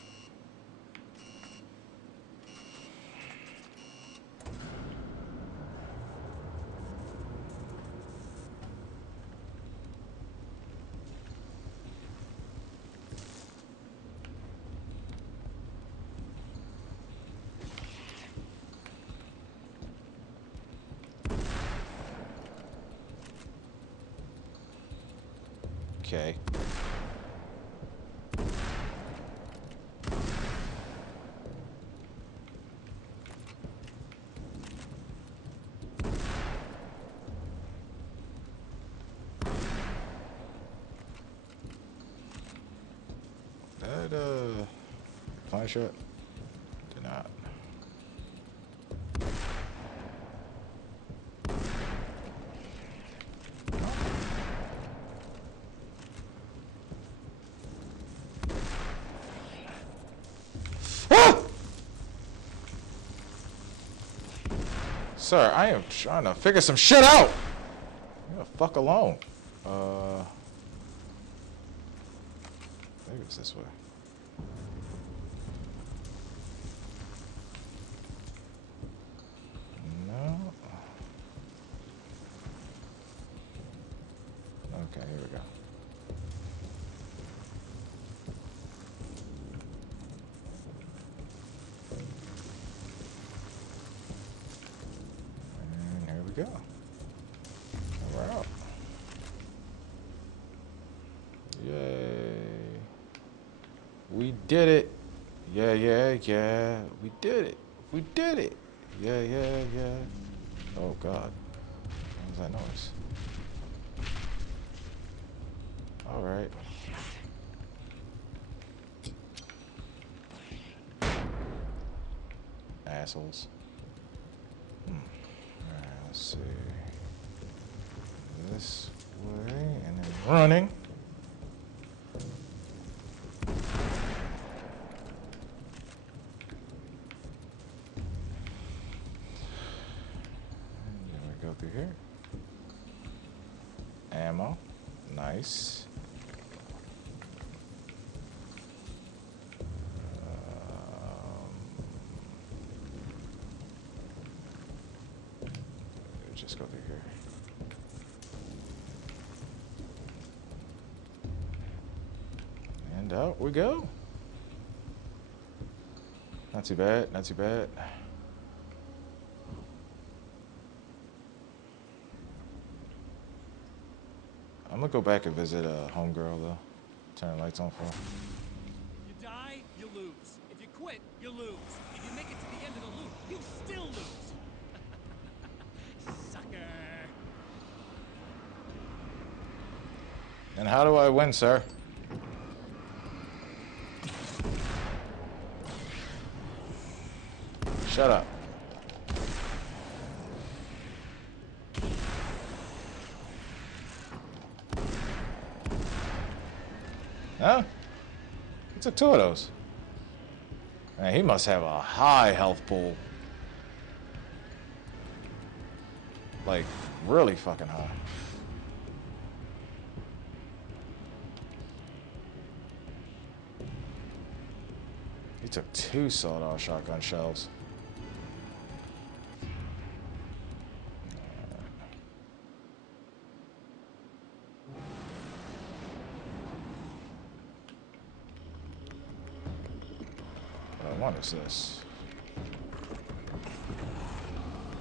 Okay. That, fine shot? Did not. Sir, I am trying to figure some shit out! Leave the fuck alone. Maybe it's this way. No. Okay, here we go. And here we go. And we're out. Yay. We did it. Yeah, yeah, yeah. We did it. We did it. Yeah, yeah, yeah. Oh, God. What was that noise? All right. Assholes. All right, let's see. This way and then running. Go through here. Ammo. Nice. Just go through here. And out we go. Not too bad, not too bad. I'm gonna go back and visit homegirl though. Turn the lights on for her. You die, you lose. If you quit, you lose. If you make it to the end of the loop, you still lose. Sucker. And how do I win, sir? Shut up. Huh? He took 2 of those. Man, he must have a high health pool. Like, really fucking high. He took 2 sawed-off shotgun shells. What is this?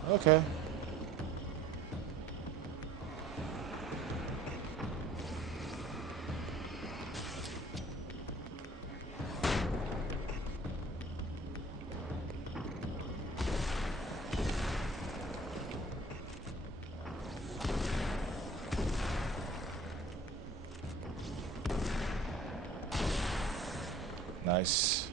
Okay. Nice.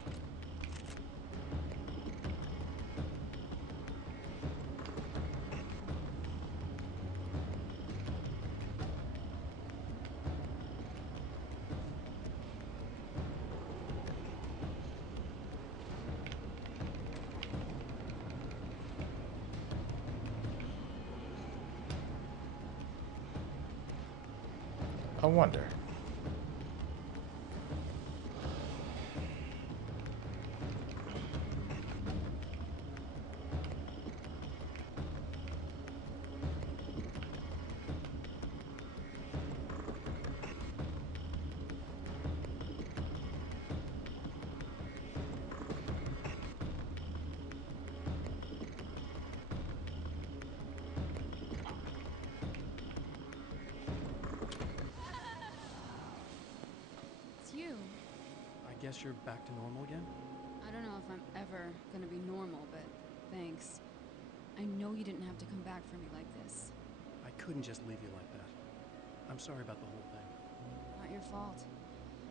I wonder. It's you. I guess you're back to normal again? I don't know if I'm ever gonna be normal, but thanks. I know you didn't have to come back for me like this. I couldn't just leave you like that. I'm sorry about the whole thing. Not your fault.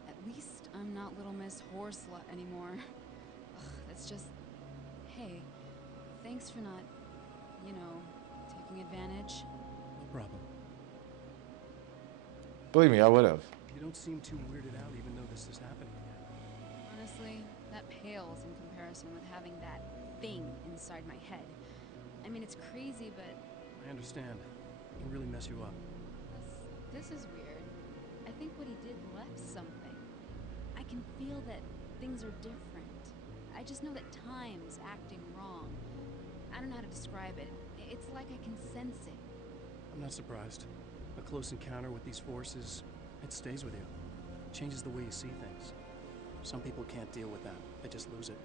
At least I'm not Little Miss Horslut anymore. Ugh, that's just... Hey, thanks for not, you know, taking advantage. No problem. Believe me, I would have. You don't seem too weirded out even though this is happening again. Honestly, that pales in comparison with having that thing inside my head. I mean, it's crazy, but... I understand. It can really mess you up. This is weird. I think what he did left something. I can feel that things are different. I just know that time's acting wrong. I don't know how to describe it. It's like I can sense it. I'm not surprised. A close encounter with these forces, it stays with you. It changes the way you see things. Some people can't deal with that. They just lose it.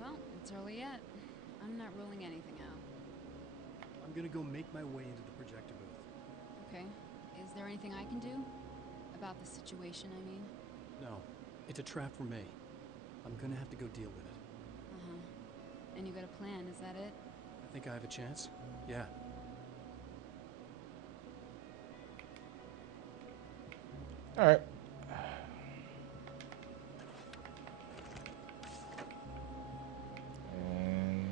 Well, it's early yet. I'm not ruling anything out. I'm gonna go make my way into the projector booth. Okay. Is there anything I can do? About the situation, I mean? No. It's a trap for me. I'm gonna have to go deal with it. Uh-huh. And you got a plan, is that it? I think I have a chance. Yeah. All right. And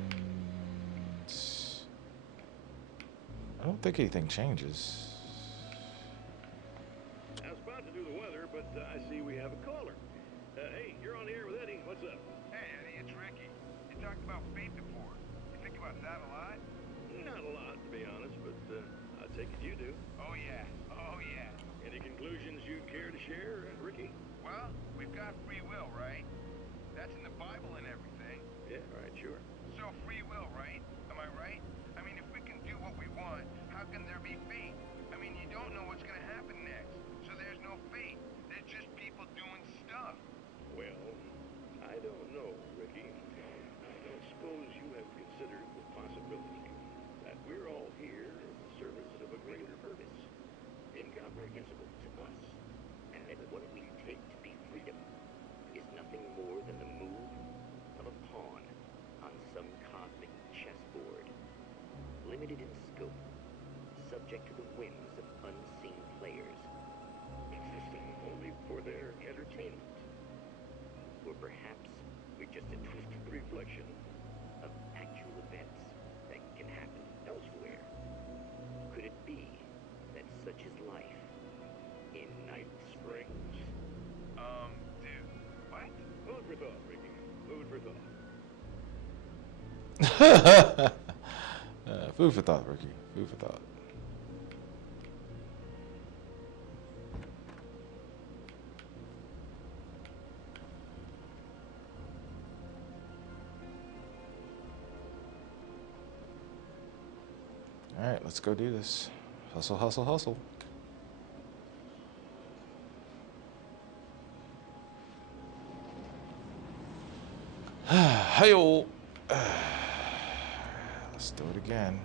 I don't think anything changes. I was about to do the weather, but I see we have a caller. Hey, you're on the air with Eddie. What's up? Hey, Eddie, it's Ricky. You talked about fate before. You think about that a lot? Not a lot, to be honest, but I take it you do. Oh, yeah. Oh, yeah. Any conclusions you'd care to share, Ricky? Well, we've got free will, right? That's in the Bible and everything. Yeah, all right, sure. So free will, right? Am I right? I mean, if we can do what we want, how can there be fate? I mean, you don't know what's going to happen next. So there's no fate. There's just people doing stuff. Well, I don't know, Ricky. I don't suppose you have considered the possibility that we're all here in the service of a greater purpose, incomprehensible to us, and that what we take to be freedom is nothing more than the move of a pawn on some cosmic chessboard, limited in scope, subject to the whims of unseen players, existing only for their entertainment. Or perhaps we're just a twisted reflection of actual Food for thought, Ricky. Food for thought. All right, let's go do this. Hustle, hustle, hustle. Hey-o. Let's do it again.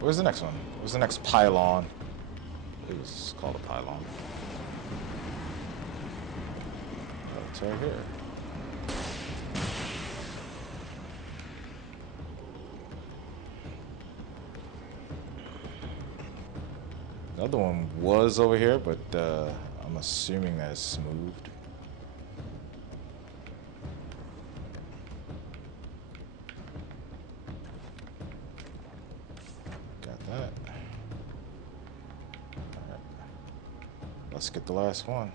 Where's the next one? Where's the next pylon? It was called a pylon. Oh, it's right here. The other one was over here, but I'm assuming that's moved. Got that. Alright. Let's get the last one.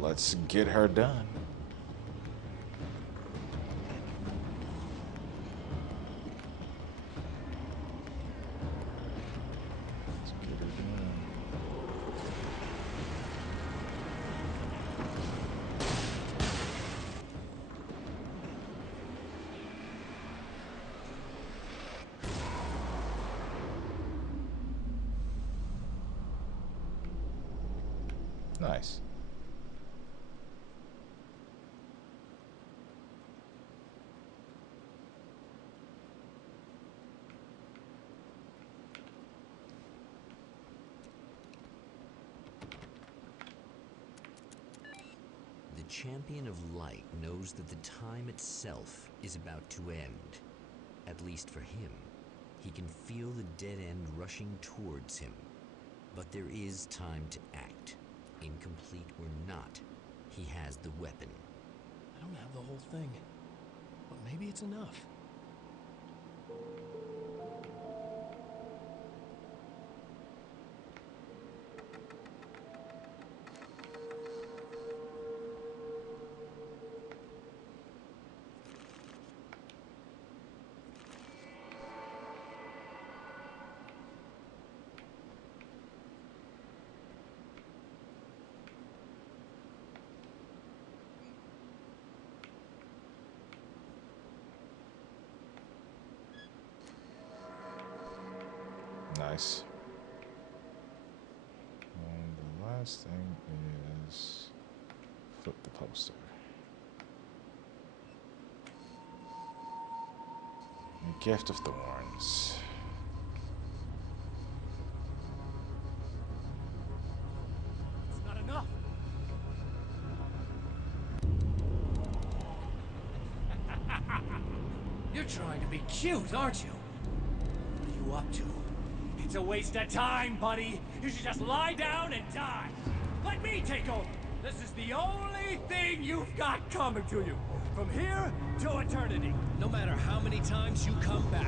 Let's get her done. Let's get her done. Nice. The Champion of Light knows that the time itself is about to end. At least for him. He can feel the dead end rushing towards him. But there is time to act. Incomplete or not, he has the weapon. I don't have the whole thing, but maybe it's enough. Nice. And the last thing is flip the poster. The Gift of Thorns. It's not enough. You're trying to be cute, aren't you? What are you up to? It's a waste of time, buddy. You should just lie down and die. Let me take over. This is the only thing you've got coming to you. From here to eternity. No matter how many times you come back.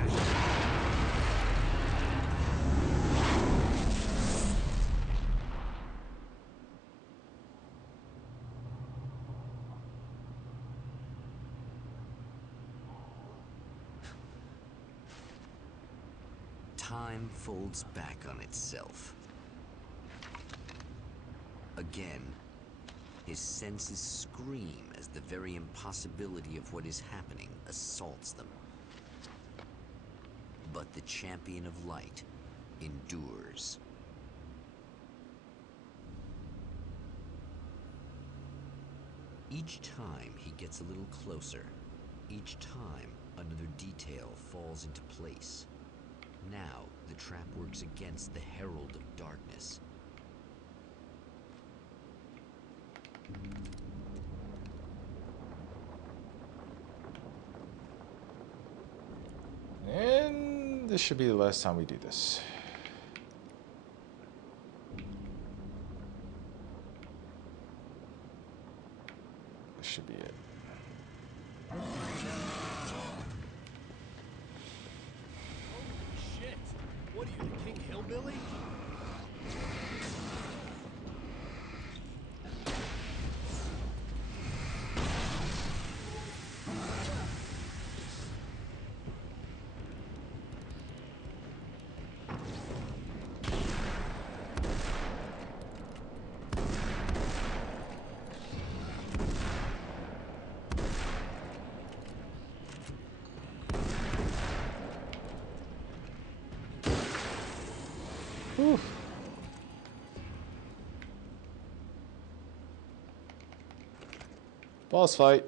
Time folds back on itself. Again, his senses scream as the very impossibility of what is happening assaults them. But the Champion of Light endures. Each time he gets a little closer, each time another detail falls into place. Now, the trap works against the Herald of Darkness. And this should be the last time we do this. This should be it. Shit! What are you, the King Hillbilly? Whew. Boss fight.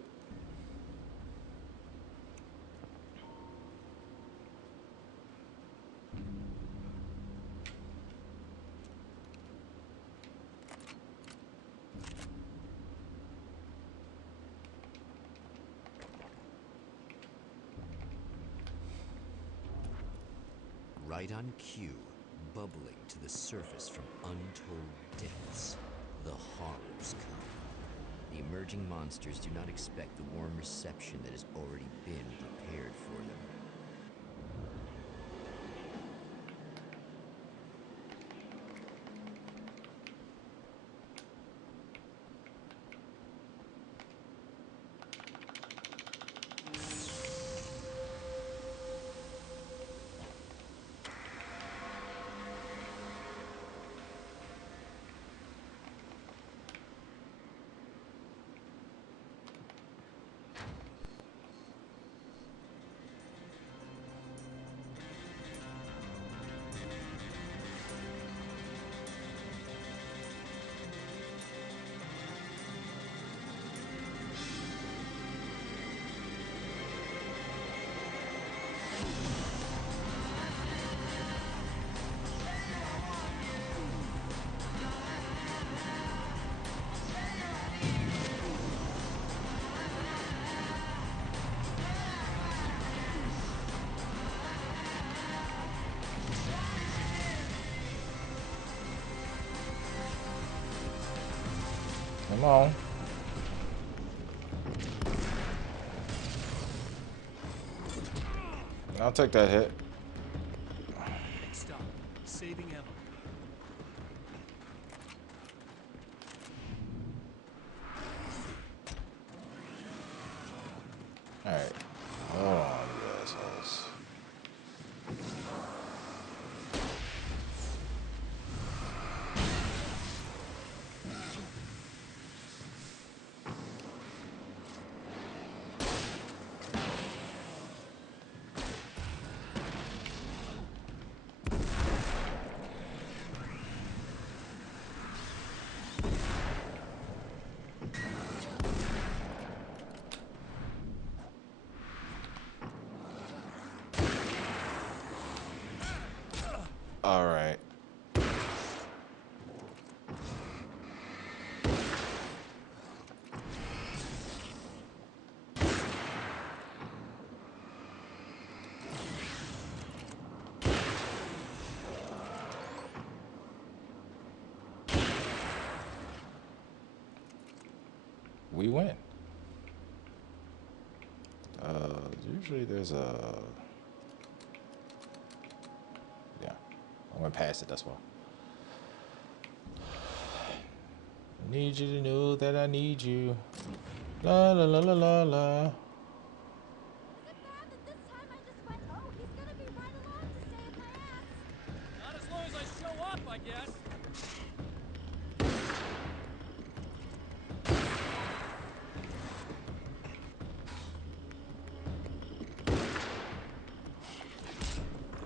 Right on cue, bubbling to the surface from untold depths, the horrors come. The emerging monsters do not expect the warm reception that has already been prepared for them. Come on. I'll take that hit. Stop. Saving Emma. Alright. Hold on, you assholes. All right. We win. Usually there's a... Yeah, I'm gonna pass it, that's why. I need you to know that I need you. La la la la la la. Not as long as I show up, I guess.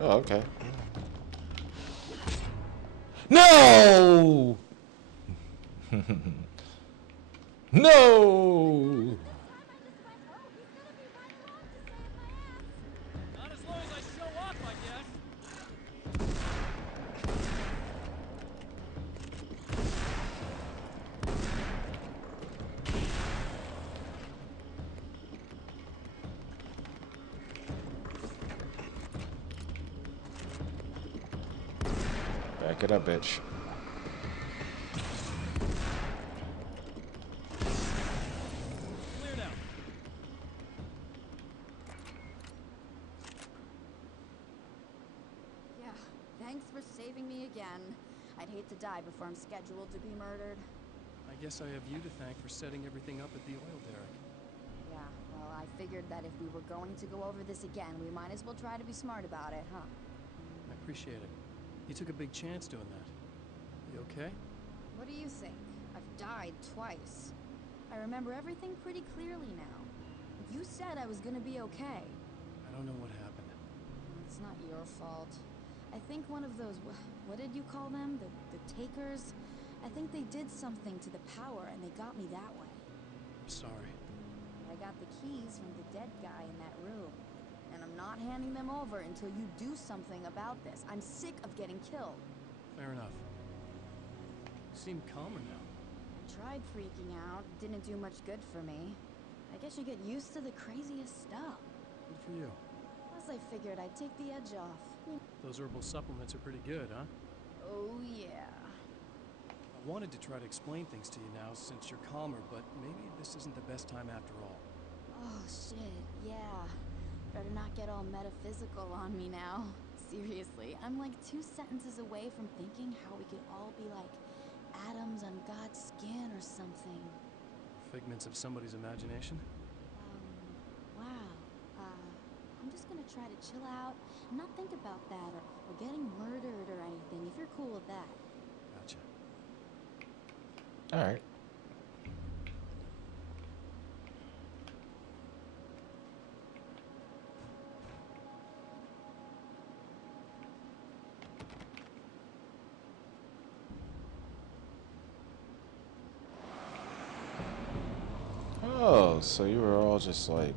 Oh, okay. No! No! Not as long as I show up, I guess. Back it up, bitch. Clear now. Yeah, thanks for saving me again. I'd hate to die before I'm scheduled to be murdered. I guess I have you to thank for setting everything up at the oil derrick. Yeah, well, I figured that if we were going to go over this again, we might as well try to be smart about it, huh? I appreciate it. You took a big chance doing that. You okay? What do you think? I've died twice. I remember everything pretty clearly now. You said I was gonna be okay. I don't know what happened. It's not your fault. I think one of those, what did you call them? The takers? I think they did something to the power and they got me that way. I'm sorry. I got the keys from the dead guy in that room. And I'm not handing them over until you do something about this. I'm sick of getting killed. Fair enough. You seem calmer now. I tried freaking out. Didn't do much good for me. I guess you get used to the craziest stuff. Good for you. Plus I figured I'd take the edge off. Those herbal supplements are pretty good, huh? Oh yeah. I wanted to try to explain things to you now since you're calmer, but maybe this isn't the best time after all. Oh shit, yeah. Better not get all metaphysical on me now. Seriously, I'm like 2 sentences away from thinking how we could all be like atoms on God's skin or something. Figments of somebody's imagination? Wow. I'm just gonna try to chill out and not think about that or getting murdered or anything, if you're cool with that. Gotcha. Alright. Oh, so you were all just like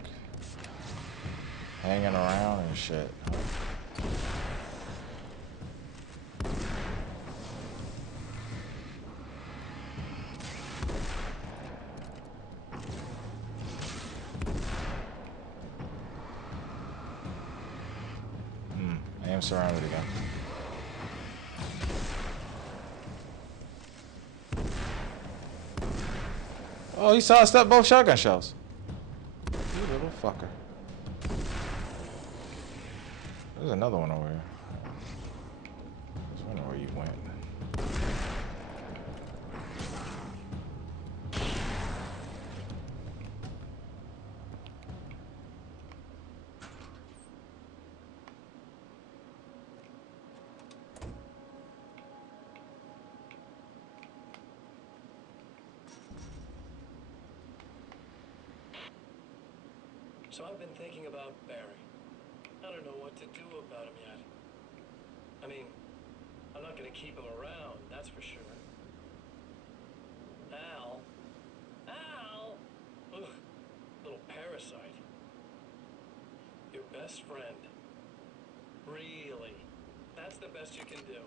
hanging around and shit. I am surrounded again. Oh, he sidestepped both shotgun shells. You little fucker. There's another one over here. I was wondering where you went. So I've been thinking about Barry. I don't know what to do about him yet. I mean, I'm not gonna keep him around, that's for sure. Al? Ugh, little parasite. Your best friend. Really? That's the best you can do.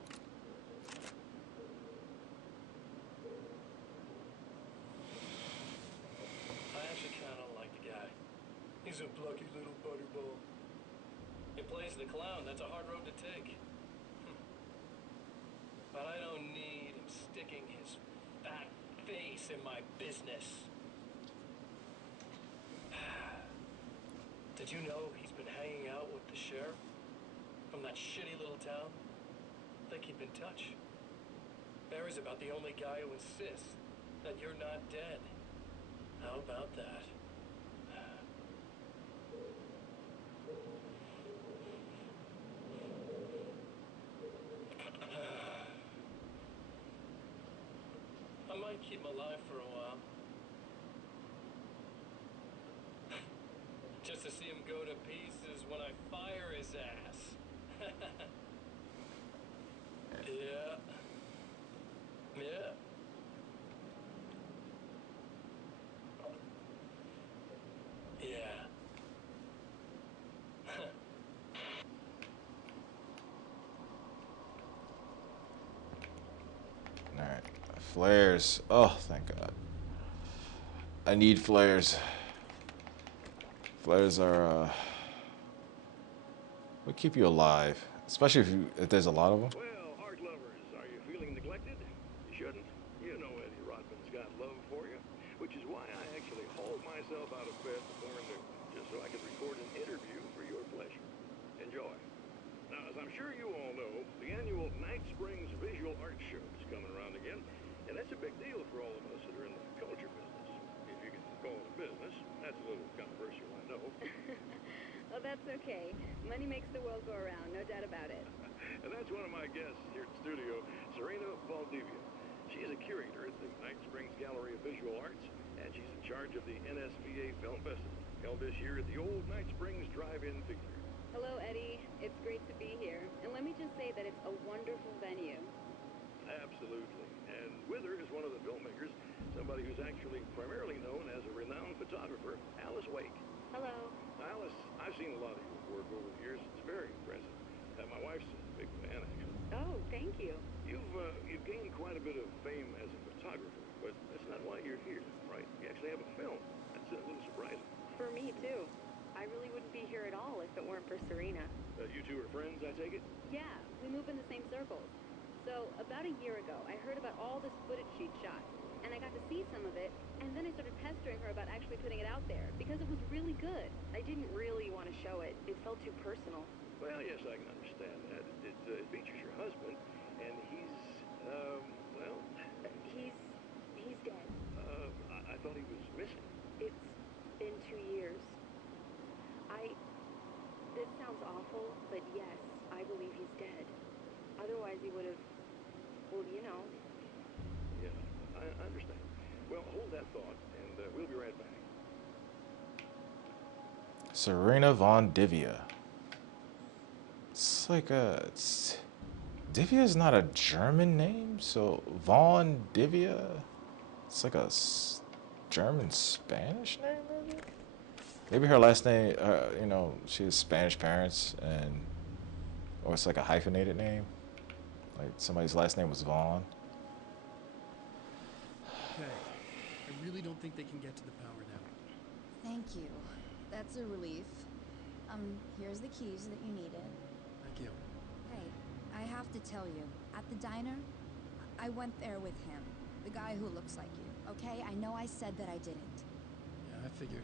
I actually kind of like the guy. He's a plucky little butterball. He plays the clown. That's a hard road to take. But I don't need him sticking his fat face in my business. Did you know he's been hanging out with the sheriff from that shitty little town? They keep in touch. Barry's about the only guy who insists that you're not dead. How about that? I might keep him alive for a while. Just to see him go to pieces when I fire his ass. Yeah. Yeah. Yeah. Alright. Flares. Oh, thank God. I need flares. Flares are, will keep you alive. Especially if there's a lot of them. Well, art lovers, are you myself out of bed before noon, just so I could record an interview for your pleasure. Enjoy. Now, as I'm sure you all know, the annual Night Springs Visual Arts Show is coming around again, and that's a big deal for all of us that are in the culture business. If you can call it a business, that's a little controversial, I know. Oh, that's okay. Money makes the world go around, no doubt about it. And that's one of my guests here at the studio, Serena Valdivia. She is a curator at the Night Springs Gallery of Visual Arts, and she's in charge of the NSVA Film Festival, held this year at the old Night Springs Drive-In Theater. Hello, Eddie. It's great to be here. And let me just say that it's a wonderful venue. Absolutely. And with her is one of the filmmakers, somebody who's actually primarily known as a renowned photographer, Alice Wake. Hello. Alice, I've seen a lot of your work over the years. It's very impressive. My wife's a big fan, actually. Oh, thank you. You've gained quite a bit of fame as a photographer, but that's not why you're here, right? You actually have a film. That's a little surprising. For me, too. I really wouldn't be here at all if it weren't for Serena. You two are friends, I take it? Yeah, we move in the same circles. So, about a year ago, I heard about all this footage she'd shot, and I got to see some of it, and then I started pestering her about actually putting it out there, because it was really good. I didn't really want to show it. It felt too personal. Well, yes, I can understand that. It features your husband, and he's, well... He's dead. I thought he was missing. It's been 2 years. This sounds awful, but yes, I believe he's dead. Otherwise he would have, well, you know. Yeah, I understand. Well, hold that thought, and we'll be right back. Serena Von Divia. It's like Divya is not a German name, so Von Divia. It's like a German Spanish name, maybe. Maybe her last name, she has Spanish parents, or it's like a hyphenated name. Like somebody's last name was Vaughn. Okay. I really don't think they can get to the power now. Thank you. That's a relief. Here's the keys that you needed. Thank you. Hey, I have to tell you, at the diner, I went there with him. The guy who looks like you, okay? I know I said that I didn't. Yeah, I figured.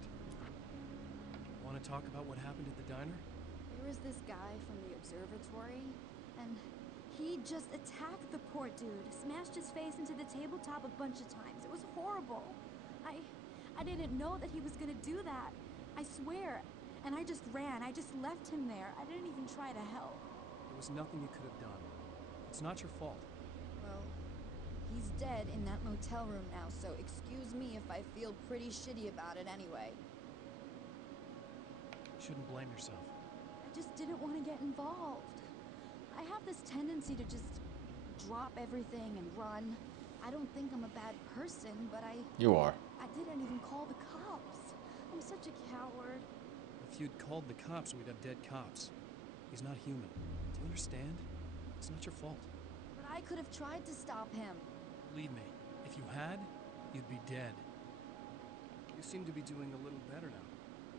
Want to talk about what happened at the diner? There was this guy from the observatory, and he just attacked the poor dude, smashed his face into the tabletop a bunch of times. It was horrible. I didn't know that he was gonna do that. I swear. And I just ran. I just left him there. I didn't even try to help. There was nothing you could have done. It's not your fault. Well, he's dead in that motel room now, so excuse me if I feel pretty shitty about it anyway. You shouldn't blame yourself. I just didn't want to get involved. I have this tendency to just drop everything and run. I don't think I'm a bad person, but You are. I didn't even call the cops. I'm such a coward. If you'd called the cops, we'd have dead cops. He's not human. Do you understand? It's not your fault. But I could have tried to stop him. Believe me, if you had, you'd be dead. You seem to be doing a little better now.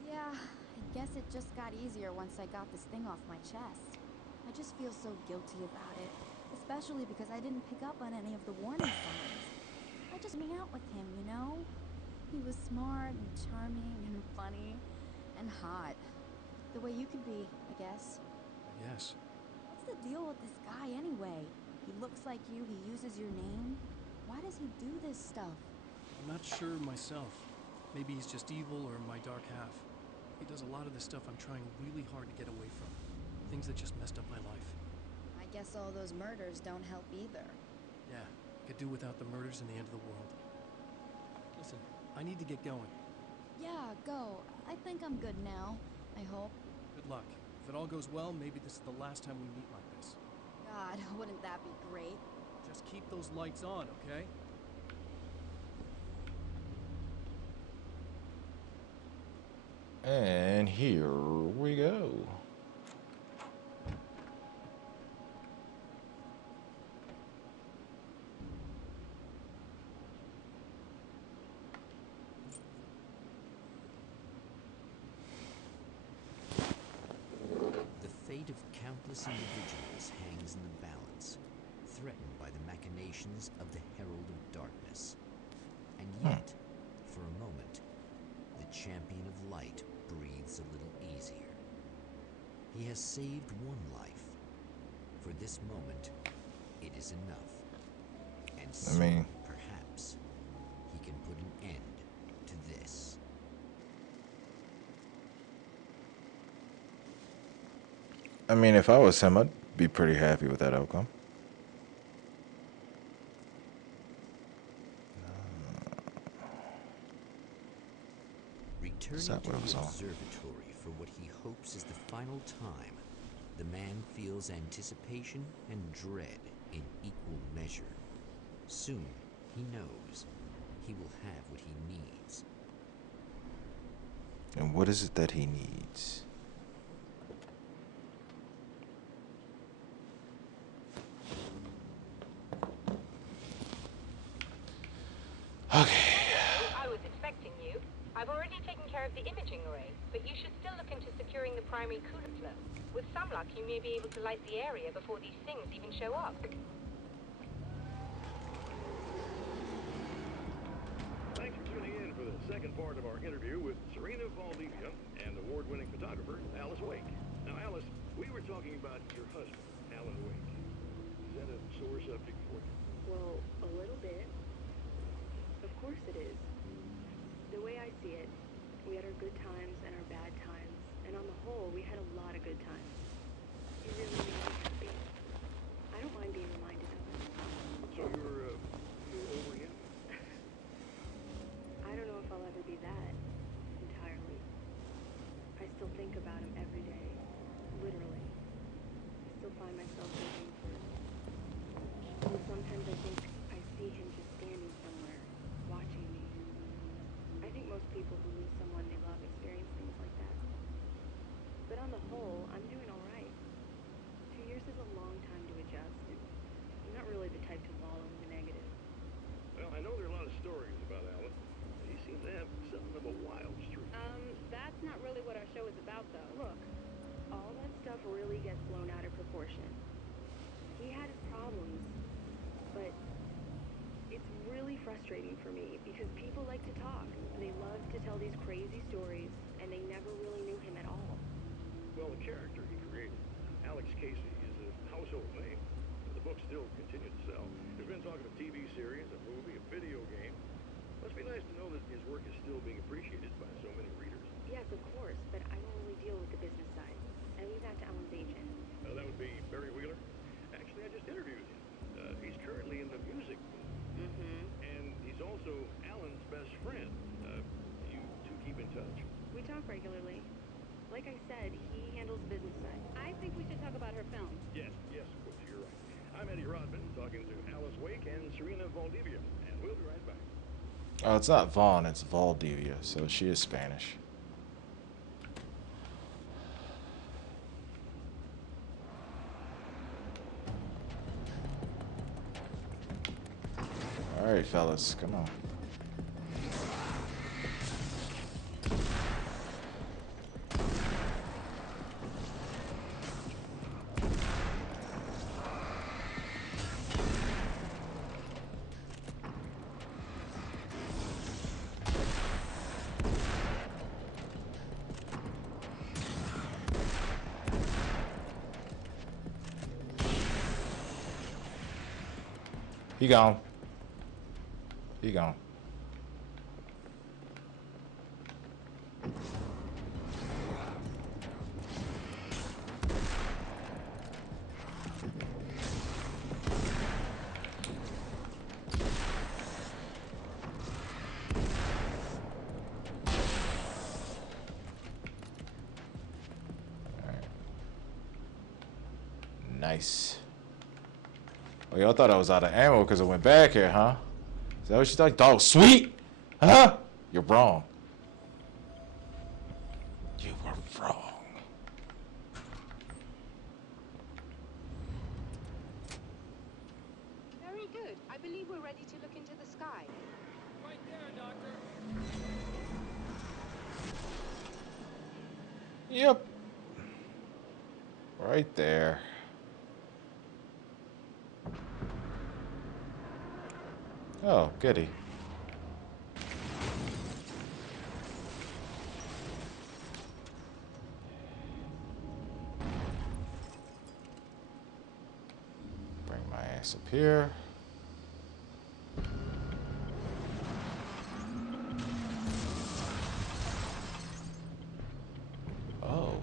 Yeah, I guess it just got easier once I got this thing off my chest. I just feel so guilty about it, especially because I didn't pick up on any of the warning signs. I just hung out with him, you know? He was smart and charming and funny and hot. The way you could be, I guess. Yes. What's the deal with this guy anyway? He looks like you, he uses your name. Why does he do this stuff? I'm not sure myself. Maybe he's just evil or my dark half. He does a lot of the stuff I'm trying really hard to get away from. Things that just messed up my life. I guess all those murders don't help either. Yeah, could do without the murders and the end of the world. Listen, I need to get going. Yeah, go. I think I'm good now. I hope. Good luck. If it all goes well, maybe this is the last time we meet like this. God, wouldn't that be great? Just keep those lights on, okay? And here we go. The fate of countless individuals hangs in the balance, threatened by the machinations of the Herald of Darkness. And yet, for a moment, the champion of light breathes a little easier. He has saved one life. For this moment, it is enough. And soon, perhaps, he can put an end to this. I mean, if I was him, I'd be pretty happy with that outcome. Returning to the observatory for what he hopes is the final time, the man feels anticipation and dread in equal measure. Soon, he knows he will have what he needs. And what is it that he needs? Okay. I was expecting you. I've already taken care of the imaging array, but you should still look into securing the primary cooler flow. With some luck, you may be able to light the area before these things even show up. Thanks for tuning in for the second part of our interview with Serena Valdivia and award-winning photographer Alice Wake. Now, Alice, we were talking about your husband, Alan Wake. Is that a sore subject for you? Well, a little bit. Of course it is. The way I see it, we had our good times and our bad times, and on the whole, we had a lot of good times. He really made me happy. I don't mind being reminded of it. So you're over him? I don't know if I'll ever be that, entirely. I still think about him every day, literally. I still find myself looking for him. And sometimes I think I see him just standing somewhere, watching me. I think most people who lose someone they love experience things like that. But on the whole, I'm doing all right. 2 years is a long time to adjust, and I'm not really the type to wallow in the negative. Well, I know there are a lot of stories about Alan. He seemed to have something of a wild streak. That's not really what our show is about, though. Look, all that stuff really gets blown out of proportion. He had his problems, but it's really frustrating for me because people like to talk. They love to tell these crazy stories, and they never really knew him at all. Well, the character he created, Alex Casey, is a household name. The book still continues to sell. There's been talk of a TV series, a movie, a video game. Must be nice to know that his work is still being appreciated by so many readers. Yes, of course, but I don't really deal with the business side. I leave that to Alan's agent. That would be Barry Wheeler. Actually, I just interviewed him. He's currently in the music business. Mm-hmm. And he's also Alan's best friend. You two keep in touch? We talk regularly. Like I said, he handles the business side. I think we should talk about her film. Yes, of course, you're right. I'm Eddie Rodman, talking to Alice Wake and Serena Valdivia, and we'll be right back. Oh, it's not Vaughn, it's Valdivia, so she is Spanish. Alright, fellas, come on. He gone. He gone. Nice. Oh, y'all thought I was out of ammo because I went back here, huh? Is that what you thought? Dog, sweet? Huh? You're wrong. You were wrong. Very good. I believe we're ready to look into the sky. Right there, Doctor. Yep. Right there. Oh, goody. Nice up here. Oh.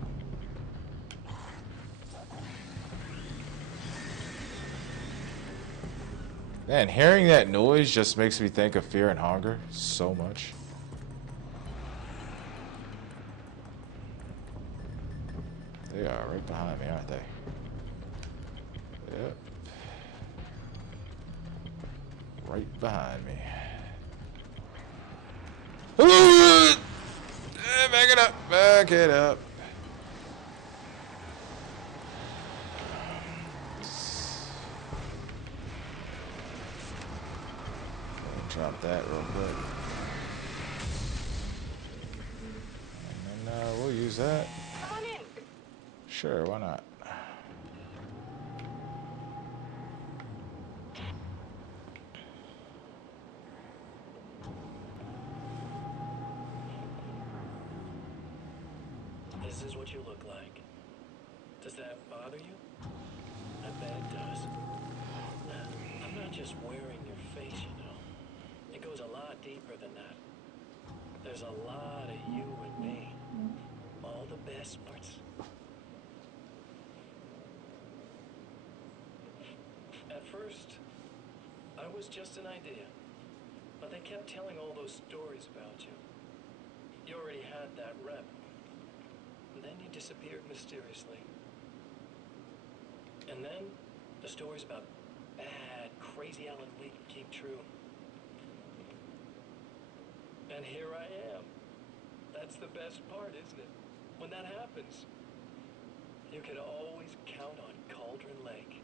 Man, hearing that noise just makes me think of Fear and Hunger so much. They are right behind me, aren't they? Yep. Right behind me. Back it up. Back it up. Drop that real quick. And then we'll use that. Come on in. Sure, why not? This is what you look like. Does that bother you? I bet it does. I'm not just wearing your face, you know. It goes a lot deeper than that. There's a lot of you and me. All the best parts. At first, I was just an idea. But they kept telling all those stories about you. You already had that rep. And then you disappeared mysteriously. And then the stories about bad, crazy Alan Wake came true. And here I am. That's the best part, isn't it? When that happens, you can always count on Cauldron Lake.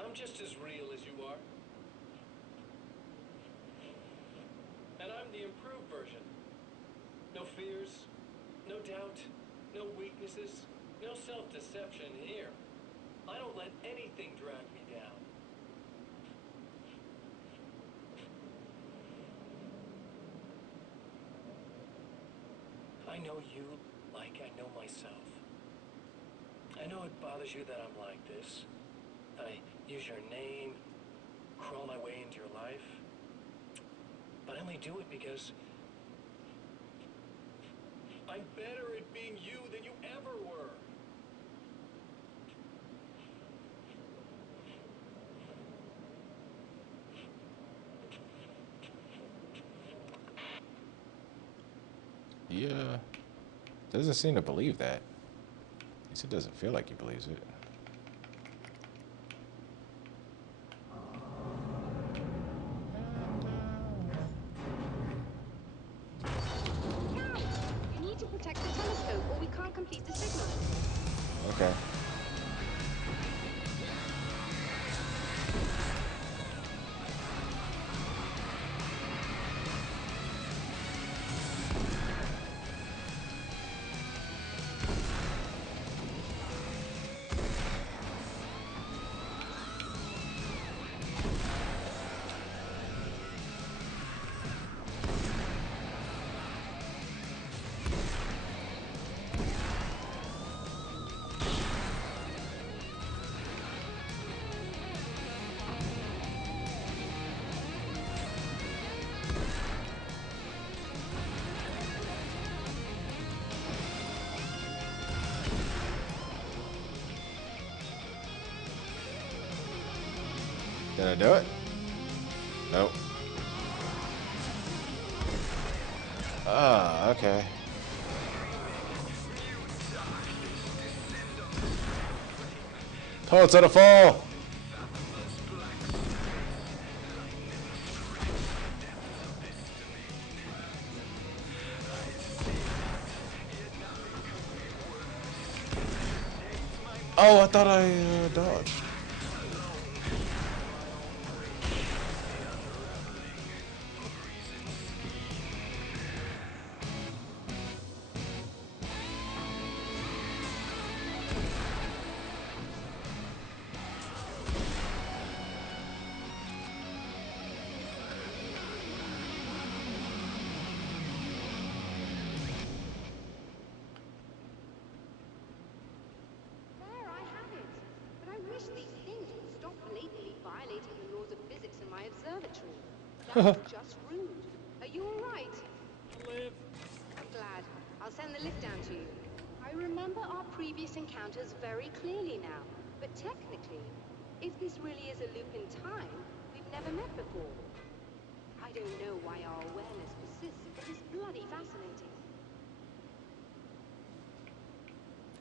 I'm just as real as you are. And I'm the improved version. No fears, no doubt, no weaknesses, no self-deception here. I don't let anything drag me down. I know you like I know myself. I know it bothers you that I'm like this. I use your name, crawl my way into your life. But I only do it because I'm better at being you than you ever were. He doesn't seem to believe that. At least it doesn't feel like he believes it. You need to protect the telescope or we can't complete the signal. Okay. Did I do it? Nope. Ah, okay. Poets of the Fall! Oh, I thought I dodged. Just rude. Are you alright? Liv. I'm glad. I'll send the lift down to you. I remember our previous encounters very clearly now. But technically, if this really is a loop in time, we've never met before. I don't know why our awareness persists, but it's bloody fascinating.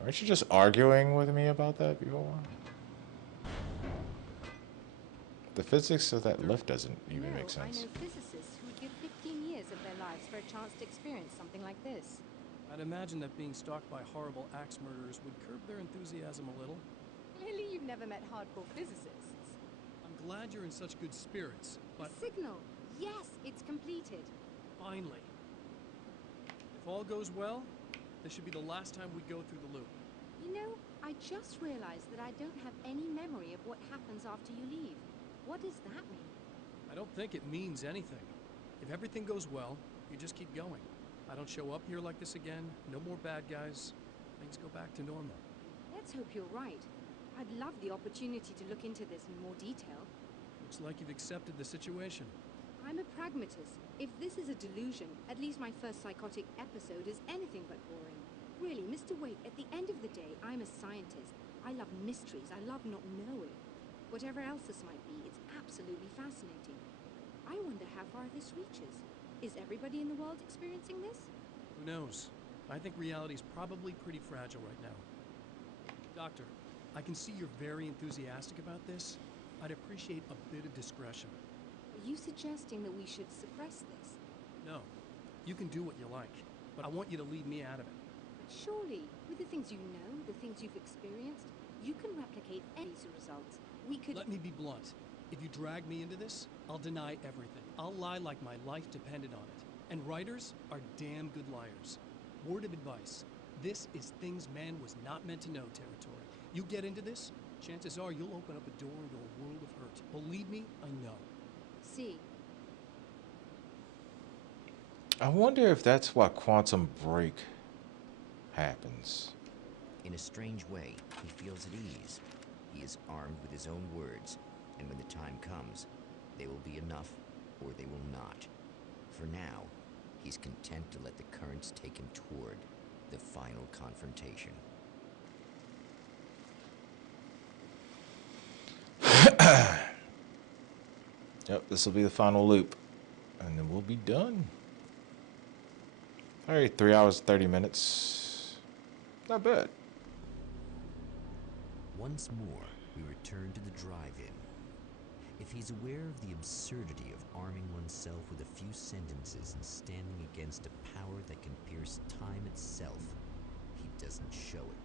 Aren't you just arguing with me about that before? The physics of that lift doesn't even make sense. I know physicists who would give 15 years of their lives for a chance to experience something like this. I'd imagine that being stalked by horrible axe murderers would curb their enthusiasm a little. Clearly you've never met hardcore physicists. I'm glad you're in such good spirits, but... The signal! Yes, it's completed. Finally. If all goes well, this should be the last time we go through the loop. You know, I just realized that I don't have any memory of what happens after you leave. What does that mean? I don't think it means anything. If everything goes well, you just keep going. I don't show up here like this again, no more bad guys. Things go back to normal. Let's hope you're right. I'd love the opportunity to look into this in more detail. Looks like you've accepted the situation. I'm a pragmatist. If this is a delusion, at least my first psychotic episode is anything but boring. Really, Mr. Wake, at the end of the day, I'm a scientist. I love mysteries. I love not knowing. Whatever else this might be, it's absolutely fascinating. I wonder how far this reaches. Is everybody in the world experiencing this? Who knows? I think reality's probably pretty fragile right now. Doctor, I can see you're very enthusiastic about this. I'd appreciate a bit of discretion. Are you suggesting that we should suppress this? No. You can do what you like, but I want you to leave me out of it. But surely, with the things you know, the things you've experienced, you can replicate any results. We could... Let me be blunt. If you drag me into this, I'll deny everything. I'll lie like my life depended on it. And writers are damn good liars. Word of advice. This is things man was not meant to know territory. You get into this, chances are you'll open up a door into a world of hurt. Believe me, I know. See. I wonder if that's why Quantum Break happens. In a strange way, he feels at ease. He is armed with his own words, and when the time comes, they will be enough or they will not. For now, he's content to let the currents take him toward the final confrontation. Yep, this will be the final loop. And then we'll be done. Alright, 3 hours, 30 minutes. Not bad. Once more, we return to the drive-in. If he's aware of the absurdity of arming oneself with a few sentences and standing against a power that can pierce time itself, he doesn't show it.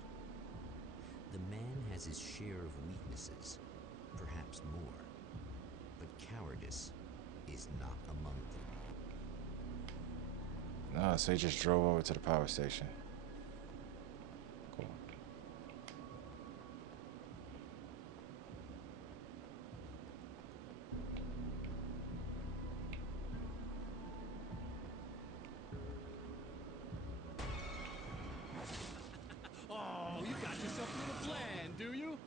The man has his share of weaknesses, perhaps more, but cowardice is not among them. No, so he just drove over to the power station. Cool. Oh, you got yourself a little plan, do you?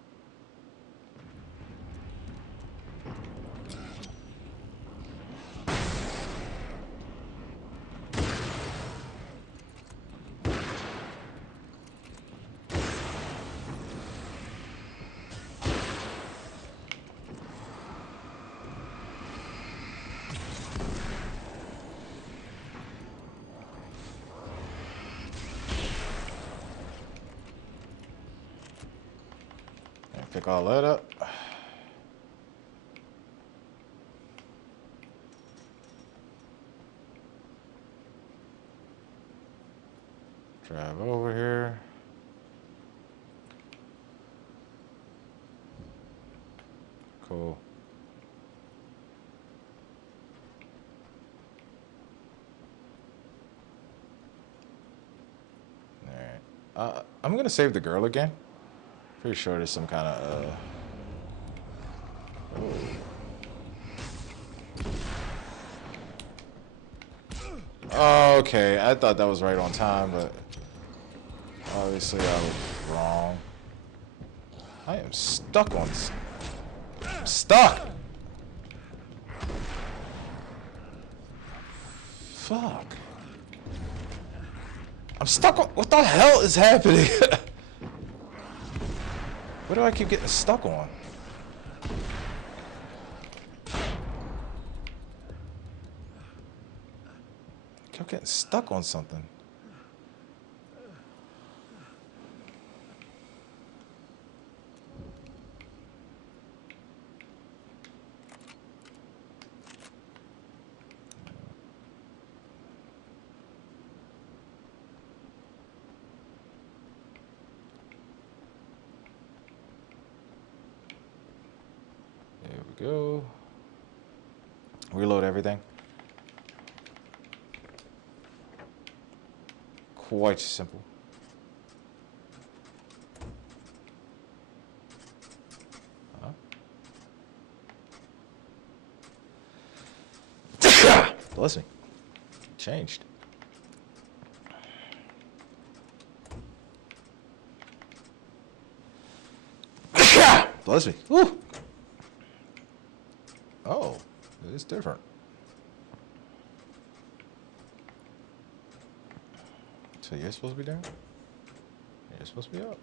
Pick all that up. Drive over here. Cool. Alright. I'm gonna save the girl again. Pretty sure there's some kind of Oh, okay, I thought that was right on time, but obviously I was wrong. I am stuck on this. I'm stuck! Fuck. I'm stuck on. What the hell is happening? What do I keep getting stuck on? I kept getting stuck on something. There we go. Reload everything. Quite simple. Huh? Bless me. Changed. Bless me. Woo. Oh, it is different. So you're supposed to be down? You're supposed to be up.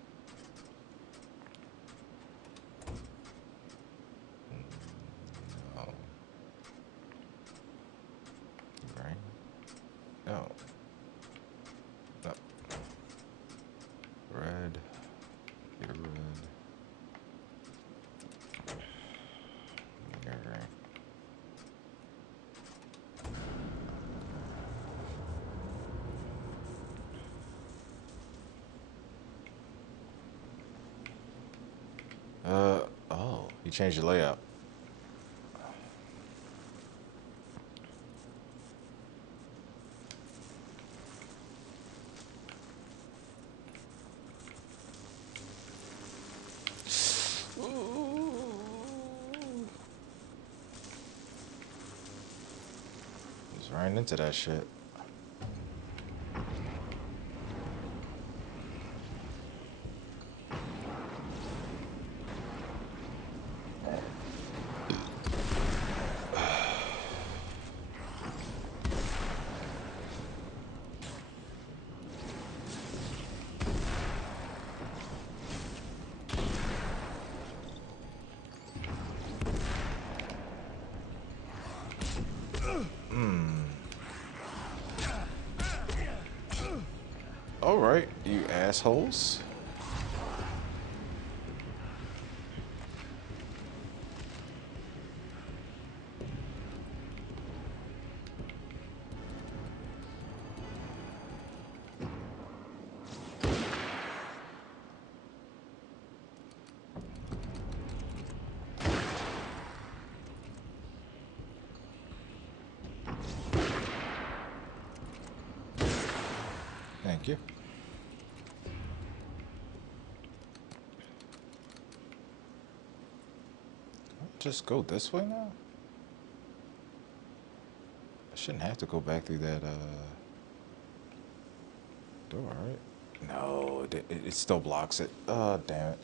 No. Right? No. No. Red. You're red. You're green. Oh, you changed your layout. Just ran into that shit. All right, you assholes. Thank you. Just go this way now? I shouldn't have to go back through that door, right? No, it still blocks it. Oh, damn it.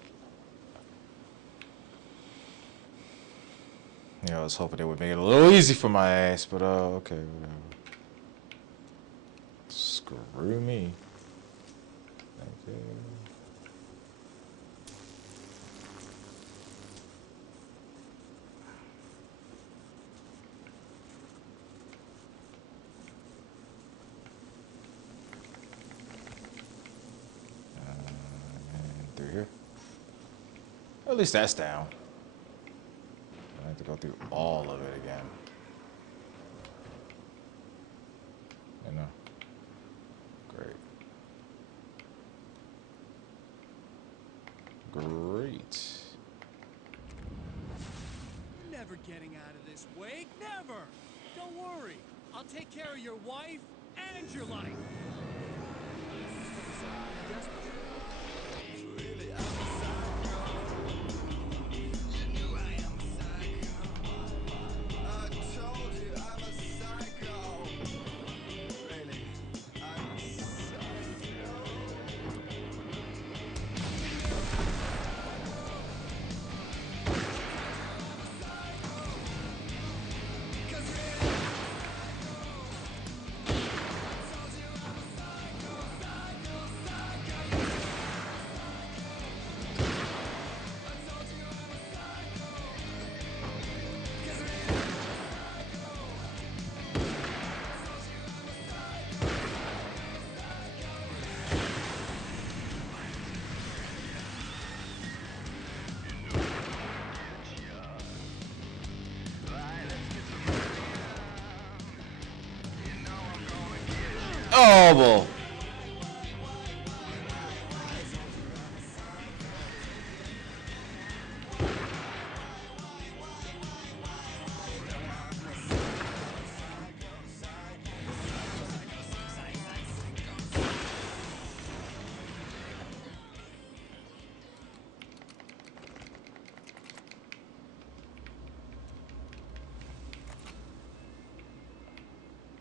Yeah, I was hoping it would make it a little easy for my ass, but okay, whatever. Screw me. Thank you. And through here. At least that's down. I have to go through all of it again. You know. Great. Great. Never getting out of this, Wake. Never. Don't worry. I'll take care of your wife and your life.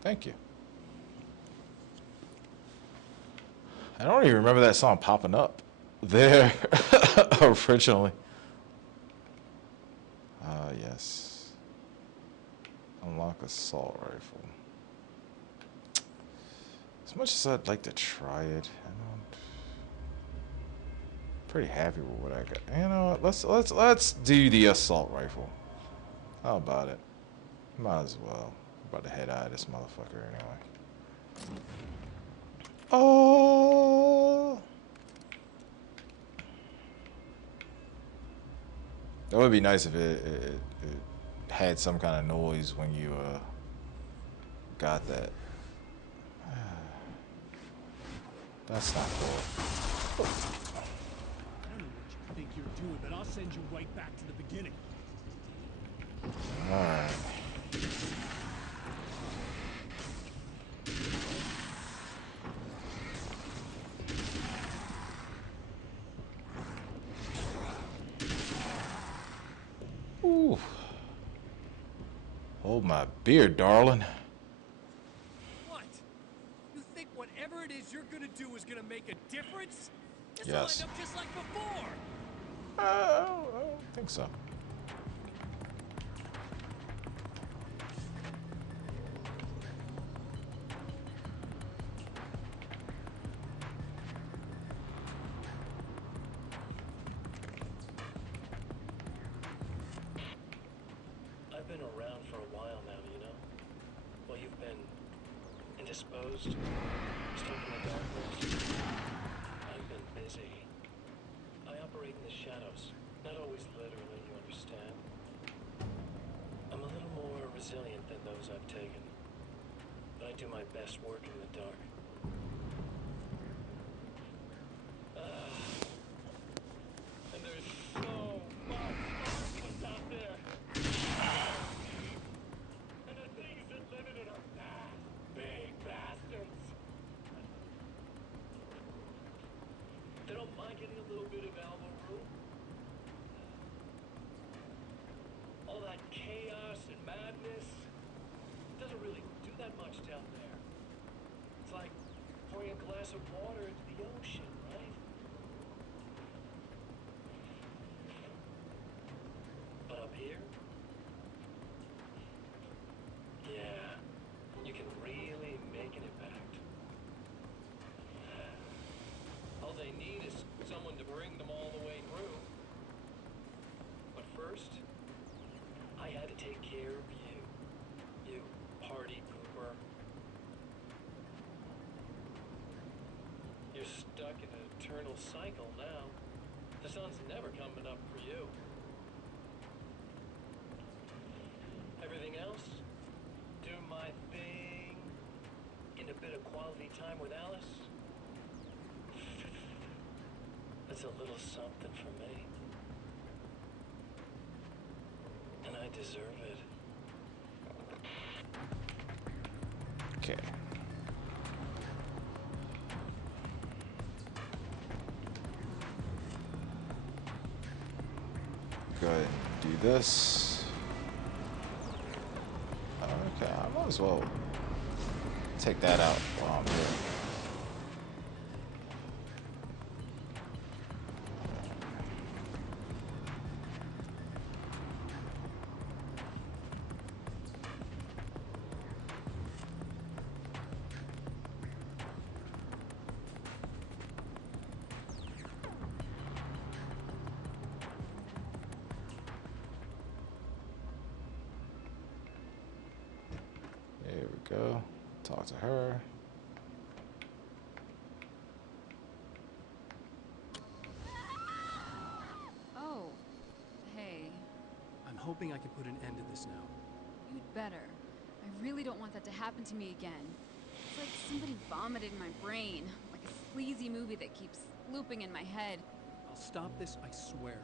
Thank you. I don't even remember that song popping up there originally. Yes. Unlock assault rifle. As much as I'd like to try it, I'm pretty happy with what I got. You know what? Let's do the assault rifle. How about it? Might as well. I'm about to head eye this motherfucker anyway. Oh. That would be nice if it had some kind of noise when you got that. That's not cool. I don't know what you think you're doing, but I'll send you right back to the beginning. Alright. Ooh. Hold my beer, darling. What? You think whatever it is you're gonna do is gonna make a difference? This'll Yes. end up just like before. I don't think so. I've been around for a while now, you know? Well, you've been indisposed, stuck in the darkness. I've been busy. I operate in the shadows. Not always literally, you understand? I'm a little more resilient than those I've taken. But I do my best work in the dark. And there's so much darkness out there. And the things that live in it are bad, big bastards. They don't mind getting a little bit of elbow room. All that chaos and madness doesn't really do that much down there. It's like pouring a glass of water into the ocean, right? But up here, yeah, you can really make an impact. All they need is someone to bring them all the way through. But first, I had to take care of you. You party pooper. You're stuck in an eternal cycle now. The sun's never coming up for you. Everything else, do my thing, get a bit of quality time with Alice. That's a little something for me. And I deserve it. Okay. Go ahead and do this. Okay, I might as well take that out while I'm here. There we go. Talk to her. Oh, hey. I'm hoping I can put an end to this now. You'd better. I really don't want that to happen to me again. It's like somebody vomited in my brain, like a sleazy movie that keeps looping in my head. I'll stop this, I swear.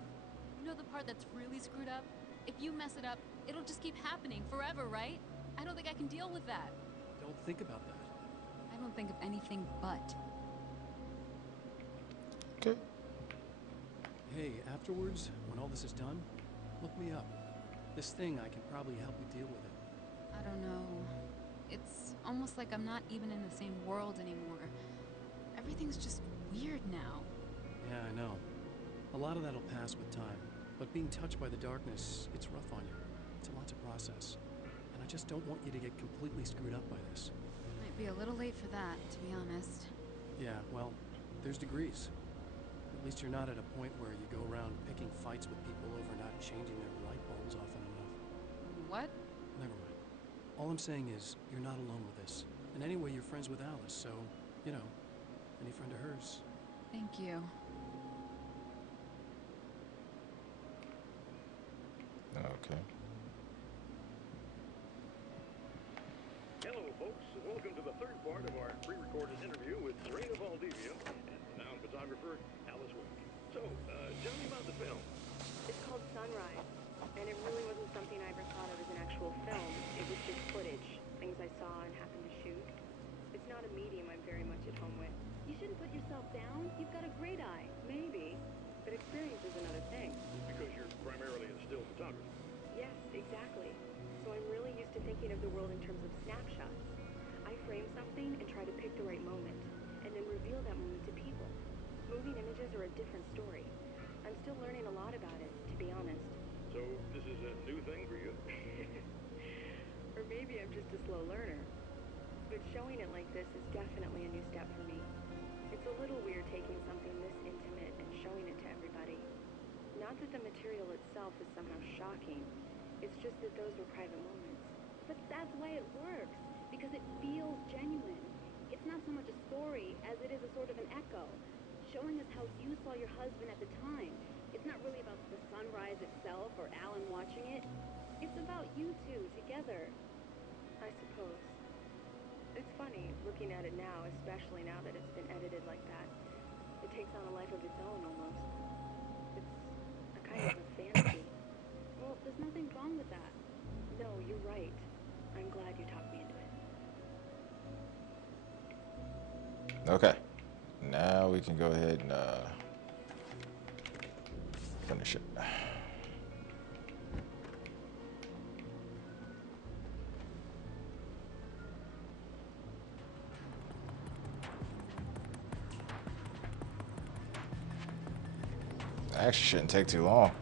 You know the part that's really screwed up? If you mess it up, it'll just keep happening forever, right? I don't think I can deal with that. Don't think about that. I don't think of anything but. Okay. Hey, afterwards, when all this is done, look me up. This thing, I can probably help you deal with it. I don't know. It's Almost like I'm not even in the same world anymore. Everything's just weird now. Yeah, I know. A lot of that'll pass with time. But being touched by the darkness, it's rough on you. It's a lot to process. And I just don't want you to get completely screwed up by this. Might be a little late for that, to be honest. Yeah, well, there's degrees. At least you're not at a point where you go around picking fights with people over not changing their light bulbs often enough. What? Never mind. All I'm saying is, you're not alone with this. And anyway, you're friends with Alice, so, you know, any friend of hers. Thank you. Okay. Hello, folks. Welcome to the third part of our pre-recorded interview with Serena Valdivia and renowned photographer Alice Wake. So, tell me about the film. It's called Sunrise, and it really wasn't something I ever thought of as an actual film. It was just footage, things I saw and happened to shoot. It's not a medium I'm very much at home with. You shouldn't put yourself down. You've got a great eye. Maybe, but experience is another thing. Because you're primarily a still photographer. Yes, exactly. So I'm really used to thinking of the world in terms of snapshots. I frame something and try to pick the right moment, and then reveal that moment to people. Moving images are a different story. I'm still learning a lot about it, to be honest. So, this is a new thing for you? Or maybe I'm just a slow learner. But showing it like this is definitely a new step for me. It's a little weird taking something this intimate and showing it to everybody. Not that the material itself is somehow shocking. It's just that those were private moments. But that's why it works, because it feels genuine. It's not so much a story as it is a sort of an echo, showing us how you saw your husband at the time. It's not really about the sunrise itself or Alan watching it. It's about you two together. I suppose. It's funny, looking at it now, especially now that it's been edited like that. It takes on a life of its own, almost. It's a kind of a fantasy. Well, there's nothing wrong with that. No, you're right. I'm glad you talked me into it. Okay. Now we can go ahead and finish it. Actually, shouldn't take too long.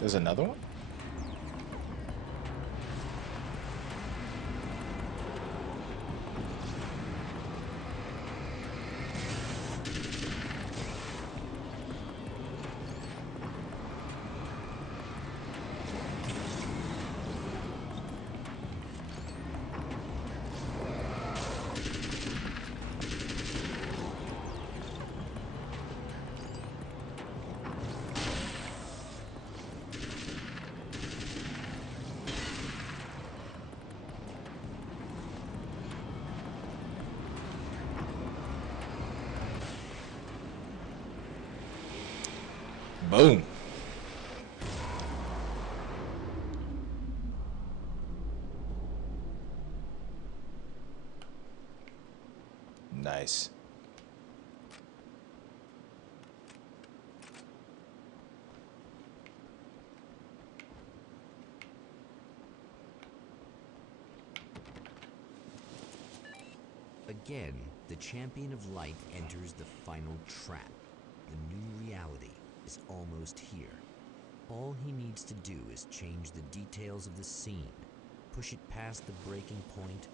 There's another one? Boom. Nice. Again, the champion of light enters the final trap. The new reality is almost here. All he needs to do is change the details of the scene, push it past the breaking point,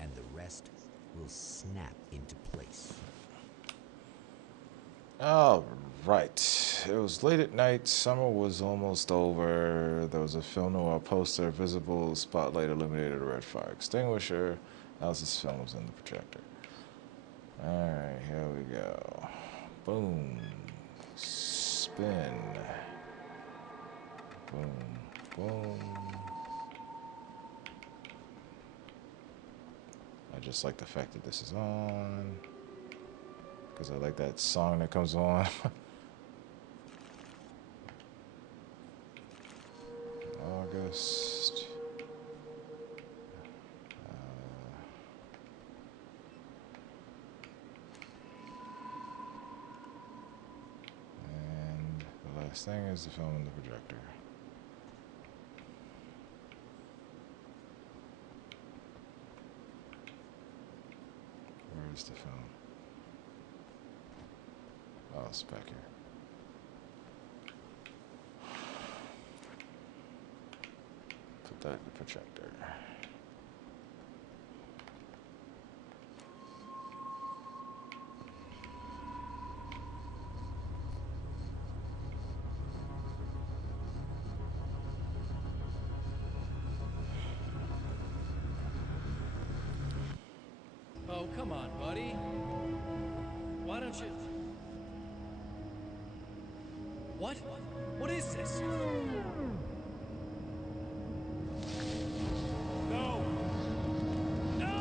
and the rest will snap into place. All right. It was late at night. Summer was almost over. There was a film noir poster visible. Spotlight illuminated a red fire extinguisher. Alice's film was in the projector. All right, here we go. Boom. Spin. Boom, boom. I just like the fact that this is on, because I like that song that comes on. August. And the last thing is the film and the projector. Where's the film? Oh, it's back here. Put that in the projector. Oh, come on, buddy. Why don't you... What? What is this? No! No!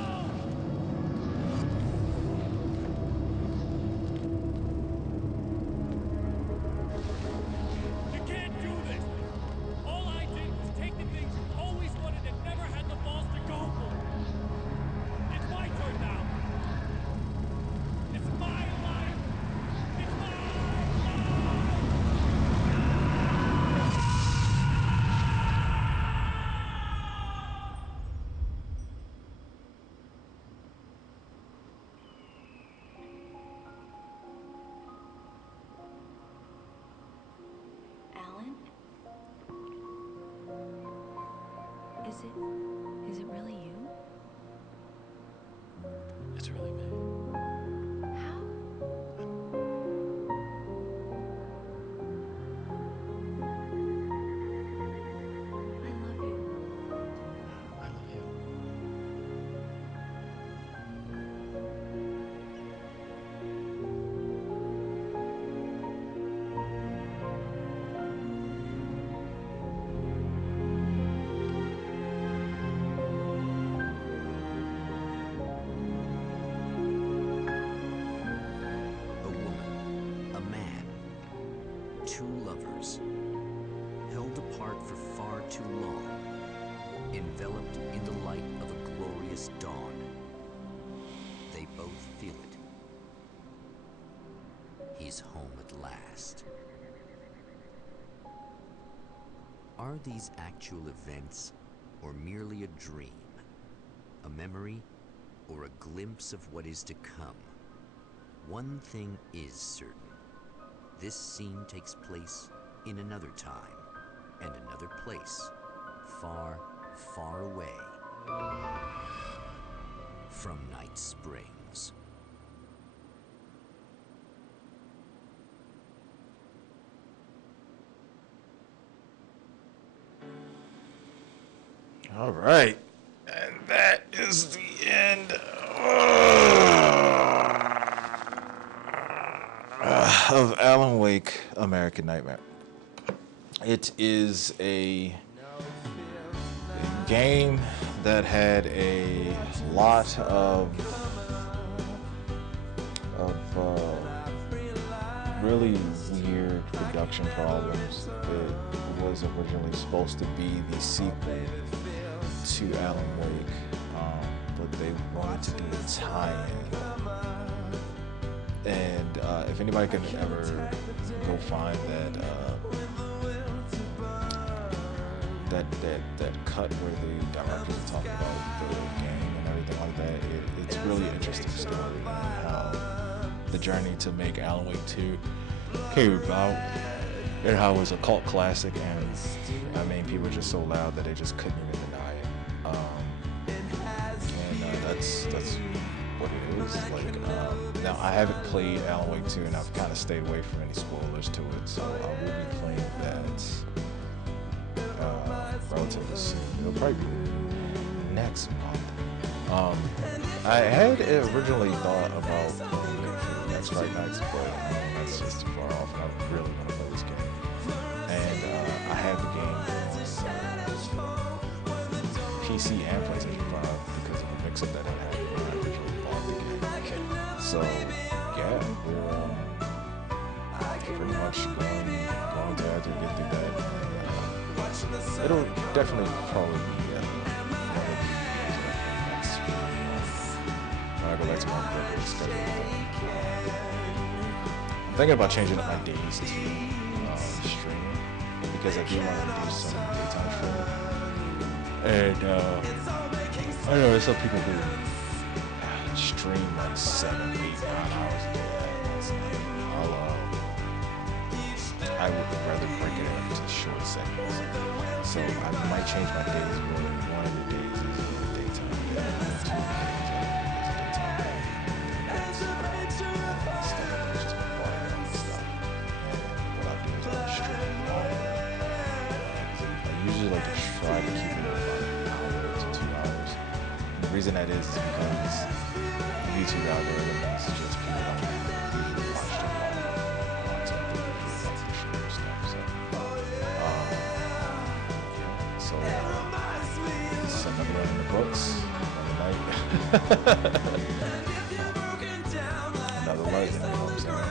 You can't do this! All I did was take the things you always wanted and never had the balls to go for! It's my turn now! It's my life! It's my life! Alan? Is it really you? It's really me. How? I love you. I love you. A woman, a man, two lovers, held apart for far too long, enveloped in the light of a glorious dawn. They both feel it. He's home at last. Are these actual events, or merely a dream, a memory, or a glimpse of what is to come? One thing is certain. This scene takes place in another time and another place, far, far away from Night Springs. All right. And that is the end of Alan Wake American Nightmare. It is a game that had a lot of really weird production problems. It was originally supposed to be the sequel to Alan Wake, but they wanted to do a tie-in. And if anybody can ever go find that cut where the director talked about the game and everything like that, it's really interesting story and how the journey to make Alan Wake 2 came about, and how it was a cult classic, and I mean people were just so loud that they just couldn't even deny it. And that's what it is. Like now I haven't played Alan Wake 2 and I've kind of stayed away from any spoilers to it, so I will be playing that relatively soon. It'll probably be next month. I had originally thought about playing it for the next Fright Nights, but I mean, that's just too far off, and I really want to play this game. And I have the game PC and PlayStation 5 because of a mix-up that I had when I originally bought the game. So yeah, we're pretty much going to have to get through that. It'll definitely probably be one of the videos next week when I go back to my regular schedule. I'm thinking about changing up my days to streaming because I do want to do some daytime streaming. And I know there's some people who stream like 7, 8, 9 hours a day. I would rather break it into short segments. So I might change my days where one of the days is a daytime day, and 2 days is a daytime day. Instead of just bombarding and stuff. And what I'll do is I'll stream longer. I usually like to try to keep it about an hour to 2 hours. And the reason that is because the YouTube algorithm is just people don't usually watch stuff on TV. It's another one in the books, another night, another light, you know what I'm saying?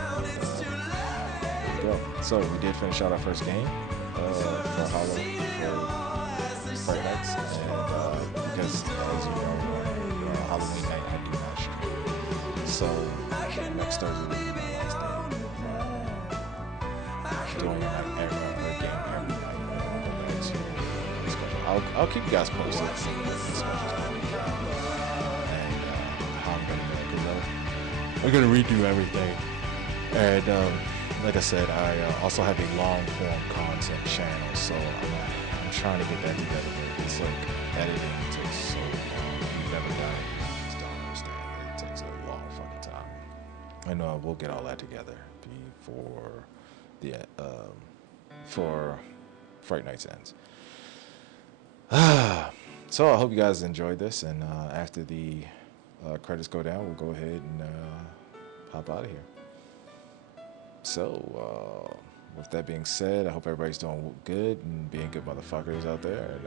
There we go. So we did finish out our first game for Fright Nights, and because as you know, Halloween night I do not stream. So next Thursday will be my last day. Doing a game every night. I'll keep you guys posted on how I'm gonna make it though. I'm gonna redo everything, and like I said, I also have a long form content channel, so I'm trying to get that together. It's like editing takes so long. You've never done it, you just don't understand. It takes a long fucking time, and we'll get all that together before the for Fright Nights ends. So I hope you guys enjoyed this, and after the credits go down, we'll go ahead and hop out of here. So with that being said, I hope everybody's doing good and being good motherfuckers out there, and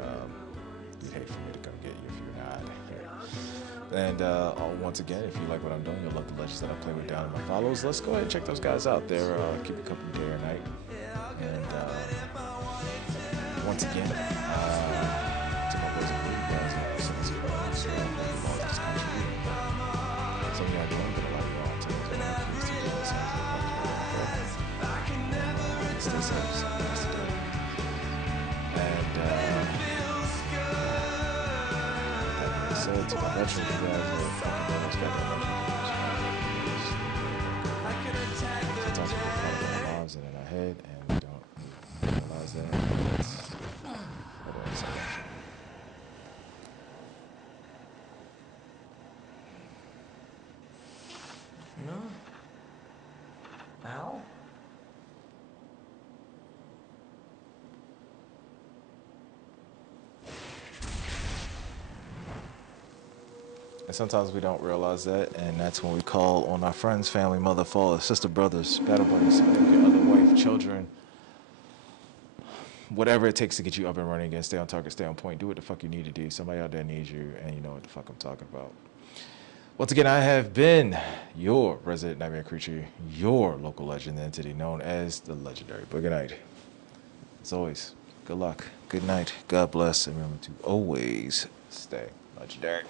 you'd hate for me to come get you if you're not here. And once again, if you like what I'm doing, you'll love the legends that I play with down in my follows. Let's go ahead and check those guys out. They're keep it company day or night. And once again, to my boys and girls, you guys are so much fun. So the largest country. Some of y'all doing, but a lot of y'all too. Please do join us on the stay safe, stay and so to my veterans, you guys are fucking doing this goddamn sometimes we get caught up in our lives and in our head, and we don't realize that. Hold on a second. No? Al? And sometimes we don't realize that, and that's when we call on our friends, family, mother, father, sister, brothers, battle buddies, your other wife, children, whatever it takes to get you up and running again. Stay on target, stay on point, do what the fuck you need to do. Somebody out there needs you, and you know what the fuck I'm talking about. Once again, I have been your resident nightmare creature, your local legend entity known as the legendary Boogiieeknight. As always, good luck, good night, God bless, and remember to always stay legendary.